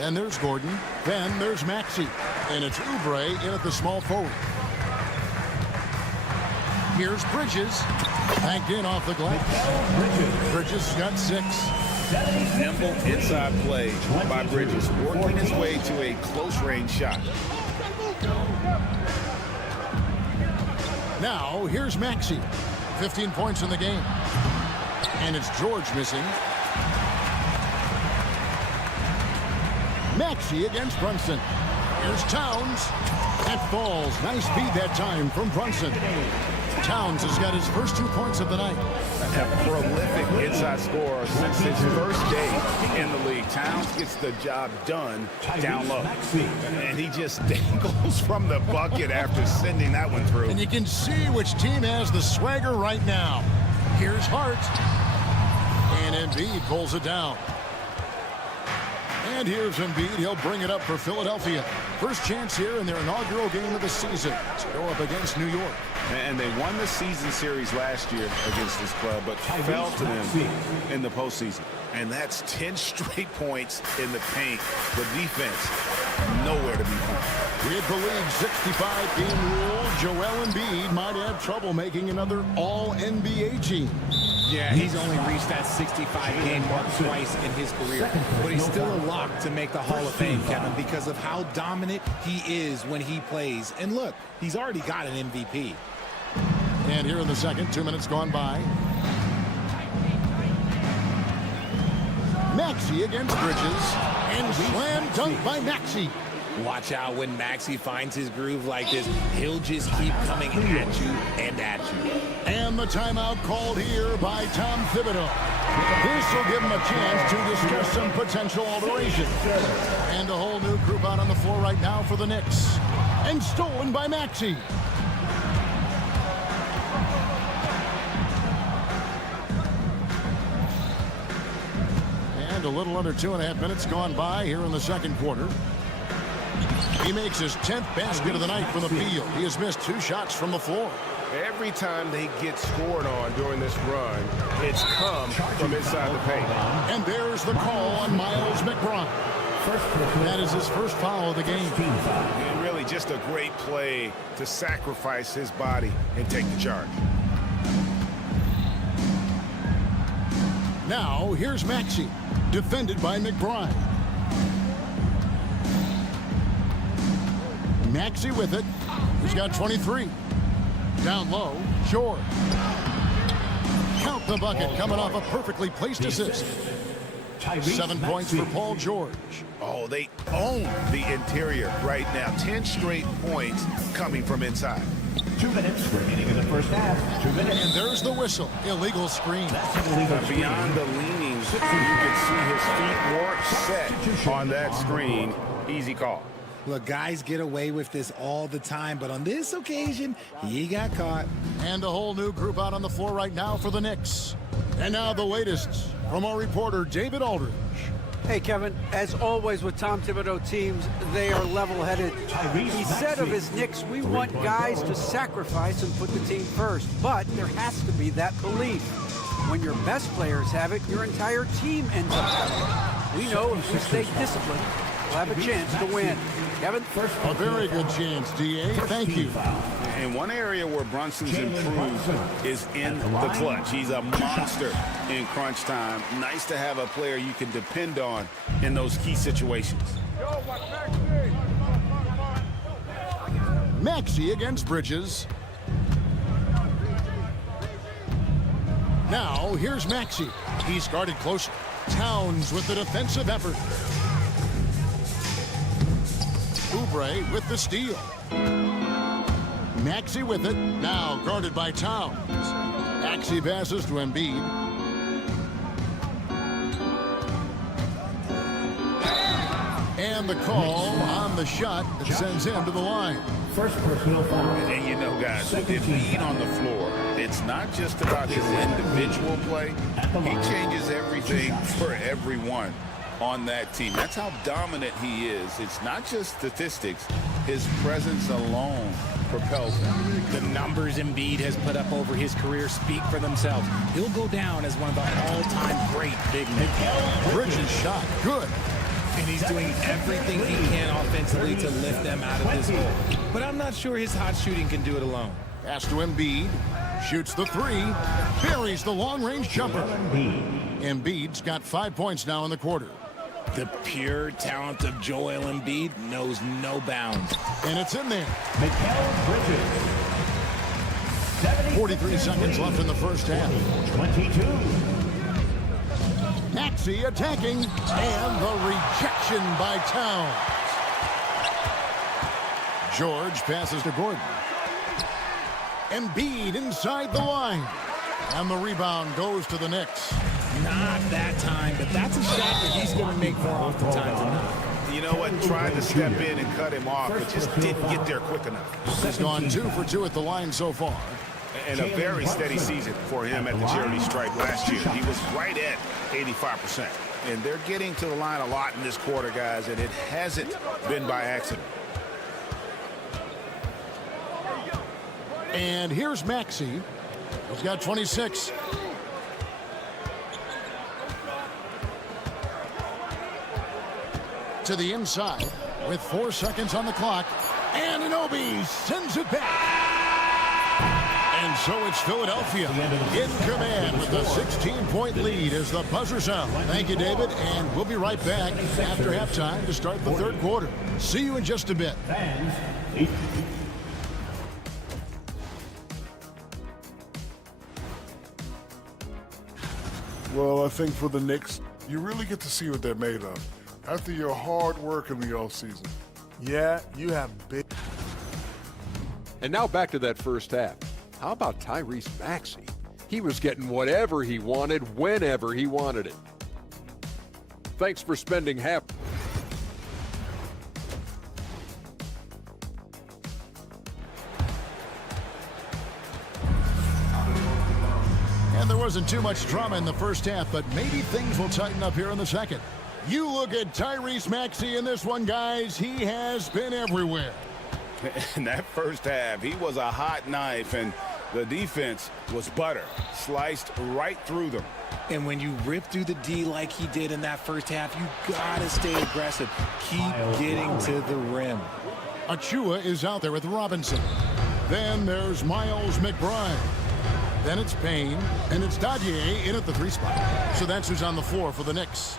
And there's Gordon. Then there's Maxey. And it's Oubre in at the small forward. Here's Bridges. Banked in off the glass. Bridges got 6. Nimble inside play by Bridges, working his way to a close-range shot. Now, here's Maxey. 15 points in the game. And it's George missing. Maxey against Brunson. Here's Towns. That falls. Nice feed that time from Brunson. Towns has got his first 2 points of the night. A prolific inside scorer since his first day in the league. Towns gets the job done down low. And he just dangles from the bucket after sending that one through. And you can see which team has the swagger right now. Here's Hart. And Embiid pulls it down. And here's Embiid. He'll bring it up for Philadelphia. First chance here in their inaugural game of the season to go up against New York. And they won the season series last year against this club, but fell to them in the postseason. And that's 10 straight points in the paint. The defense, nowhere to be found. With the league's 65-game rule, Joel Embiid might have trouble making another All-NBA team. Yeah, he's only reached that 65-game mark twice in his career. But he's still a lock to make the Hall of Fame, Kevin, because of how dominant he is when he plays. And look, he's already got an MVP. And here in the second, 2 minutes gone by. Maxey against Bridges. And slam dunk by Maxey. Watch out when Maxey finds his groove like this. He'll just keep coming at you and at you. And the timeout called here by Tom Thibodeau. This will give him a chance to discuss some potential alterations. And a whole new group out on the floor right now for the Knicks. And stolen by Maxey. And a little under 2.5 minutes gone by here in the second quarter. He makes his 10th basket of the night from the field. He has missed 2 shots from the floor. Every time they get scored on during this run, it's come from inside the paint. And there's the call on Miles McBride. That is his first foul of the game. And really, Really just a great play to sacrifice his body and take the charge. Now, here's Maxey, defended by McBride. Maxey with it. He's got 23. Down low, George. Count the bucket, coming off a perfectly placed assist. 7 points for Paul George. Oh, they own the interior right now. 10 straight points coming from inside. 2 minutes remaining in the first half. 2 minutes. And there's the whistle. Illegal screen. Beyond the leanings, you can see his feet more set on that screen. Easy call. Look, guys get away with this all the time, but on this occasion, he got caught. And a whole new group out on the floor right now for the Knicks. And now the latest from our reporter, David Aldridge. Hey, Kevin, as always with Tom Thibodeau teams, they are level-headed. He said of his Knicks, we want guys to sacrifice and put the team first. But there has to be that belief. When your best players have it, your entire team ends up having it. We know if we stay disciplined, we'll have a chance to win. Kevin? A very good chance, D.A. Thank you. And one area where Brunson's improved is in the clutch. He's a monster in crunch time. Nice to have a player you can depend on in those key situations. Maxey against Bridges. Now, here's Maxey. He's guarded closer. Towns with the defensive effort. Oubre with the steal. Maxey with it. Now guarded by Towns. Maxey passes to Embiid. And the call on the shot that sends him to the line. First personal foul. And you know, guys, with Embiid on the floor, it's not just about his individual play. He changes everything for everyone on that team. That's how dominant he is. It's not just statistics. His presence alone propels him. The numbers Embiid has put up over his career speak for themselves. He'll go down as one of the all-time great big men. Bridges shot. Good. And he's doing everything he can offensively to lift them out of this hole. But I'm not sure his hot shooting can do it alone. Pass to Embiid. Shoots the three. Buries the long-range jumper. Embiid's got 5 points now in the quarter. The pure talent of Joel Embiid knows no bounds. And it's in there. Mikal Bridges. 43 seconds left in the first half. 22. Maxey attacking, and the rejection by Towns. George passes to Gordon. Embiid inside the line. And the rebound goes to the Knicks. Not that time, but that's a shot that he's going to make more oftentimes than not. You know what? Tried to step in and cut him off, but just didn't get there quick enough. He's gone 2 for 2 at the line so far. And a very steady season for him at the charity stripe last year. He was right at 85%. And they're getting to the line a lot in this quarter, guys, and it hasn't been by accident. And here's Maxey. He's got 26. To the inside with 4 seconds on the clock. And Anunoby sends it back. And so it's Philadelphia in command with a 16-point lead as the buzzer sounds. Thank you, David, and we'll be right back after halftime to start the third quarter. See you in just a bit. Well, I think for the Knicks, you really get to see what they're made of after your hard work in the offseason. Yeah, you have big. And now back to that first half. How about Tyrese Maxey? He was getting whatever he wanted, whenever he wanted it. Thanks for spending half. And there wasn't too much drama in the first half, but maybe things will tighten up here in the second. You look at Tyrese Maxey in this one, guys. He has been everywhere. In that first half, he was a hot knife, and the defense was butter, sliced right through them. And when you rip through the D like he did in that first half, you gotta stay aggressive. Keep getting to the rim. Achua is out there with Robinson. Then there's Miles McBride. Then it's Payne, and it's Dadier in at the 3 spot. So that's who's on the floor for the Knicks.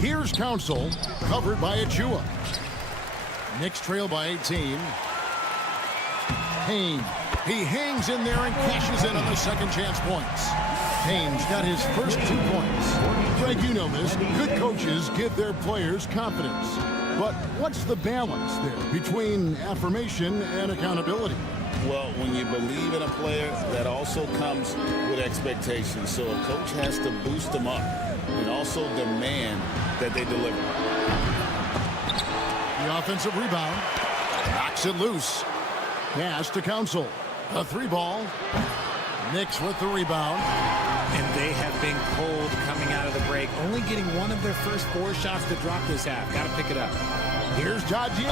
Here's Council, covered by Achua. Knicks trail by 18. Payne, he hangs in there and cashes in on the second chance points. Payne's got his first 2 points. Greg, you know this. Good coaches give their players confidence. But what's the balance there between affirmation and accountability? Well, when you believe in a player, that also comes with expectations. So a coach has to boost them up and also demand that they deliver. The offensive rebound. Knocks it loose. Pass to Council. A 3-ball. Knicks with the rebound. And they have been cold coming out of the break. Only getting one of their first 4 shots to drop this half. Got to pick it up. Here's Dadier.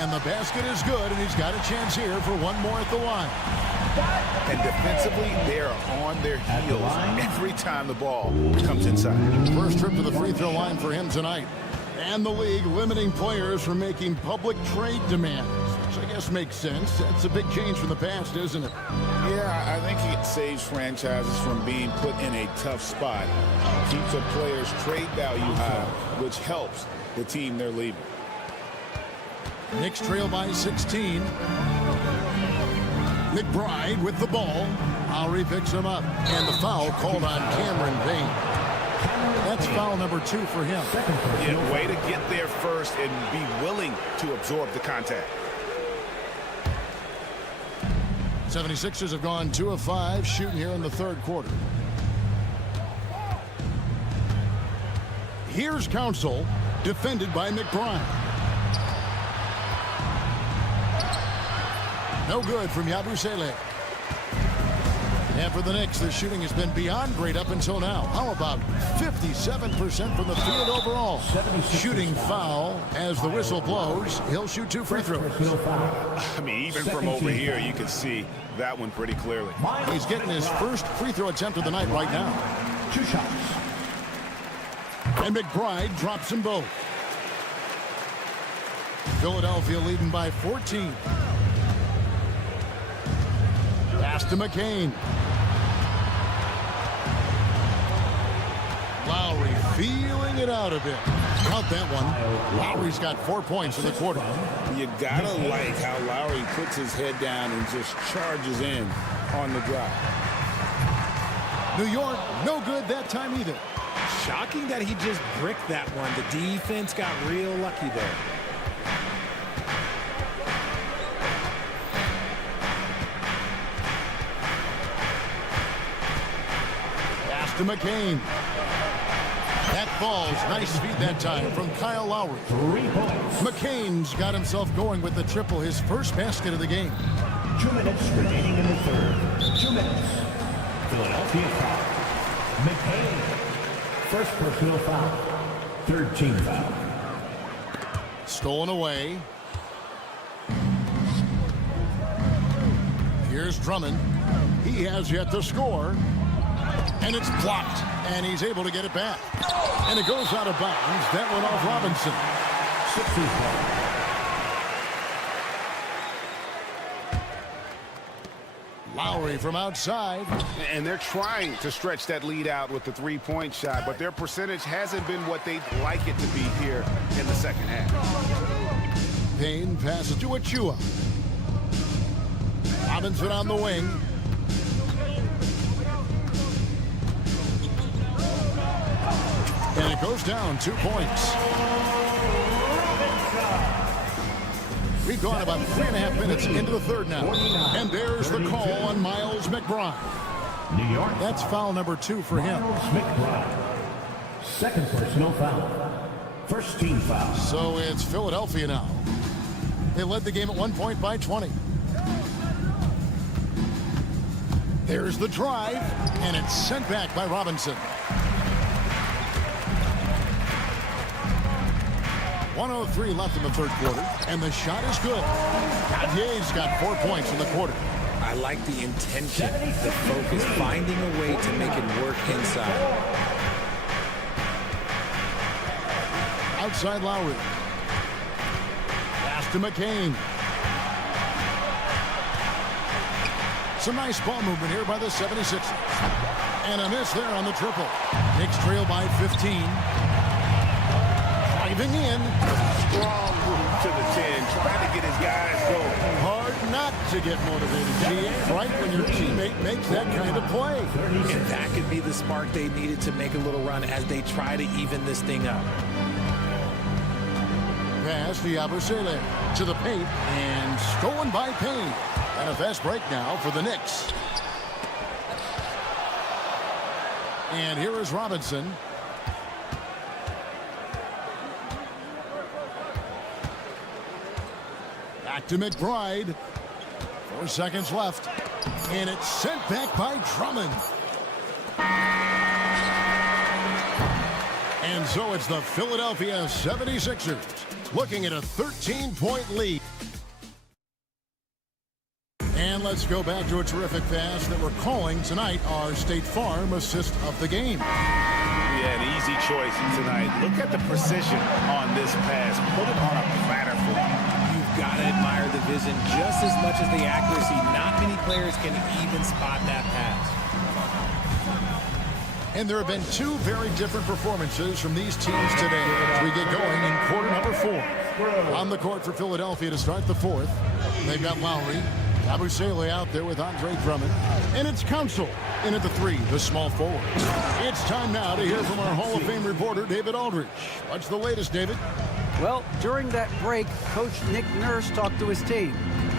And the basket is good, and he's got a chance here for one more at the line. And defensively, they are on their heels every time the ball comes inside. First trip to the free throw line for him tonight. And the league limiting players from making public trade demands, which I guess makes sense. That's a big change from the past, isn't it? Yeah, I think it saves franchises from being put in a tough spot. Keeps a player's trade value high, which helps the team they're leaving. Knicks trail by 16. McBride with the ball. Lowry picks him up. And the foul called on Cameron Payne. That's foul number 2 for him. Yeah, way to get there first and be willing to absorb the contact. 76ers have gone 2 of 5 shooting here in the 3rd quarter. Here's Council, defended by McBride. No good from Yabusele. And for the Knicks, their shooting has been beyond great up until now. How about 57% from the field overall? Shooting foul as the whistle blows. He'll shoot 2 free throws. I mean, even from over here, you can see that one pretty clearly. He's getting his first free throw attempt of the night right now. 2 shots. And McBride drops them both. Philadelphia leading by 14. Pass to McCain. Lowry feeling it out a bit. Count that one. Lowry's got 4 points in the quarter. You gotta like how Lowry puts his head down and just charges in on the drive. New York, no good that time either. Shocking that he just bricked that one. The defense got real lucky there. Pass to McCain. That ball's nice feed that time from Kyle Lowry. 3 points. McCain's got himself going with the triple, his first basket of the game. 2 minutes remaining in the 3rd. 2 minutes. Philadelphia foul. McCain. First personal foul. 3rd team foul. Stolen away. Here's Drummond. He has yet to score. And it's blocked. And he's able to get it back. And it goes out of bounds. That went off Robinson. 60 points. Lowry from outside. And they're trying to stretch that lead out with the 3-point shot, but their percentage hasn't been what they'd like it to be here in the second half. Payne passes to Achua. Robinson on the wing. And it goes down 2 points. We've gone about 3.5 minutes into the 3rd now. And there's the call on Miles McBride. New York. That's foul number 2 for him. Miles McBride. 2nd personal foul. 1st team foul. So it's Philadelphia now. They led the game at 1 point by 20. There's the drive, and it's sent back by Robinson. 1:03 left in the 3rd quarter, and the shot is good. Gadier's got 4 points in the quarter. I like the intention, the focus, finding a way to make it work inside. outside Lowry. Pass to McCain. Some nice ball movement here by the 76ers. And a miss there on the triple. Knicks trail by 15. Driving in. Strong move to the 10, trying to get his guys going. Hard not to get motivated, GA, right when your teammate makes that kind of play. And that could be the spark they needed to make a little run as they try to even this thing up. Pass to Yabusele to the paint and stolen by Payne. And a fast break now for the Knicks. And here is Robinson. Back to McBride. 4 seconds left. And it's sent back by Drummond. And so it's the Philadelphia 76ers looking at a 13-point lead. And let's go back to a terrific pass that we're calling tonight our State Farm assist of the game. Yeah, an easy choice tonight. Look at the precision on this pass. Put it on a platter for him. You've got to admire the vision just as much as the accuracy. Not many players can even spot that pass. And there have been 2 very different performances from these teams today as we get going in quarter number 4. On the court for Philadelphia to start the 4th. They've got Lowry. Yabusele out there with Andre Drummond. And it's Council in at the 3, the small forward. It's time now to hear from our Hall of Fame reporter, David Aldridge. What's the latest, David? Well, during that break, Coach Nick Nurse talked to his team.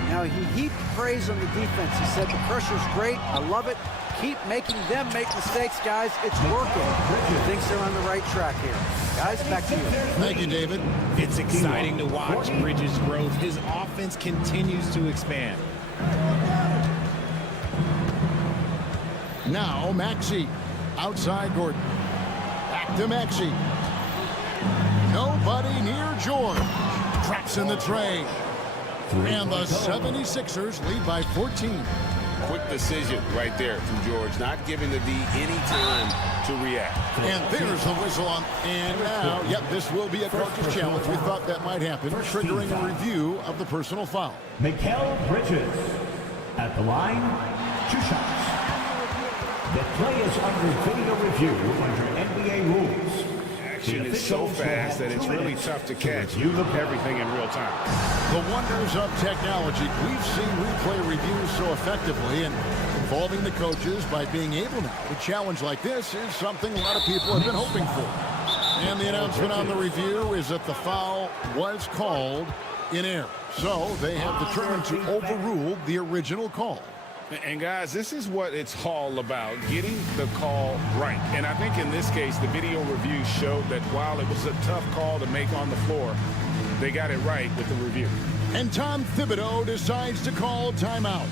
Now, he heaped praise on the defense. He said, the pressure's great. I love it. Keep making them make mistakes, guys. It's working. He thinks they're on the right track here. Guys, back to you. Thank you, David. It's exciting to watch Bridges' growth. His offense continues to expand. Now Maxey outside Gordon. Back to Maxey. Nobody near George. Traps in the tray. And the 76ers lead by 14. Quick decision right there from George, not giving the D any time to react. And there's the whistle on. And now, yep, this will be a coach's challenge. We thought that might happen, triggering a review of the personal foul. Mikal Bridges at the line, 2 shots. The play is under video review under NBA rules. Action is so fast that it's really tough to catch. You look everything in real time. The wonders of technology. We've seen replay reviews so effectively, and involving the coaches by being able now to challenge like this is something a lot of people have been hoping for. And the announcement on the review is that the foul was called in error. So they have determined to overrule the original call. And guys, this is what it's all about, getting the call right. And I think in this case, the video review showed that while it was a tough call to make on the floor, they got it right with the review. And Tom Thibodeau decides to call timeout.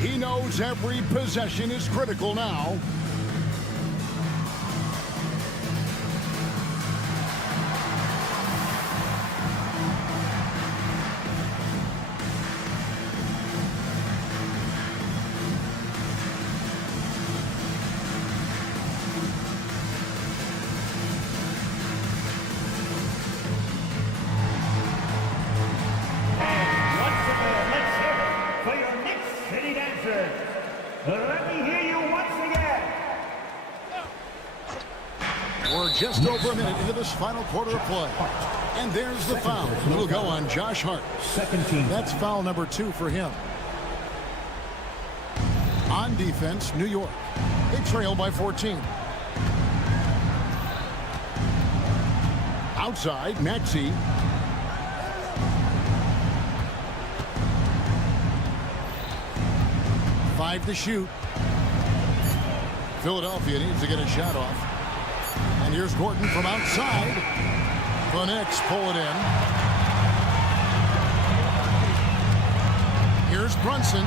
He knows every possession is critical now. We're just over a minute into this final quarter of play. And there's the foul. It'll go on Josh Hart. That's foul number 2 for him. On defense, New York. They trail by 14. Outside, Maxey. Five to shoot. Philadelphia needs to get a shot off. And here's Gordon from outside. The Knicks pull it in. Here's Brunson.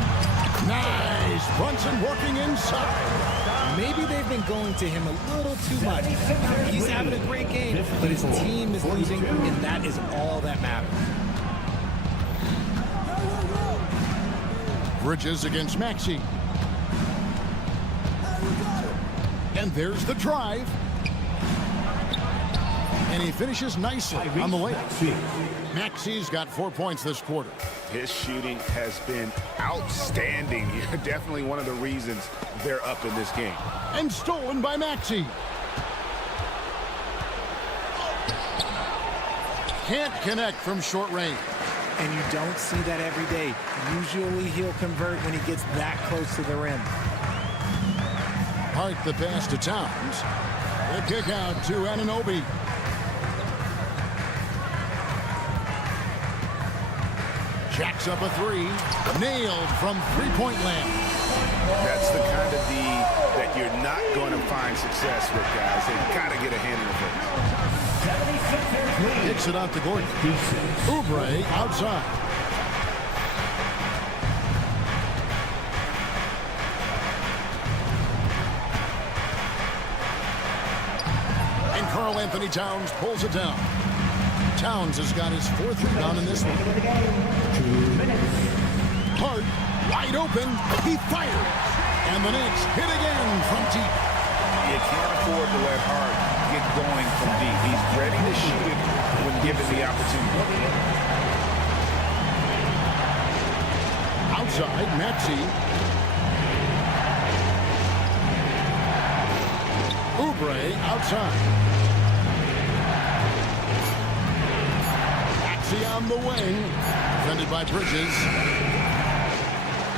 Nice. Brunson working inside. Maybe they've been going to him a little too much. He's having a great game, but his team is losing, and that is all that matters. Bridges against Maxey. And there's the drive. And he finishes nicely on the layup. Maxey's got 4 points this quarter. His shooting has been outstanding. Definitely one of the reasons they're up in this game. And stolen by Maxey. Can't connect from short range. And you don't see that every day. Usually he'll convert when he gets that close to the rim. Hart the pass to Towns. The kick out to Anunoby. Jacks up a three. Nailed from three-point land. That's the kind of D that you're not going to find success with, guys. They've got to get a hand in the face. Kicks it out to Gordon. Oubre outside. And Karl Anthony Towns pulls it down. Towns has got his fourth rebound in this one. Hart wide open. He fires. And the Knicks hit again from deep. You can't afford to let Hart get going from deep. He's ready to shoot it when given the opportunity. Outside, Maxey. Oubre outside. Maxey on the wing. Defended by Bridges.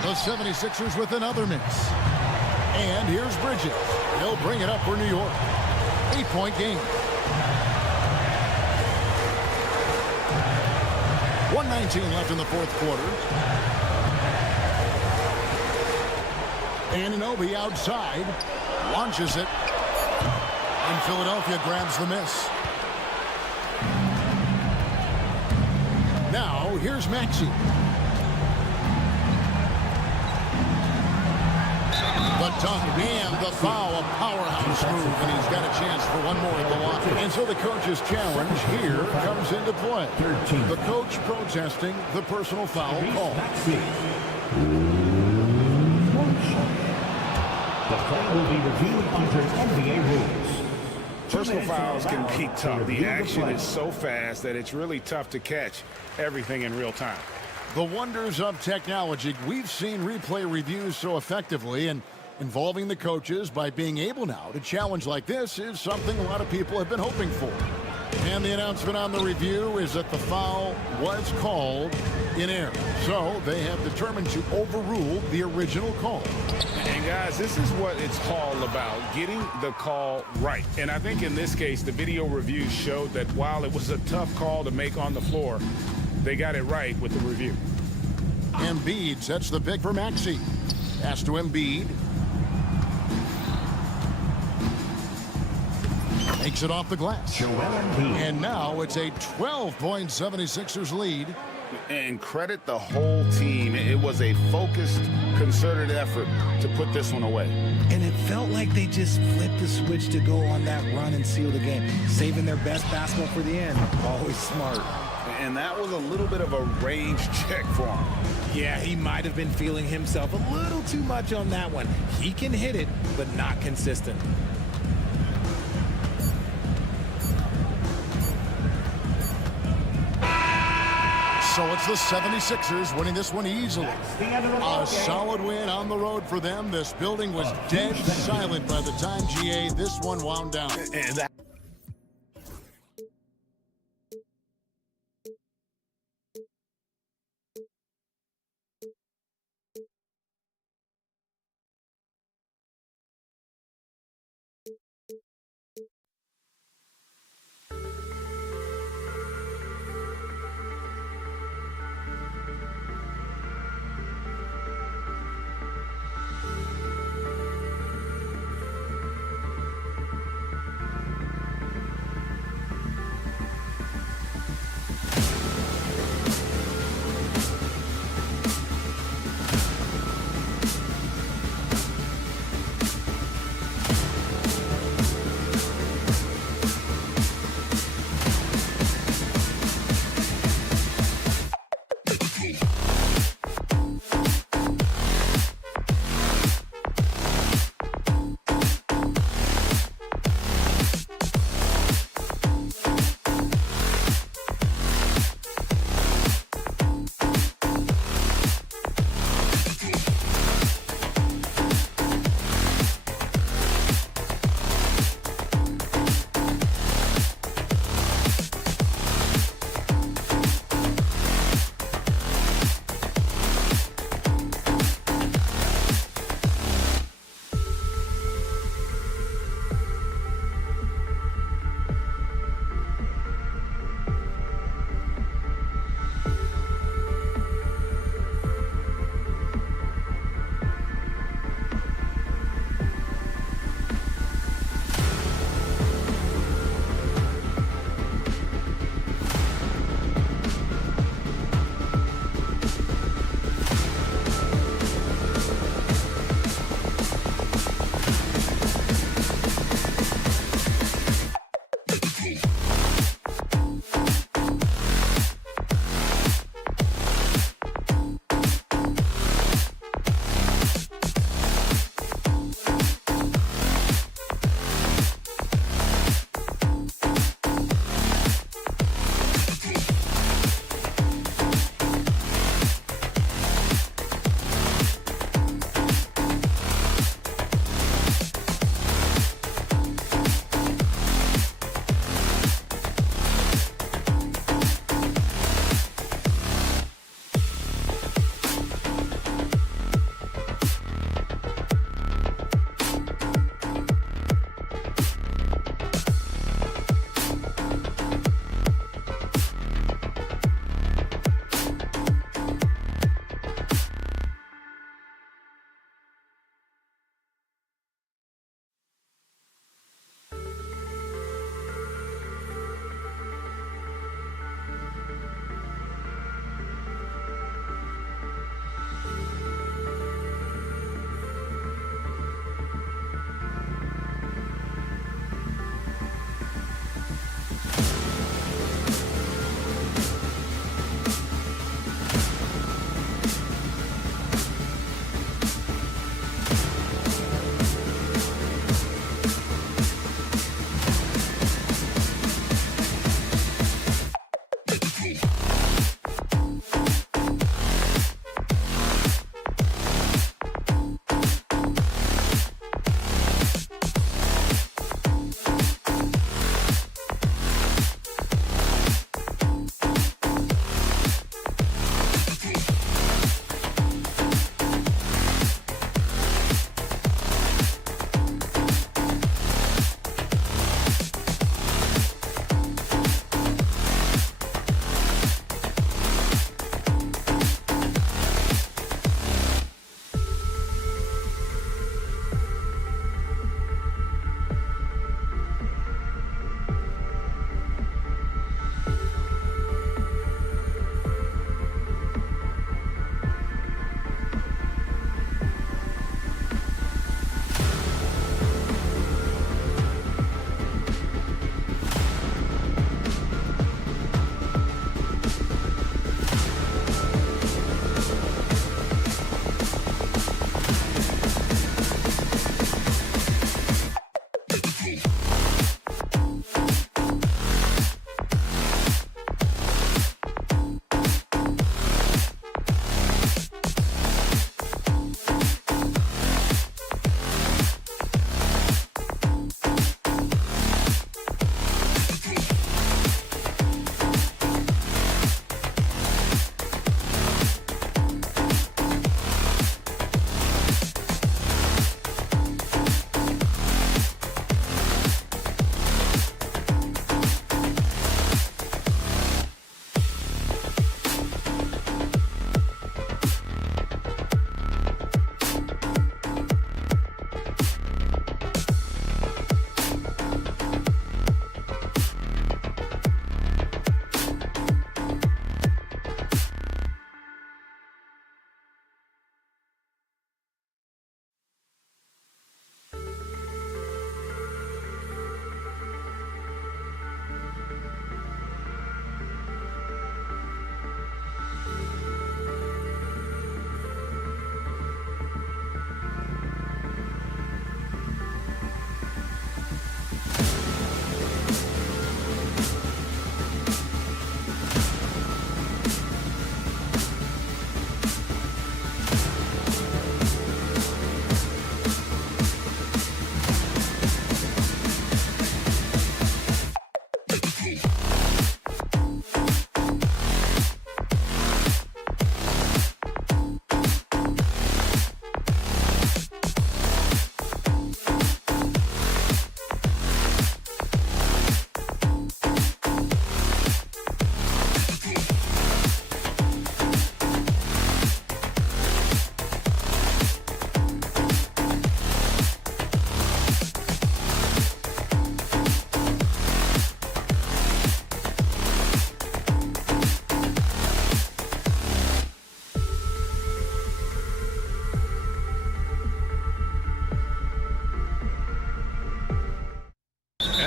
The 76ers with another miss. And here's Bridges. He'll bring it up for New York. 8-point game. 1:19 left in the fourth quarter. Anunoby outside. Launches it. And Philadelphia grabs the miss. Now, here's Maxey. The dunk and the foul, a powerhouse move, and he's got a chance for one more at the line. And so the coach's challenge here comes into play. The coach protesting the personal foul call. The play will be reviewed under NBA rules. Personal fouls can be tough. The action is so fast that it's really tough to catch everything in real time. The wonders of technology. We've seen replay reviews so effectively, and involving the coaches by being able now to challenge like this is something a lot of people have been hoping for. And the announcement on the review is that the foul was called in error. So they have determined to overrule the original call. And guys, this is what it's all about, getting the call right. And I think in this case, the video review showed that while it was a tough call to make on the floor, they got it right with the review. Embiid sets the pick for Maxey. Pass to Embiid. Takes it off the glass. And now it's a 12-point 76ers lead. And credit the whole team. It was a focused, concerted effort to put this one away. And it felt like they just flipped the switch to go on that run and seal the game. Saving their best basketball for the end. Always smart. And that was a little bit of a range check for him. Yeah, he might have been feeling himself a little too much on that one. He can hit it, but not consistent. So it's the 76ers winning this one easily. A solid win on the road for them. This building was dead silent by the time, GA, this one wound down.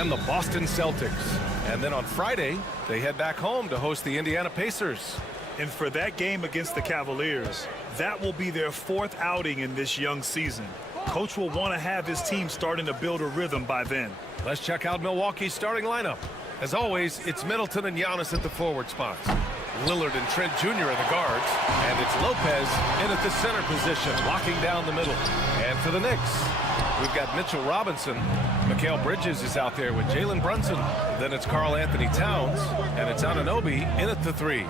and the Boston Celtics. And then on Friday, they head back home to host the Indiana Pacers. And for that game against the Cavaliers, that will be their fourth outing in this young season. Coach will want to have his team starting to build a rhythm by then. Let's check out Milwaukee's starting lineup. As always, it's Middleton and Giannis at the forward spots. Lillard and Trent Jr. are the guards. And it's Lopez in at the center position, locking down the middle. And for the Knicks, we've got Mitchell Robinson. Mikal Bridges is out there with Jalen Brunson. Then it's Karl Anthony Towns. And it's Anunoby in at the 3.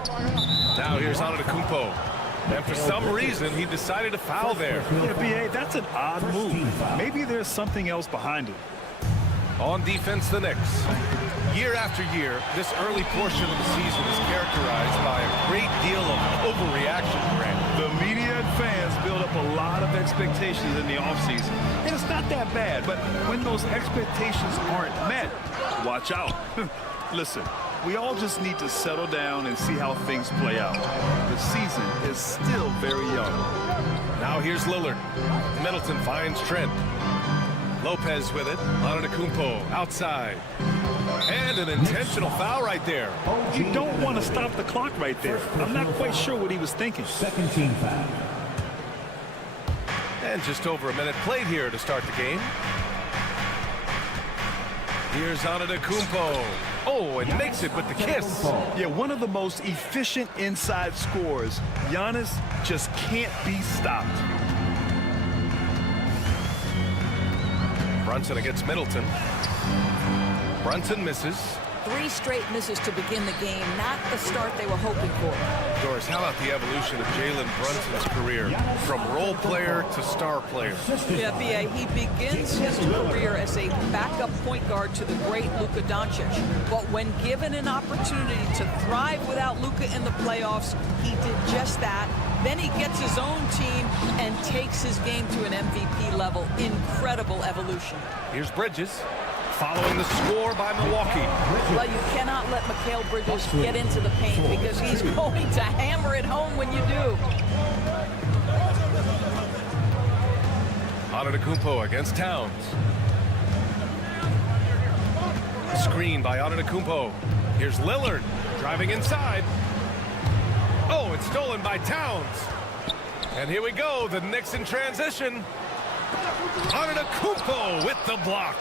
Now here's Antetokounmpo. And for some reason, he decided to foul there. Yeah, B.A., that's an odd move. Maybe there's something else behind it. On defense, the Knicks. Year after year, this early portion of the season is characterized by a great deal of overreaction, Grant. The media and fans build up a lot of expectations in the offseason. And it's not that bad, but when those expectations aren't met, watch out. Listen, we all just need to settle down and see how things play out. The season is still very young. Now here's Lillard. Middleton finds Trent. Lopez with it. Antetokounmpo outside. And an intentional foul right there. You don't want to stop the clock right there. I'm not quite sure what he was thinking. Second team foul. And just over a minute played here to start the game. Here's Antetokounmpo. Oh, and makes it with the kiss. Yeah, one of the most efficient inside scorers. Giannis just can't be stopped. Brunson against Middleton. Brunson misses. 3 straight misses to begin the game, not the start they were hoping for. Doris, how about the evolution of Jalen Brunson's career from role player to star player? Yeah, B.A., he begins his career as a backup point guard to the great Luka Doncic. But when given an opportunity to thrive without Luka in the playoffs, he did just that. Then he gets his own team and takes his game to an MVP level. Incredible evolution. Here's Bridges. Following the score by Milwaukee. Well, you cannot let Mikal Bridges get into the paint because he's going to hammer it home when you do. Antetokounmpo against Towns. Screen by Antetokounmpo. Here's Lillard driving inside. Oh, it's stolen by Towns. And here we go, the Knicks in transition. Antetokounmpo with the block.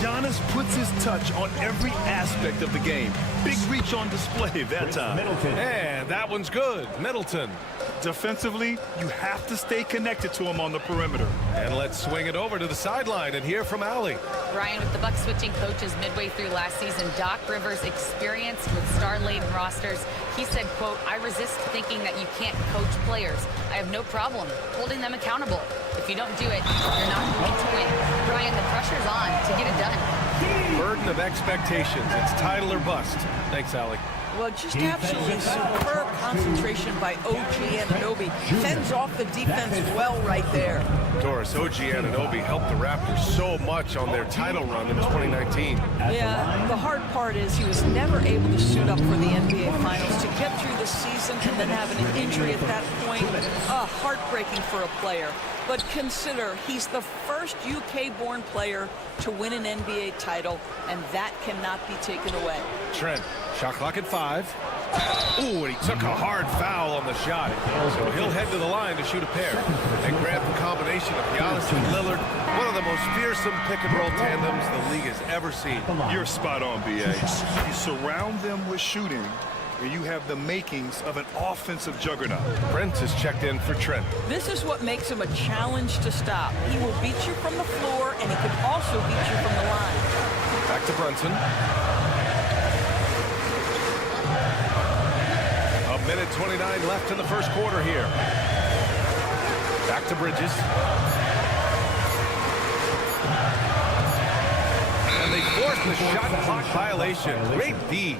Giannis puts his touch on every aspect of the game. Big reach on display that time. And that one's good. Middleton. Defensively, you have to stay connected to him on the perimeter. And let's swing it over to the sideline and hear from Allie. Brian, with the Bucks switching coaches midway through last season, Doc Rivers' experience with star-laden rosters, he said, quote, "I resist thinking that you can't coach players. I have no problem holding them accountable. If you don't do it, you're not going to win." Brian, the pressure's on to get it done. Burden of expectations. It's title or bust. Thanks, Allie. Well, just absolutely superb concentration by OG Anunoby. Fends off the defense well right there. Doris, OG Anunoby helped the Raptors so much on their title run in 2019. Yeah, the hard part is he was never able to suit up for the NBA Finals. To get through the season and then have an injury at that point, heartbreaking for a player. But consider, he's the first UK-born player to win an NBA title, and that cannot be taken away. Trent, shot clock at 5. Ooh, and he took a hard foul on the shot. So he'll head to the line to shoot a pair. They grab the combination of Giannis and Lillard, one of the most fearsome pick-and-roll tandems the league has ever seen. You're spot on, B.A. You surround them with shooting, and you have the makings of an offensive juggernaut. Prince is checked in for Trent. This is what makes him a challenge to stop. He will beat you from the floor, and he can also beat you from the line. Back to Brunson. A minute 29 left in the first quarter here. Back to Bridges. And they force the shot clock violation. Great D.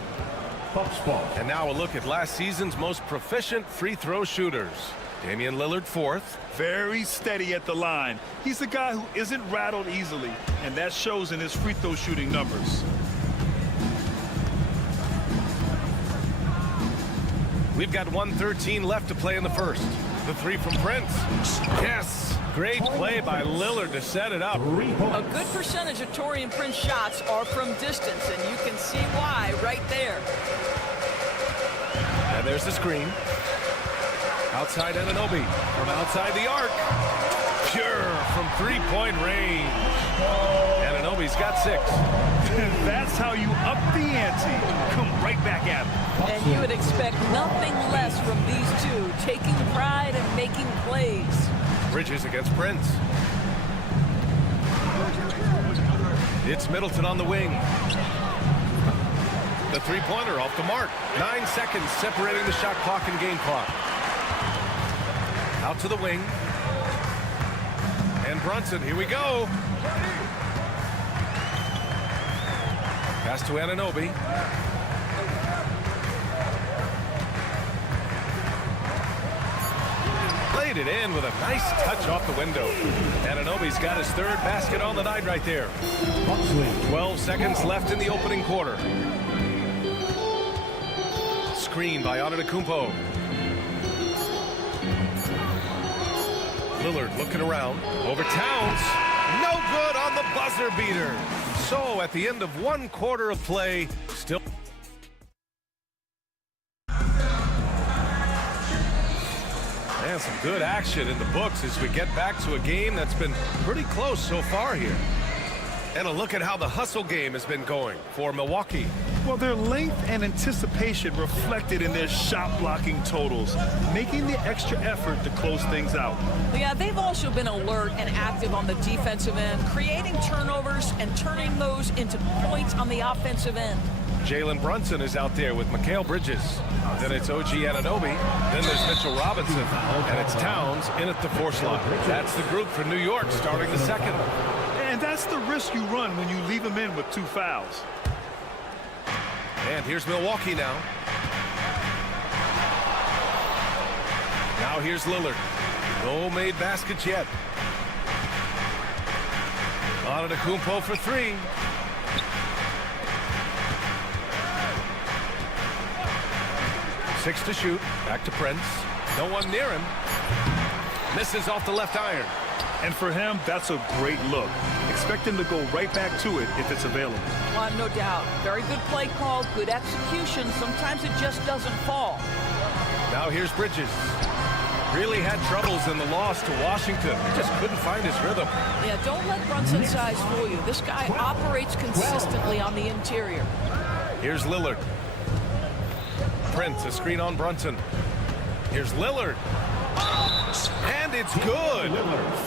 And now a look at last season's most proficient free throw shooters. Damian Lillard, 4th. Very steady at the line. He's a guy who isn't rattled easily, and that shows in his free throw shooting numbers. We've got 1:13 left to play in the first. The 3 from Prince. Yes. Great play by Lillard to set it up. A good percentage of Taurean Prince shots are from distance, and you can see why right there. And there's the screen. Outside Anunoby from outside the arc. Pure from three-point range. Anunoby's got 6. That's how you up the ante. Come right back at him. And you would expect nothing less from these two, taking pride and making plays. Bridges against Prince. It's Middleton on the wing. The three-pointer off the mark. 9 seconds separating the shot clock and game clock. Out to the wing. And Brunson, here we go. Pass to Anunoby. Played it in with a nice touch off the window. Anunoby's got his 3rd basket on the night right there. 12 seconds left in the opening quarter. Screen by Antetokounmpo. Lillard looking around. Over Towns. No good on the buzzer beater. So at the end of 1 quarter of play, still. And some good action in the books as we get back to a game that's been pretty close so far here. And a look at how the hustle game has been going for Milwaukee. Well, their length and anticipation reflected in their shot blocking totals, making the extra effort to close things out. Yeah, they've also been alert and active on the defensive end, creating turnovers and turning those into points on the offensive end. Jalen Brunson is out there with Mikal Bridges. Then it's OG Anunoby. Then there's Mitchell Robinson. And it's Towns in at the 4 slot. That's the group for New York starting the second. And that's the risk you run when you leave them in with 2 fouls. And here's Milwaukee now. Now here's Lillard. No made baskets yet. Antetokounmpo for 3. Six to shoot. Back to Prince. No one near him. Misses off the left iron. And for him, that's a great look. Expect him to go right back to it if it's available. Well, no doubt. Very good play call, good execution. Sometimes it just doesn't fall. Now here's Bridges. Really had troubles in the loss to Washington. He just couldn't find his rhythm. Yeah, don't let Brunson's size fool you. This guy operates consistently on the interior. Here's Lillard. Prince, a screen on Brunson. Here's Lillard. And it's good.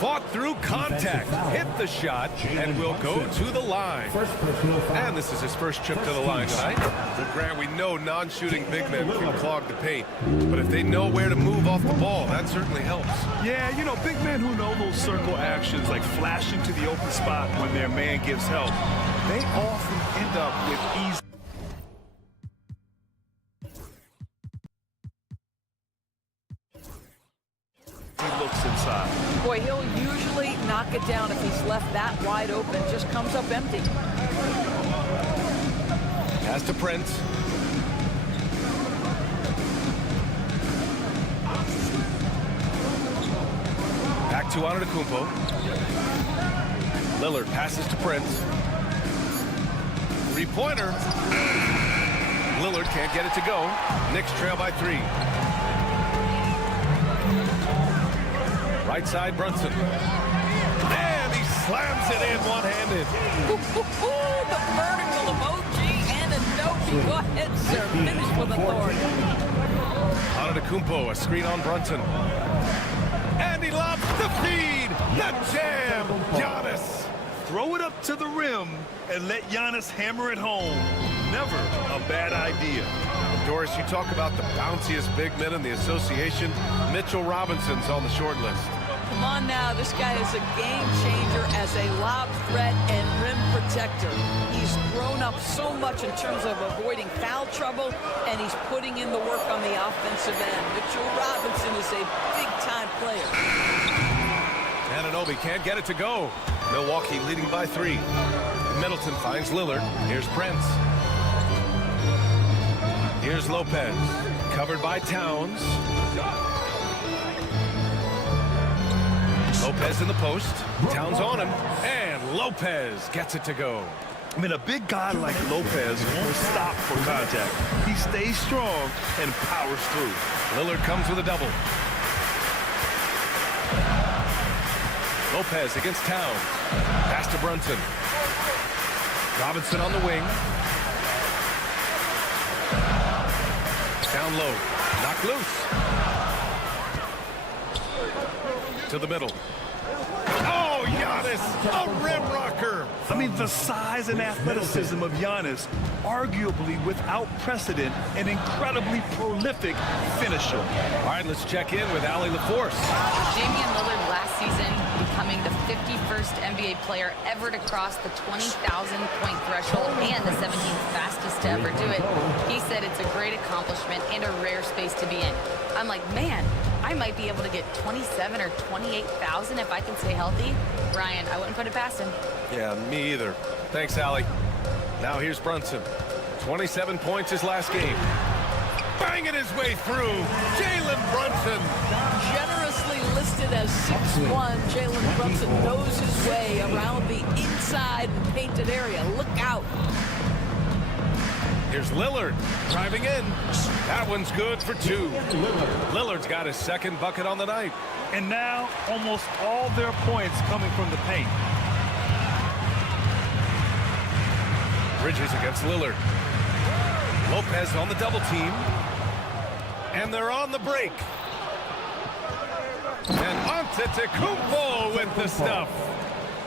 Fought through contact. Hit the shot and will go to the line. And this is his first trip to the line tonight. Well, Grant, we know non-shooting big men can clog the paint. But if they know where to move off the ball, that certainly helps. Yeah, you know, big men who know those circle actions, like flashing to the open spot when their man gives help, they often end up with easy looks inside. Boy, he'll usually knock it down if he's left that wide open. Just comes up empty. Pass to Prince. Back to Antetokounmpo. Lillard passes to Prince. 3-pointer. Lillard can't get it to go. Knicks trail by 3. Right side, Brunson. And he slams it in one-handed. The vertical emoji and a note. Go ahead, sir. Finish with authority. Antetokounmpo, a screen on Brunson. And he lobs the feed. The jam. Giannis. Throw it up to the rim and let Giannis hammer it home. Never a bad idea. Doris, you talk about the bounciest big men in the association. Mitchell Robinson's on the short list. Come on now, this guy is a game changer as a lob threat and rim protector. He's grown up so much in terms of avoiding foul trouble, and he's putting in the work on the offensive end. Mitchell Robinson is a big-time player. Anunoby can't get it to go. Milwaukee leading by 3. Middleton finds Lillard. Here's Prince. Here's Lopez. Covered by Towns. Lopez in the post. Towns on him. And Lopez gets it to go. I mean, a big guy like Lopez won't stop for contact. He stays strong and powers through. Lillard comes with a double. Lopez against Towns. Pass to Brunson. Robinson on the wing. Down low. Knocked loose. To the middle. Oh, Giannis, a rim rocker. I mean, the size and athleticism of Giannis, arguably without precedent, an incredibly prolific finisher. All right, let's check in with Allie LaForce. Damian Lillard last season becoming the 51st NBA player ever to cross the 20,000-point threshold and the 17th fastest to ever do it. He said it's a great accomplishment and a rare space to be in. I'm like, man, I might be able to get 27 or 28,000 if I can stay healthy. Ryan, I wouldn't put it past him. Yeah, me either. Thanks, Allie. Now here's Brunson. 27 points his last game. Banging his way through. Jalen Brunson. Generously listed as 6'1", Jalen Brunson knows his way around the inside and painted area. Look out. Here's Lillard driving in. That one's good for 2. Lillard's got his second bucket on the night. And now almost all their points coming from the paint. Bridges against Lillard. Lopez on the double team. And they're on the break. And Antetokounmpo with the stuff.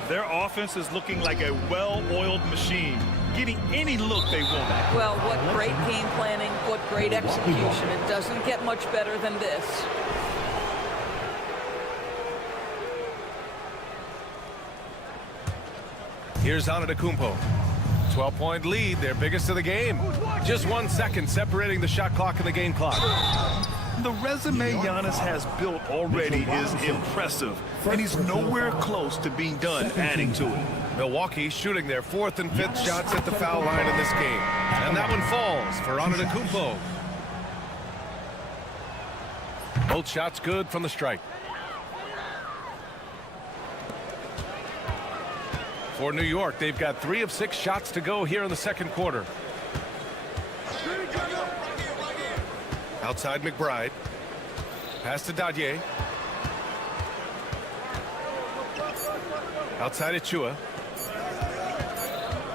Their offense is looking like a well-oiled machine, getting any look they want. Well, what great game planning, what great execution. It doesn't get much better than this. Here's Antetokounmpo. 12-point lead, their biggest of the game. Just 1 second separating the shot clock and the game clock. The resume Giannis has built already is impressive, and he's nowhere close to being done adding to it. Milwaukee shooting their 4th and 5th shots at the foul line in this game. And that one falls for Antetokounmpo. Both shots good from the strike. For New York, they've got 3 of 6 shots to go here in the second quarter. Outside McBride. Pass to Dadye. Outside Achua.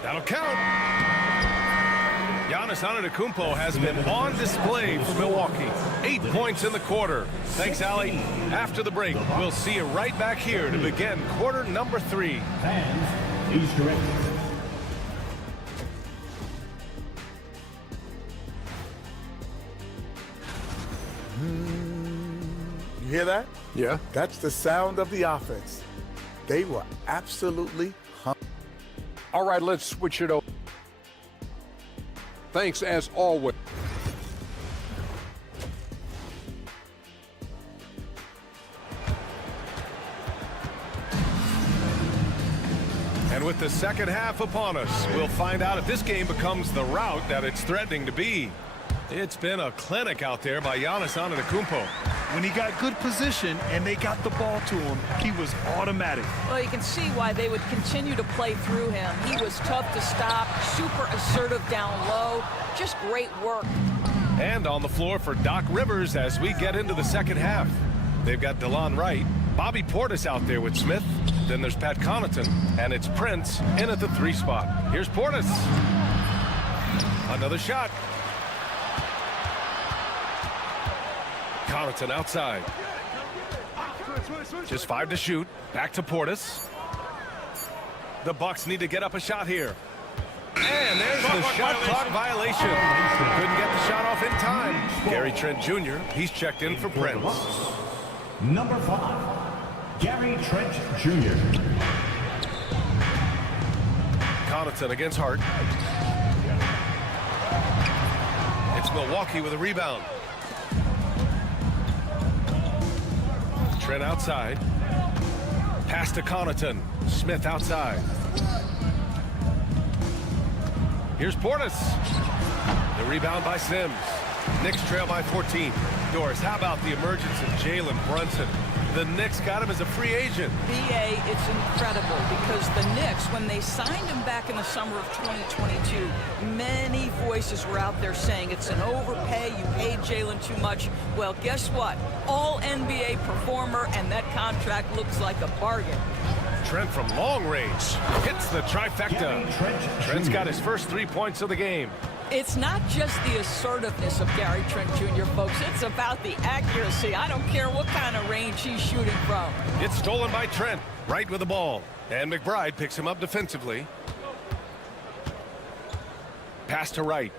That'll count. Giannis Antetokounmpo has been on display for Milwaukee. 8 points in the quarter. Thanks, Allie. After the break, we'll see you right back here to begin quarter number 3. Please direct. You hear that? Yeah. That's the sound of the offense. They were absolutely All right, let's switch it over. Thanks as always. And with the second half upon us, we'll find out if this game becomes the rout that it's threatening to be. It's been a clinic out there by Giannis Antetokounmpo. When he got good position and they got the ball to him, he was automatic. Well, you can see why they would continue to play through him. He was tough to stop, super assertive down low, just great work. And on the floor for Doc Rivers as we get into the second half. They've got DeLon Wright, Bobby Portis out there with Smith. Then there's Pat Connaughton, and it's Prince in at the 3 spot. Here's Portis. Another shot. Connaughton outside. Just 5 to shoot. Back to Portis. The Bucks need to get up a shot here. And there's the shot clock violation. Couldn't get the shot off in time. Gary Trent Jr., he's checked in for Prince. Number 5, Gary Trent Jr. Connaughton against Hart. It's Milwaukee with a rebound. Trent outside. Pass to Connaughton. Smith outside. Here's Portis. The rebound by Sims. Knicks trail by 14. Doris, how about the emergence of Jalen Brunson? The Knicks got him as a free agent. BA, it's incredible because the Knicks, when they signed him back in the summer of 2022, many voices were out there saying it's an overpay, you paid Jalen too much. Well, guess what? All NBA performer, and that contract looks like a bargain. Trent from long range hits the trifecta. Trent's got his first 3 points of the game. It's not just the assertiveness of Gary Trent Jr., folks. It's about the accuracy. I don't care what kind of range he's shooting from. It's stolen by Trent, right with the ball. And McBride picks him up defensively. Pass to Wright.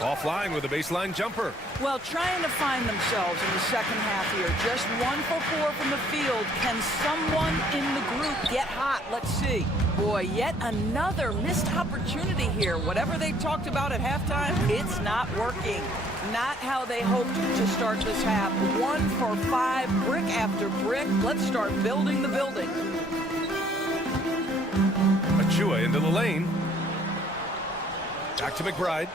Offline with a baseline jumper. Well, trying to find themselves in the second half here. Just 1 for 4 from the field. Can someone in the group get hot? Let's see. Boy, yet another missed opportunity here. Whatever they talked about at halftime, it's not working. Not how they hoped to start this half. 1 for 5, brick after brick. Let's start building the building. Achua into the lane. Back to McBride.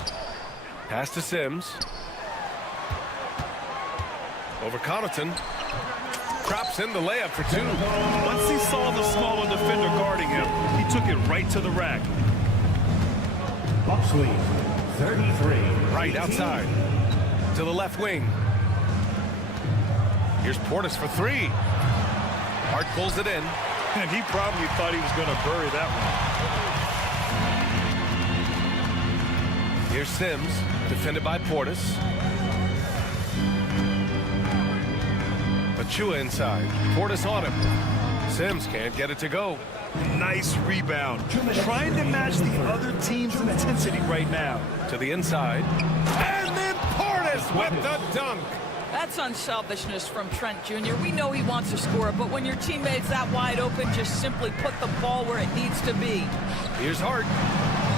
Pass to Sims. Over Connaughton. Drops in the layup for 2. Once he saw the smaller defender guarding him, he took it right to the rack. Bucks lead, 33. Right outside. To the left wing. Here's Portis for 3. Hart pulls it in. And he probably thought he was going to bury that one. Here's Sims, defended by Portis. Achua inside. Portis on him. Sims can't get it to go. Nice rebound. Trying to match the other team's intensity right now. To the inside. And then Portis with the dunk. That's unselfishness from Trent Jr. We know he wants to score, but when your teammate's that wide open, just simply put the ball where it needs to be. Here's Hart.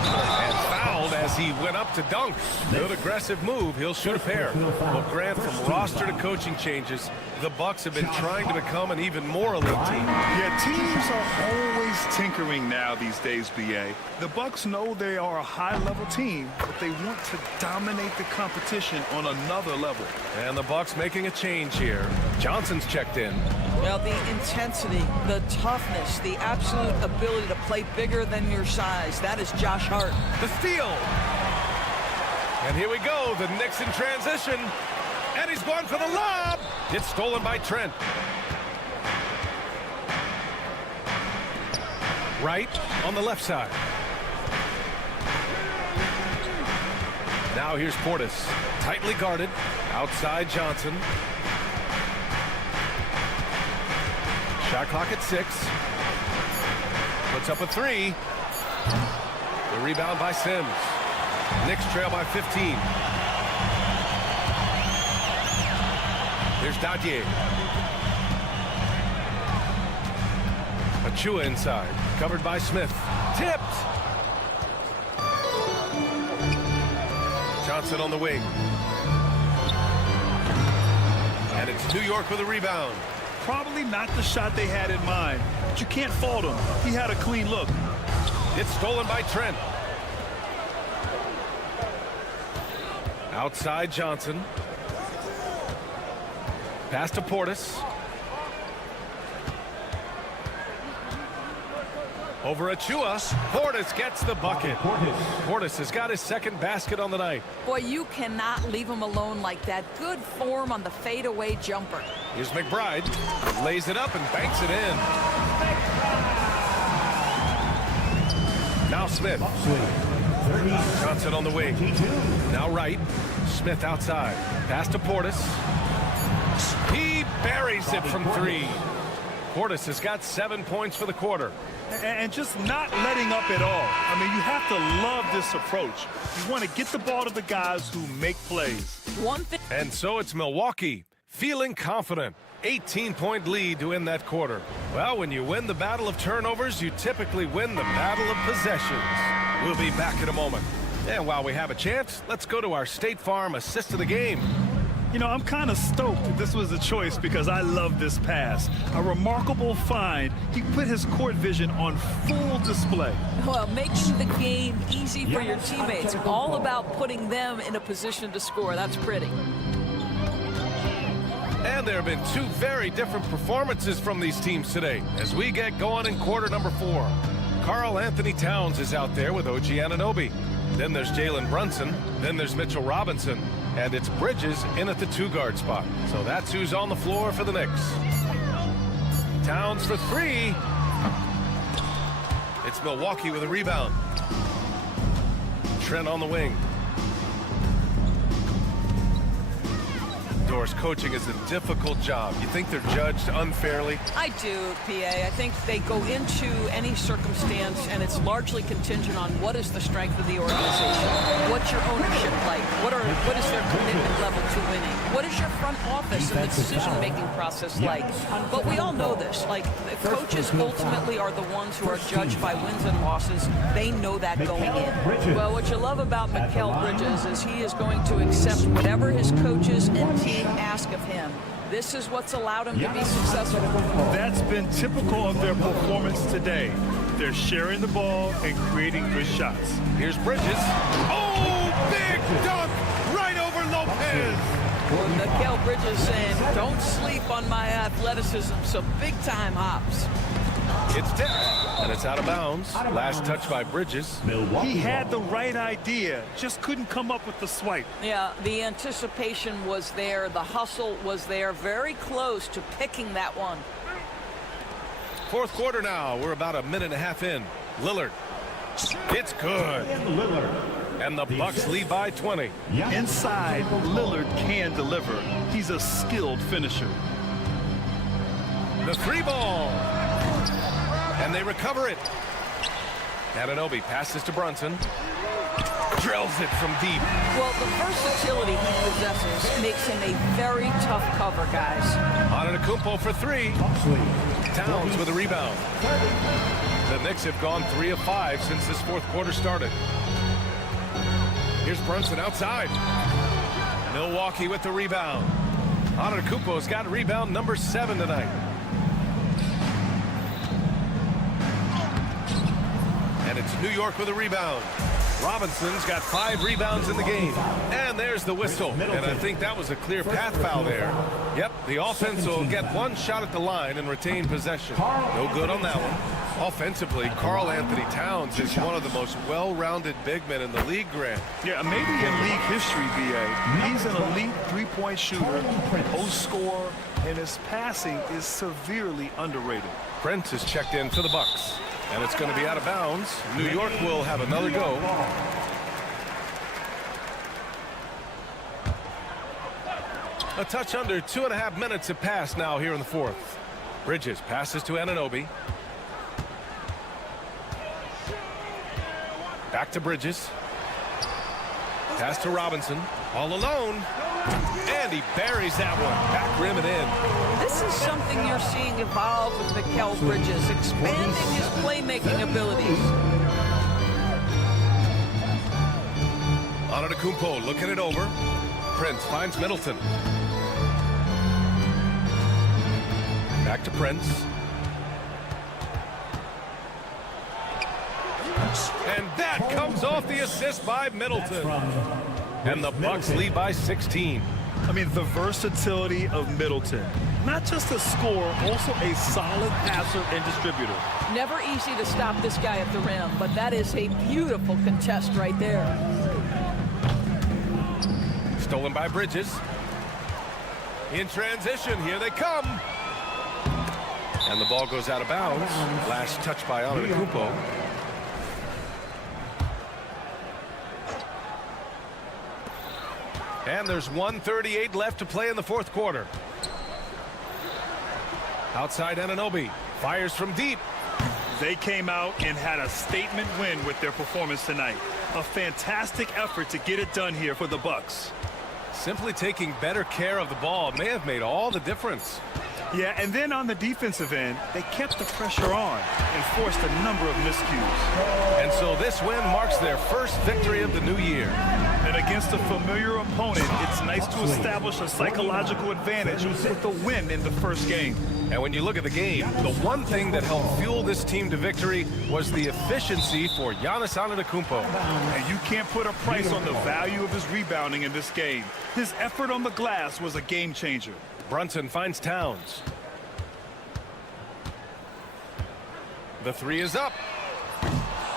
And fouled as he went up to dunk. Good aggressive move. He'll shoot a pair. Well, Grant, from roster to coaching changes, the Bucks have been trying to become an even more elite team. Yeah, teams are always tinkering now these days, BA. The Bucks know they are a high-level team, but they want to dominate the competition on another level. And the Bucks making a change here. Johnson's checked in. Well, the intensity, the toughness, the absolute ability to play bigger than your size. That is Josh Hart. The steal. And here we go. The Knicks in transition. And he's going for the lob. It's stolen by Trent. Right on the left side. Now here's Portis. Tightly guarded. Outside Johnson. Shot clock at 6. Puts up a 3. The rebound by Sims. Knicks trail by 15. There's Dadier. Achua inside. Covered by Smith. Tipped. Johnson on the wing. And it's New York with a rebound. Probably not the shot they had in mind, but you can't fault him. He had a clean look. It's stolen by Trent. Outside Johnson. Pass to Portis. Over Achua. Portis gets the bucket. Portis has got his second basket on the night. Boy, you cannot leave him alone like that. Good form on the fadeaway jumper. Here's McBride. Lays it up and banks it in. Now Smith. Johnson on the wing. Now right. Smith outside. Pass to Portis. He buries it from 3. Portis has got 7 points for the quarter. And just not letting up at all. I mean, you have to love this approach. You want to get the ball to the guys who make plays. And so it's Milwaukee, feeling confident. 18-point lead to end that quarter. Well, when you win the battle of turnovers, you typically win the battle of possessions. We'll be back in a moment. And while we have a chance, let's go to our State Farm assist of the game. You know, I'm kind of stoked that this was a choice because I love this pass. A remarkable find. He put his court vision on full display. Well, making the game easy for your teammates. All about putting them in a position to score. That's pretty. And there have been 2 very different performances from these teams today as we get going in quarter number 4. Karl Anthony Towns is out there with OG Anunoby. Then there's Jalen Brunson. Then there's Mitchell Robinson. And it's Bridges in at the 2-guard spot. So that's who's on the floor for the Knicks. Towns for 3. It's Milwaukee with a rebound. Trent on the wing. Doris, coaching is a difficult job. You think they're judged unfairly? I do, PA. I think they go into any circumstance, and it's largely contingent on what is the strength of the organization. What's your ownership like? What is their commitment level to winning? What is your front office and the decision-making process like? But we all know this. Like, the coaches ultimately are the ones who are judged by wins and losses. They know that going in. Well, what you love about Mikal Bridges is he is going to accept whatever his coaches and team ask of him. This is what's allowed him to be successful. That's been typical of their performance today. They're sharing the ball and creating good shots. Here's Bridges. Oh, big dunk right over Lopez. Well, Mikal Bridges saying, don't sleep on my athleticism, so big-time hops. It's tipped, and it's out of bounds. Last touch by Bridges. He had the right idea, just couldn't come up with the swipe. Yeah, the anticipation was there. The hustle was there. Very close to picking that one. Fourth quarter now. We're about a minute and a half in. Lillard. It's good. And the Bucks lead by 20. Inside, Lillard can deliver. He's a skilled finisher. The 3-ball. And they recover it. Anunoby passes to Brunson. Drills it from deep. Well, the versatility he possesses makes him a very tough cover, guys. Antetokounmpo for 3. Towns with a rebound. The Knicks have gone 3 of 5 since this fourth quarter started. Here's Brunson outside. Milwaukee with the rebound. Antetokounmpo's got rebound number 7 tonight. And it's New York with a rebound. Robinson's got 5 rebounds in the game. And there's the whistle. And I think that was a clear path foul there. Yep, the offense will get 1 shot at the line and retain possession. No good on that one. Offensively, Karl Anthony Towns is one of the most well-rounded big men in the league, Grant. Yeah, maybe in league history, B.A. He's an elite three-point shooter, post scorer, and his passing is severely underrated. Prince is checked in for the Bucks. And it's going to be out of bounds. New York will have another go. A touch under 2.5 minutes have passed now here in the fourth. Bridges passes to Anunoby. Back to Bridges. Pass to Robinson. All alone. And he buries that one. Back rim and in. This is something you're seeing evolve with Mikal Bridges, expanding his playmaking abilities. Antetokounmpo looking it over. Prince finds Middleton. Back to Prince. And that comes off the assist by Middleton. And the Bucks lead by 16. I mean, the versatility of Middleton. Not just a scorer, also a solid passer and distributor. Never easy to stop this guy at the rim, but that is a beautiful contest right there. Stolen by Bridges. In transition, here they come. And the ball goes out of bounds. Last touch by Antetokounmpo. And there's 1:38 left to play in the fourth quarter. Outside Anunoby. Fires from deep. They came out and had a statement win with their performance tonight. A fantastic effort to get it done here for the Bucks. Simply taking better care of the ball may have made all the difference. Yeah, and then on the defensive end, they kept the pressure on and forced a number of miscues. And so this win marks their first victory of the new year. And against a familiar opponent, it's nice to establish a psychological advantage with the win in the first game. And when you look at the game, the one thing that helped fuel this team to victory was the efficiency for Giannis Antetokounmpo. And you can't put a price on the value of his rebounding in this game. His effort on the glass was a game changer. Brunson finds Towns. The 3 is up.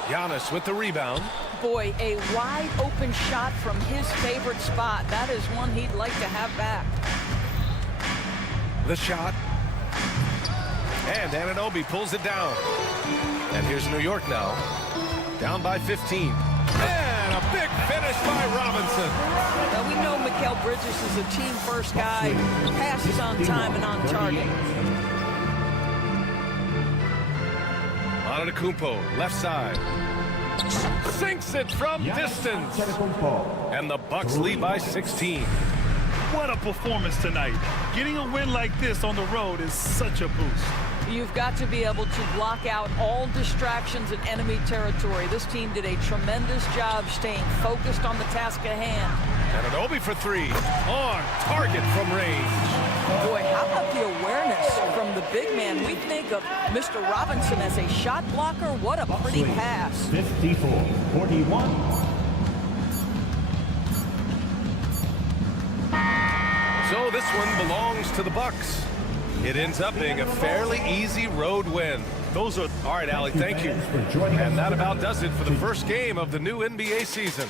Giannis with the rebound. Boy, a wide open shot from his favorite spot. That is one he'd like to have back. The shot. And Anunoby pulls it down. And here's New York now. Down by 15. And a big finish by Robinson. Now we know Mikal Bridges is a team-first guy. Passes on time and on target. Antetokounmpo, left side. Sinks it from distance. And the Bucks lead by 16. What a performance tonight. Getting a win like this on the road is such a boost. You've got to be able to block out all distractions in enemy territory. This team did a tremendous job staying focused on the task at hand. Anunoby for 3. On target from range. Boy, how about the awareness from the big man? We think of Mr. Robinson as a shot blocker. What a pretty pass. 54-41. So this one belongs to the Bucks. It ends up being a fairly easy road win. All right, Allie, thank you. And that about does it for the first game of the new NBA season.